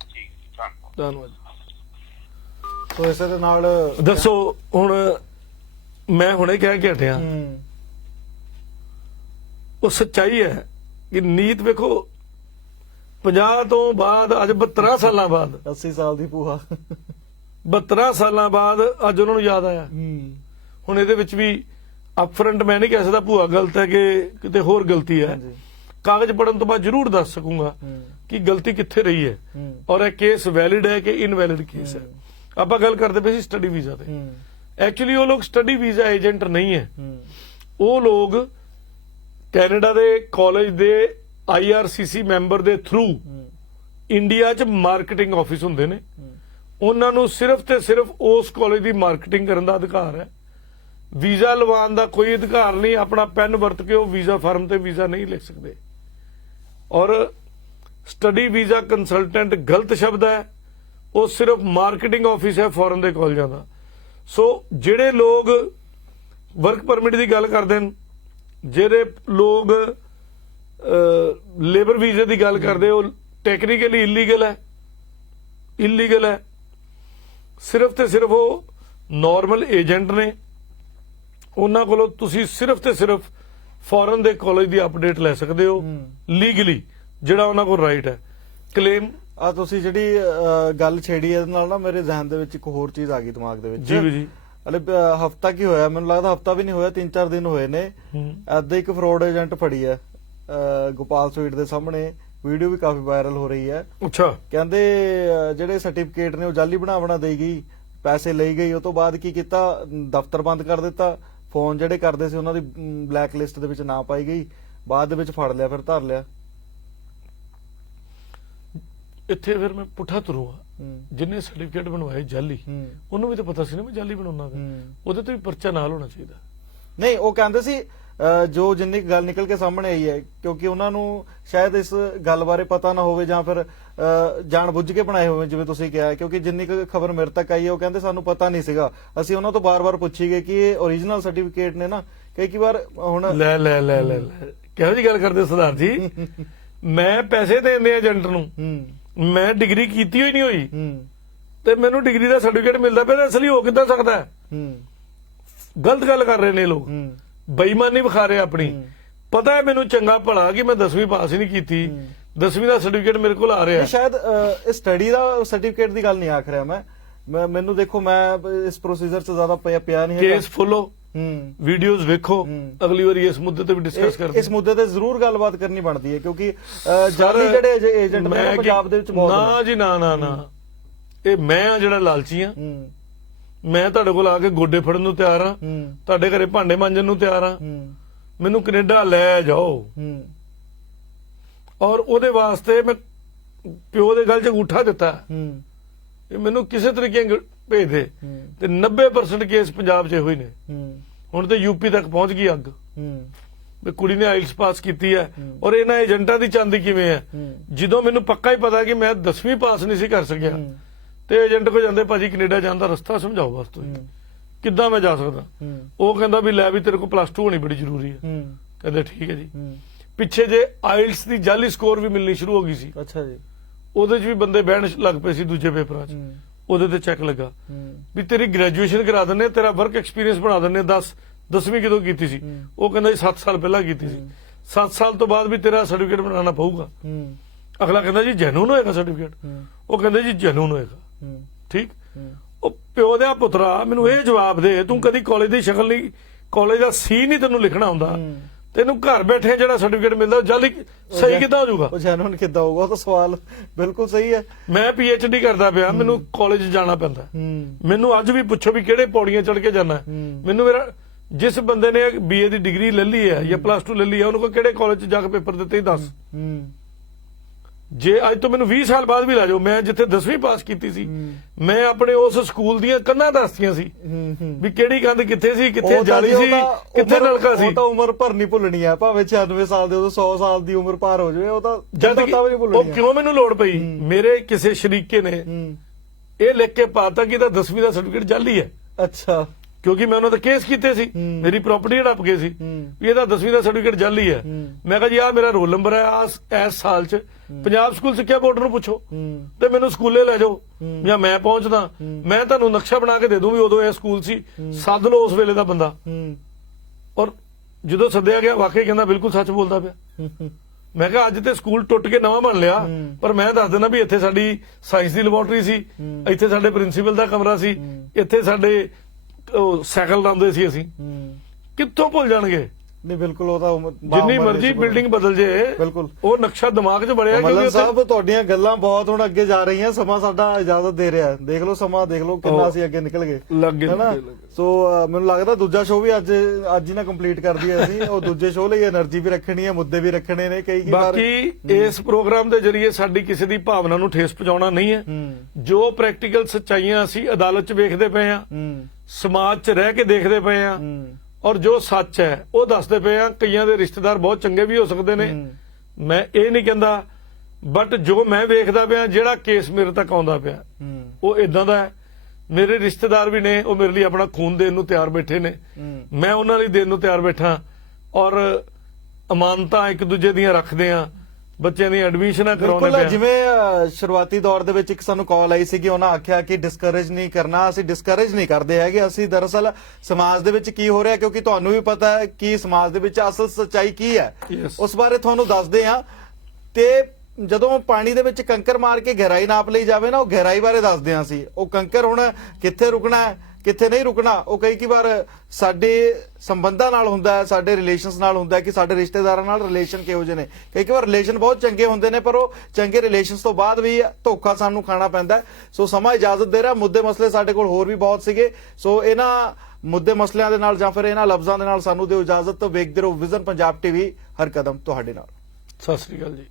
ਠੀਕ, ਧੰਨਵਾਦ। ਧੰਨਵਾਦ। ਸੋ ਇਸੇ ਦੇ ਨਾਲ ਦੱਸੋ, ਹੁਣ ਮੈਂ ਹੁਣੇ ਕਹਿ ਕੇ ਹਟਿਆ, ਉਹ ਸੱਚਾਈ ਹੈ ਕਿ ਨੀਤ ਵੇਖੋ 50 ਤੋਂ ਬਾਅਦ ਅੱਜ 72 ਸਾਲਾਂ ਬਾਅਦ 80 ਸਾਲ ਦੀ ਭੂਆ 72 ਸਾਲਾਂ ਬਾਅਦ ਅੱਜ ਉਹਨਾਂ ਨੂੰ ਯਾਦ ਆਇਆ। ਹੁਣ ਇਹਦੇ ਵਿੱਚ ਵੀ ਅਪਫਰੰਟ ਮੈਂ ਨਹੀਂ ਕਹਿ ਸਕਦਾ ਭੂਆ ਗਲਤ ਹੈ ਕਿ ਕਿਤੇ ਹੋਰ ਗਲਤੀ ਹੈ। ਕਾਗਜ਼ ਪੜਨ ਤੋਂ ਬਾਅਦ ਜ਼ਰੂਰ ਦੱਸ ਸਕੂੰਗਾ ਕਿ ਗਲਤੀ ਕਿੱਥੇ ਰਹੀ ਹੈ ਔਰ ਇਹ ਕੇਸ ਵੈਲਿਡ ਹੈ ਕਿ ਇਨਵੈਲਿਡ ਕੇਸ ਹੈ। ਆਪਾਂ ਗੱਲ ਕਰਦੇ ਪਏ ਸੀ ਸਟੱਡੀ ਵੀਜ਼ਾ ਤੇ। ਐਕਚੁਅਲੀ ਉਹ ਲੋਕ ਸਟੱਡੀ ਵੀਜ਼ਾ ਏਜੰਟ ਨਹੀਂ ਹੈ, ਉਹ ਲੋਕ ਕੈਨੇਡਾ ਦੇ ਕਾਲਜ ਦੇ IRCC ਮੈਂਬਰ ਦੇ ਥਰੂ ਇੰਡੀਆ 'ਚ ਮਾਰਕੀਟਿੰਗ ਆਫਿਸ ਹੁੰਦੇ ਨੇ। ਉਹਨਾਂ ਨੂੰ ਸਿਰਫ ਤੇ ਸਿਰਫ ਉਸ ਕਾਲਜ ਦੀ ਮਾਰਕੀਟਿੰਗ ਕਰਨ ਦਾ ਅਧਿਕਾਰ ਹੈ, ਵੀਜ਼ਾ ਲਵਾਉਣ ਦਾ ਕੋਈ ਅਧਿਕਾਰ ਨਹੀਂ। ਆਪਣਾ ਪੈਨ ਵਰਤ ਕੇ ਉਹ ਵੀਜ਼ਾ ਫਾਰਮ ਤੇ ਵੀਜ਼ਾ ਨਹੀਂ ਲਿਖ ਸਕਦੇ। ਔਰ ਸਟੱਡੀ ਵੀਜ਼ਾ ਕੰਸਲਟੈਂਟ ਗਲਤ ਸ਼ਬਦ ਹੈ, ਉਹ ਸਿਰਫ ਮਾਰਕੀਟਿੰਗ ਆਫਿਸ ਹੈ ਫੋਰਨ ਦੇ ਕਾਲਜਾਂ ਦਾ। ਸੋ ਜਿਹੜੇ ਲੋਕ ਵਰਕ ਪਰਮਿਟ ਦੀ ਗੱਲ ਕਰਦੇ ਨੇ, ਜਿਹੜੇ ਲੋਕ ਲੇਬਰ ਵੀਜ਼ੇ ਦੀ ਗੱਲ ਕਰਦੇ, ਉਹ ਟੈਕਨੀਕਲੀ ਇਲੀਗਲ ਹੈ। ਸਿਰਫ ਤੇ ਸਿਰਫ ਉਹ ਨਾਰਮਲ ਏਜੰਟ ਨੇ, ਉਹਨਾਂ ਕੋਲੋਂ ਤੁਸੀਂ ਸਿਰਫ ਤੇ ਸਿਰਫ ਫੋਰਨ ਦੇ ਕਾਲਜ ਦੀ ਅਪਡੇਟ ਲੈ ਸਕਦੇ ਹੋ ਲੀਗਲੀ, ਜਿਹੜਾ ਉਹਨਾਂ ਕੋਲ ਰਾਈਟ ਹੈ। ਕਲੇਮ ਆ ਤੁਸੀਂ ਜਿਹੜੀ ਗੱਲ ਛੇੜੀ ਇਹਦੇ ਨਾਲ ਨਾ ਮੇਰੇ ਜ਼ਿਹਨ ਦੇ ਵਿੱਚ ਇੱਕ ਹੋਰ ਚੀਜ਼ ਆ ਗਈ ਦਿਮਾਗ ਦੇ ਵਿੱਚ। ਜੀ ਵੀ ਜੀ। ਹਲੇ ਹਫਤਾ ਕੀ ਹੋਇਆ, ਮੈਨੂੰ ਲੱਗਦਾ ਹਫਤਾ ਵੀ ਨਹੀਂ ਹੋਇਆ, 3-4 ਦਿਨ ਹੋਏ ਨੇ। ਏਦਾਂ ਇੱਕ ਫਰਾਡ ਏਜੰਟ ਫੜੀ ਹੈ ਗੋਪਾਲ ਸਵੀਟ ਦੇ ਸਾਹਮਣੇ, ਵੀਡੀਓ ਵੀ ਕਾਫੀ ਵਾਇਰਲ ਹੋ ਰਹੀ ਹੈ। ਅੱਛਾ। ਕਹਿੰਦੇ ਜਿਹੜੇ ਸਰਟੀਫਿਕੇਟ ਨੇ ਉਹ ਜਾਲੀ ਬਣਾ ਦੇਈ ਗਈ, ਪੈਸੇ ਲਈ ਗਈ। ਉਹ ਤੋਂ ਬਾਅਦ ਕੀ ਕੀਤਾ, ਦਫ਼ਤਰ ਬੰਦ ਕਰ ਦਿੱਤਾ, ਫੋਨ ਜਿਹੜੇ ਕਰਦੇ ਸੀ ਉਹਨਾਂ ਦੀ ਬਲੈਕ ਲਿਸਟ ਦੇ ਵਿੱਚ ਨਾ ਪਾਈ ਗਈ, ਬਾਅਦ ਦੇ ਵਿੱਚ ਫੜ ਲਿਆ, ਫਿਰ ਧਰ ਲਿਆ। ਇੱਥੇ ਫਿਰ ਮੈਂ ਪੁੱਠਾ ਤੁਰੂੰਗਾ। ਜਿਹਨੇ ਸਰਟੀਫਿਕੇਟ ਬਣਵਾਏ ਜਾਲੀ, ਉਹਨੂੰ ਵੀ ਤਾਂ ਪਤਾ ਸੀ ਨਾ ਮੈਂ ਜਾਲੀ ਬਣਾਉਣਾ ਗਾ। ਉਹਦੇ ਤੇ ਵੀ ਪਰਚਾ ਨਾਲ ਹੋਣਾ ਚਾਹੀਦਾ। ਨਹੀਂ, ਉਹ ਕਹਿੰਦੇ ਸੀ ਜੋ ਜਿੰਨੀ ਕੁ ਗੱਲ ਨਿਕਲ ਕੇ ਸਾਹਮਣੇ ਆਈ ਹੈ, ਕਿਉਂਕਿ ਉਹਨਾਂ ਨੂੰ ਸ਼ਾਇਦ ਇਸ ਗੱਲ ਬਾਰੇ ਪਤਾ ਨਾ ਹੋਵੇ ਜਾਂ ਫਿਰ ਜਾਣ ਬੁੱਝ ਕੇ ਬਣਾਏ ਹੋਵੇ, ਜਿਵੇਂ ਤੁਸੀਂ ਕਿਹਾ, ਕਿਉਂਕਿ ਜਿੰਨੀ ਕੁ ਖਬਰ ਮੇਰੇ ਤੱਕ ਆਈ ਹੈ ਉਹ ਕਹਿੰਦੇ ਸਾਨੂੰ ਪਤਾ ਨਹੀਂ ਸੀਗਾ। ਅਸੀਂ ਉਹਨਾਂ ਤੋਂ ਬਾਰ-ਬਾਰ ਪੁੱਛੀ ਗਏ ਕਿ ਇਹ ਓਰੀਜਨਲ ਸਰਟੀਫਿਕੇਟ ਨੇ ਨਾ, ਕਈ ਵਾਰ ਹੁਣ ਲੈ ਲੈ ਲੈ ਲੈ ਕਿਹੋ ਜੀ ਗੱਲ ਕਰਦੇ ਸਰਦਾਰ ਜੀ। ਮੈਂ ਪੈਸੇ ਦੇਣੇ ਏਜੰਟ ਨੂੰ, ਮੈਂ ਡਿਗਰੀ ਕੀਤੀ ਹੋਈ ਨਹੀਂ ਹੋਈ, ਤੇ ਮੈਨੂੰ ਡਿਗਰੀ ਦਾ ਸਰਟੀਫਿਕੇਟ ਮਿਲਦਾ ਪਿਆ, ਅਸਲੀ ਹੋ ਕਿੱਦਾਂ ਸਕਦਾ ਹੈ? ਗਲਤ ਗੱਲ ਕਰ ਰਹੇ ਨੇ ਲੋਕ, ਬੇਈਮਾਨੀ ਵਿਖਾ ਰਹੇ ਆਪਣੀ। ਪਤਾ ਹੈ ਮੈਨੂੰ ਚੰਗਾ ਭਲਾ ਕਿ ਮੈਂ 10ਵੀਂ ਪਾਸ ਹੀ ਨਹੀਂ ਕੀਤੀ, 10ਵੀਂ ਦਾ ਸਰਟੀਫਿਕੇਟ ਮੇਰੇ ਕੋਲ ਆ ਰਿਹਾ। ਸ਼ਾਇਦ ਸਟੱਡੀ ਦਾ ਸਰਟੀਫਿਕੇਟ ਦੀ ਗੱਲ ਨਹੀਂ ਆਖ ਰਿਹਾ ਮੈਂ ਮੈਨੂੰ ਦੇਖੋ, ਮੈਂ ਇਸ ਪ੍ਰੋਸੀਜਰ 'ਚ ਜ਼ਿਆਦਾ ਪਿਆ ਨਹੀਂ ਹੈ। ਕੇਸ ਫੋਲੋ, ਵੀਡੀਓਜ਼ ਵੇਖੋ, ਅਗਲੀ ਵਾਰੀ ਇਸ ਮੁੱਦੇ ਤੇ ਵੀ ਡਿਸਕਸ ਕਰਦੇ। ਇਸ ਮੁੱਦੇ ਤੇ ਜ਼ਰੂਰ ਗੱਲਬਾਤ ਕਰਨੀ ਬਣਦੀ ਹੈ, ਕਿਉਂਕਿ ਜਾਲੀ ਜਿਹੜੇ ਏਜੰਟ ਨੇ ਪੰਜਾਬ ਦੇ ਵਿੱਚ ਬਹੁਤ ਨਾ ਜੀ ਨਾ ਇਹ ਮੈਂ ਆ ਜਿਹੜਾ ਲਾਲਚੀ ਆ। ਮੈਂ ਤੁਹਾਡੇ ਕੋਲ ਆ ਕੇ ਗੋਡੇ ਫੜਨ ਨੂੰ ਤਿਆਰ ਆ, ਤੁਹਾਡੇ ਘਰੇ ਭਾਂਡੇ ਮਾਂਜਣ ਨੂੰ ਤਿਆਰ ਆ, ਮੈਨੂੰ ਕੈਨੇਡਾ ਲੈ ਜਾਓ। ਔਰ ਉਹਦੇ ਵਾਸਤੇ ਮੈਂ ਪਿਓ ਦੇ ਗਲ 'ਚ ਅੰਗੂਠਾ ਦਿੱਤਾ, ਇਹ ਮੈਨੂੰ ਕਿਸੇ ਤਰੀਕੇ ਭੇਜ ਦੇ। ਤੇ 90% ਕੇਸ ਪੰਜਾਬ 'ਚ ਹੋਏ ਨੇ। ਹੁਣ ਤੇ ਯੂਪੀ ਤੱਕ ਪਹੁੰਚ ਗਈ ਅੱਗ, ਵੀ ਕੁੜੀ ਨੇ ਆਇਲਸ ਪਾਸ ਕੀਤੀ ਹੈ। ਔਰ ਇਹਨਾਂ ਏਜੰਟਾਂ ਦੀ ਚਾਂਦੀ ਕਿਵੇਂ ਹੈ, ਜਦੋਂ ਮੈਨੂੰ ਪੱਕਾ ਹੀ ਪਤਾ ਕਿ ਮੈਂ 10ਵੀਂ ਪਾਸ ਨਹੀਂ ਸੀ ਕਰ ਸਕਿਆ, ਤੇ ਏਜੰਟ ਕੋ ਜਾਂਦੇ, ਭਾਜੀ ਕੈਨੇਡਾ ਜਾਣ ਦਾ ਰਸਤਾ ਸਮਝਾਓ ਬਸ ਤੁਸੀਂ, ਕਿੱਦਾਂ ਮੈਂ ਜਾ ਸਕਦਾ? ਉਹ ਕਹਿੰਦਾ ਵੀ ਲੈ ਵੀ ਤੇਰੇ ਕੋਲ +2 ਹੋਣੀ ਬੜੀ ਜ਼ਰੂਰੀ ਹੈ। ਕਹਿੰਦੇ ਠੀਕ ਹੈ ਜੀ। ਪਿੱਛੇ ਜੇ ਆਇਲਸ ਦੀ ਜਾਲੀ ਸਕੋਰ ਵੀ ਮਿਲਣੀ ਸ਼ੁਰੂ ਹੋ ਗਈ ਸੀ। ਅੱਛਾ ਜੀ। ਉਹਦੇ 'ਚ ਵੀ ਬੰਦੇ ਬਹਿਣ ਲੱਗ ਪਏ ਸੀ ਦੂਜੇ ਪੇਪਰਾਂ 'ਚ। ਉਹਦੇ ਤੇ ਚੈੱਕ ਲੱਗਾ ਵੀ ਤੇਰੀ ਗ੍ਰੈਜੂਏਸ਼ਨ ਕਰਾ ਦਿੰਨੇ, ਤੇਰਾ ਵਰਕ ਐਕਸਪੀਰੀਅੰਸ ਬਣਾ ਦਿੰਨੇ। 10ਵੀਂ ਕਿਦੋਂ ਕੀਤੀ ਸੀ? ਉਹ ਕਹਿੰਦਾ ਜੀ 7 ਸਾਲ ਪਹਿਲਾਂ ਕੀਤੀ ਸੀ। 7 ਸਾਲ ਤੋਂ ਬਾਅਦ ਵੀ ਤੇਰਾ ਸਰਟੀਫਿਕੇਟ ਬਣਾਉਣਾ ਪਊਗਾ। ਅਗਲਾ ਕਹਿੰਦਾ ਜੀ ਜੈਨੂਨ ਹੋਏਗਾ ਸਰਟੀਫਿਕੇਟ? ਉਹ ਕਹਿੰਦੇ ਜੀ ਜੈਨੂਨ ਹੋਏਗਾ। ਠੀਕ। ਉਹ ਪਿਓ ਦਾ ਪੁੱਤਰਾ ਮੈਨੂੰ ਇਹ ਜਵਾਬ ਦੇ, ਤੂੰ ਕਦੀ ਕਾਲਜ ਦੀ ਸ਼ਕਲ ਨਹੀਂ, ਕਾਲਜ ਦਾ ਸੀ ਨਹੀਂ ਤੈਨੂੰ ਲਿਖਣਾ ਆਉਂਦਾ, ਤੈਨੂੰ ਘਰ ਬੈਠੇ ਜਿਹੜਾ ਸਰਟੀਫਿਕੇਟ ਮਿਲਦਾ ਜਾਲੀ ਸਹੀ ਕਿੱਦਾਂ ਹੋ ਜਾਊਗਾ? ਉਹ ਜੈਨੂਨ ਕਿੱਦਾਂ ਹੋਊਗਾ? ਉਹ ਤਾਂ ਸਵਾਲ ਬਿਲਕੁਲ ਸਹੀ ਹੈ। ਮੈਂ PhD ਕਰਦਾ ਪਿਆ, ਮੈਨੂੰ ਕਾਲਜ ਜਾਣਾ ਪੈਂਦਾ। ਮੈਨੂੰ ਅੱਜ ਵੀ ਪੁੱਛੋ ਵੀ ਕਿਹੜੇ ਪੌੜੀਆਂ ਚੜ੍ਹ ਕੇ ਜਾਣਾ। ਮੈਨੂੰ ਮੇਰਾ ਜਿਸ ਬੰਦੇ ਨੇ BA ਦੀ ਡਿਗਰੀ ਲੈ ਲਈ ਹੈ ਜਾਂ +2 ਲੈ ਲਈ ਹੈ, ਉਹਨੂੰ ਕਿਹੜੇ ਕਾਲਜ 'ਚ ਜਾ ਕੇ ਪੇਪਰ ਦਿੱਤੇ ਦੱਸ। ਜੇ ਅੱਜ ਤੋਂ ਮੈਨੂੰ 20 ਸਾਲ ਬਾਅਦ ਵੀ ਲਾ ਜਾਓ, ਮੈਂ ਜਿੱਥੇ 10ਵੀਂ ਪਾਸ ਕੀਤੀ ਸੀ, ਮੈਂ ਆਪਣੇ ਉਸ ਸਕੂਲ ਦੀਆਂ ਕੰਧਾਂ ਦੱਸਦੀਆਂ ਸੀ ਵੀ ਕਿਹੜੀ ਕੰਧ ਕਿੱਥੇ ਸੀ, ਕਿੱਥੇ ਜਾਲੀ ਸੀ, ਕਿੱਥੇ ਨਲਕਾ ਸੀ। ਉਹ ਤਾਂ ਉਮਰ ਭਰ ਨਹੀਂ ਭੁੱਲਣੀ ਆ, ਭਾਵੇਂ 96 ਸਾਲ ਦੇ ਉਦੋਂ 100 ਸਾਲ ਦੀ ਉਮਰ ਪਾਰ ਹੋ ਜਾਵੇ, ਉਹ ਤਾਂ ਜਦ ਉਹ ਕਿਉਂ ਮੈਨੂੰ ਲੋੜ ਪਈ? ਮੇਰੇ ਕਿਸੇ ਸ਼ਰੀਕੇ ਨੇ ਇਹ ਲਿਖ ਕੇ ਪਾਤਾ ਕਿ ਇਹਦਾ 10ਵੀਂ ਦਾ ਸਰਟੀਫਿਕੇਟ ਜਾਲੀ ਹੈ। ਅੱਛਾ। ਕਿਉਂਕਿ ਮੈਂ ਉਹਨਾਂ ਦਾ ਕੇਸ ਕੀਤੇ ਸੀ, ਮੇਰੀ ਪ੍ਰਾਪਰਟੀ ਹੜਪ ਗਈ ਸੀ ਵੀ ਇਹਦਾ 10ਵੀਂ ਦਾ ਸਰਟੀਫਿਕੇਟ ਜਾਲੀ ਹੈ। ਮੈਂ ਕਿਹਾ ਜੀ ਆਹ ਮੇਰਾ ਰੋਲ ਨੰਬਰ ਹੈ, ਇਸ ਸਾਲ 'ਚ ਪੰਜਾਬ ਸਕੂਲ ਸਿੱਖਿਆ ਬੋਰਡ ਨੂੰ ਪੁੱਛੋ ਤੇ ਮੈਨੂੰ ਸਕੂਲੇ ਲੈ ਜਾਓ, ਜਾਂ ਮੈਂ ਪਹੁੰਚਦਾ, ਮੈਂ ਤੁਹਾਨੂੰ ਨਕਸ਼ਾ ਬਣਾ ਕੇ ਦੇ ਦੂੰ ਵੀ ਉਦੋਂ ਇਹ ਸਕੂਲ ਸੀ, ਸੱਦ ਲਓ ਉਸ ਵੇਲੇ ਦਾ ਬੰਦਾ। ਔਰ ਜਦੋਂ ਸੱਦਿਆ ਗਿਆ, ਵਾਕਈ ਕਹਿੰਦਾ ਬਿਲਕੁਲ ਸੱਚ ਬੋਲਦਾ ਪਿਆ। ਮੈਂ ਕਿਹਾ ਅੱਜ ਤੇ ਸਕੂਲ ਟੁੱਟ ਕੇ ਨਵਾਂ ਬਣ ਲਿਆ, ਪਰ ਮੈਂ ਦੱਸ ਦਿੰਦਾ ਵੀ ਇੱਥੇ ਸਾਡੀ ਸਾਇੰਸ ਦੀ ਲੈਬੋਰਟਰੀ ਸੀ, ਇੱਥੇ ਸਾਡੇ ਪ੍ਰਿੰਸੀਪਲ ਦਾ ਕਮਰਾ ਸੀ, ਇੱਥੇ ਸਾਡੇ ਸਾਈਕਲ ਲਾਉਂਦੇ ਸੀ ਅਸੀਂ। ਕਿੱਥੋਂ ਭੁੱਲ ਜਾਣਗੇ? ਨਹੀਂ ਬਿਲਕੁਲ, ਉਹ ਤਾਂ ਜਿੰਨੀ ਮਰਜ਼ੀ ਬਿਲਡਿੰਗ ਬਦਲ ਜੇ, ਬਿਲਕੁਲ ਉਹ ਨਕਸ਼ਾ ਦਿਮਾਗ 'ਚ ਬਣਿਆ। ਮੱਲਨ ਸਾਹਿਬ, ਤੁਹਾਡੀਆਂ ਗੱਲਾਂ ਬਹੁਤ ਹੁਣ ਅੱਗੇ ਜਾ ਰਹੀਆਂ, ਸਮਾਂ ਸਾਡਾ ਇਜਾਜ਼ਤ ਦੇ ਰਿਹਾ। ਦੇਖ ਲਓ ਸਮਾਂ, ਦੇਖ ਲਓ ਕਿੰਨਾ ਅਸੀਂ ਅੱਗੇ ਨਿਕਲ ਗਏ, ਹੈਨਾ? ਸੋ ਮੈਨੂੰ ਲੱਗਦਾ ਦੂਜਾ ਸ਼ੋਅ ਵੀ ਅੱਜ ਹੀ ਨਾ ਕੰਪਲੀਟ ਕਰ ਦਈਏ ਅਸੀਂ। ਉਹ ਦੂਜੇ ਸ਼ੋਅ ਲਈ એનર્ਜੀ ਵੀ ਰੱਖਣੀ ਹੈ, ਮੁੱਦੇ ਵੀ ਰੱਖਣੇ ਨੇ ਕਈ ਵਾਰ। ਬਾਕੀ ਇਸ ਪ੍ਰੋਗਰਾਮ ਦੇ ਜ਼ਰੀਏ ਸਾਡੀ ਕਿਸੇ ਦੀ ਭਾਵਨਾ ਨੂੰ ਠੇਸ ਪਹੁੰਚਾਉਣਾ ਨਹੀਂ ਹੈ। ਜੋ ਪ੍ਰੈਕਟੀਕਲ ਸੱਚਾਈਆਂ ਅਸੀਂ ਅਦਾਲਤ 'ਚ ਵੇਖਦੇ ਪਏ ਆ, ਸਮਾਜ 'ਚ ਰਹਿ ਕੇ ਦੇਖਦੇ ਪਏ ਆ, ਔਰ ਜੋ ਸੱਚ ਹੈ ਉਹ ਦੱਸਦੇ ਪਏ ਆ। ਕਈਆਂ ਦੇ ਰਿਸ਼ਤੇਦਾਰ ਬਹੁਤ ਚੰਗੇ ਵੀ ਹੋ ਸਕਦੇ ਨੇ, ਮੈਂ ਇਹ ਨਹੀਂ ਕਹਿੰਦਾ, ਬਟ ਜੋ ਮੈਂ ਵੇਖਦਾ ਪਿਆ, ਜਿਹੜਾ ਕੇਸ ਮੇਰੇ ਤੱਕ ਆਉਂਦਾ ਪਿਆ, ਉਹ ਇਦਾਂ ਦਾ ਹੈ। ਮੇਰੇ ਰਿਸ਼ਤੇਦਾਰ ਵੀ ਨੇ, ਉਹ ਮੇਰੇ ਲਈ ਆਪਣਾ ਖੂਨ ਦੇਣ ਨੂੰ ਤਿਆਰ ਬੈਠੇ ਨੇ, ਮੈਂ ਉਹਨਾਂ ਲਈ ਦੇਣ ਨੂੰ ਤਿਆਰ ਬੈਠਾ। ਔਰ ਅਮਾਨਤਾਂ ਇੱਕ ਦੂਜੇ ਦੀਆਂ ਰੱਖਦੇ ਆ, ਬੱਚਿਆਂ ਦੀਆਂ ਐਡਮਿਸ਼ਨਾਂ ਕਰਾਉਣੇ ਪਿਆ। ਜਿਵੇਂ ਸ਼ੁਰੂਆਤੀ ਦੌਰ ਦੇ ਵਿੱਚ ਇੱਕ ਸਾਨੂੰ ਕਾਲ ਆਈ ਸੀ ਕਿ ਉਹਨਾਂ ਆਖਿਆ ਕਿ ਡਿਸਕਰੇਜ ਨਹੀਂ ਕਰਨਾ। ਅਸੀਂ ਡਿਸਕਰੇਜ ਨਹੀਂ ਕਰਦੇ ਹੈਗੇ, ਅਸੀਂ ਦਰਅਸਲ ਸਮਾਜ ਦੇ ਵਿੱਚ ਕੀ ਹੋ ਰਿਹਾ, ਕਿਉਂਕਿ ਤੁਹਾਨੂੰ ਵੀ ਪਤਾ ਹੈ ਕਿ ਸਮਾਜ ਦੇ ਵਿੱਚ ਅਸਲ ਸੱਚਾਈ ਕੀ ਹੈ, ਉਸ ਬਾਰੇ ਤੁਹਾਨੂੰ ਦੱਸਦੇ ਹਾਂ। ਤੇ ਜਦੋਂ ਪਾਣੀ ਦੇ ਵਿੱਚ ਕੰਕਰ ਮਾਰ ਕੇ ਗਹਿਰਾਈ ਨਾਪ ਲਈ ਜਾਵੇ ਨਾ, ਉਹ ਗਹਿਰਾਈ ਬਾਰੇ ਦੱਸਦੇ ਹਾਂ ਅਸੀਂ। ਉਹ ਕੰਕਰ ਹੁਣ ਕਿੱਥੇ ਰੁਕਣਾ ਹੈ, ਕਿੱਥੇ ਨਹੀਂ ਰੁਕਣਾ, ਉਹ ਕਈ ਵਾਰ ਸਾਡੇ ਸੰਬੰਧਾਂ ਨਾਲ ਹੁੰਦਾ ਹੈ, ਸਾਡੇ ਰਿਲੇਸ਼ਨਸ ਨਾਲ ਹੁੰਦਾ ਹੈ ਕਿ ਸਾਡੇ ਰਿਸ਼ਤੇਦਾਰਾਂ ਨਾਲ ਰਿਲੇਸ਼ਨ ਕਿਹੋ ਜਿਹੇ ਨੇ। ਕਈ ਵਾਰ ਰਿਲੇਸ਼ਨ ਬਹੁਤ ਚੰਗੇ ਹੁੰਦੇ ਨੇ, ਪਰ ਉਹ ਚੰਗੇ ਰਿਲੇਸ਼ਨਸ ਤੋਂ ਬਾਅਦ ਵੀ ਧੋਖਾ ਸਾਨੂੰ ਖਾਣਾ ਪੈਂਦਾ। ਸੋ ਸਮਾਂ ਇਜਾਜ਼ਤ ਦੇ ਰਿਹਾ। ਮੁੱਦੇ ਮਸਲੇ ਸਾਡੇ ਕੋਲ ਹੋਰ ਵੀ ਬਹੁਤ ਸੀਗੇ, ਸੋ ਇਹਨਾਂ ਮੁੱਦੇ ਮਸਲਿਆਂ ਦੇ ਨਾਲ ਜਾਂ ਫਿਰ ਇਹਨਾਂ ਲਫ਼ਜ਼ਾਂ ਦੇ ਨਾਲ ਸਾਨੂੰ ਦਿਓ ਇਜਾਜ਼ਤ। ਵੇਖਦੇ ਰਹੋ ਵਿਜ਼ਨ ਪੰਜਾਬ TV, ਹਰ ਕਦਮ ਤੁਹਾਡੇ ਨਾਲ। ਸਤਿ ਸ੍ਰੀ ਅਕਾਲ ਜੀ।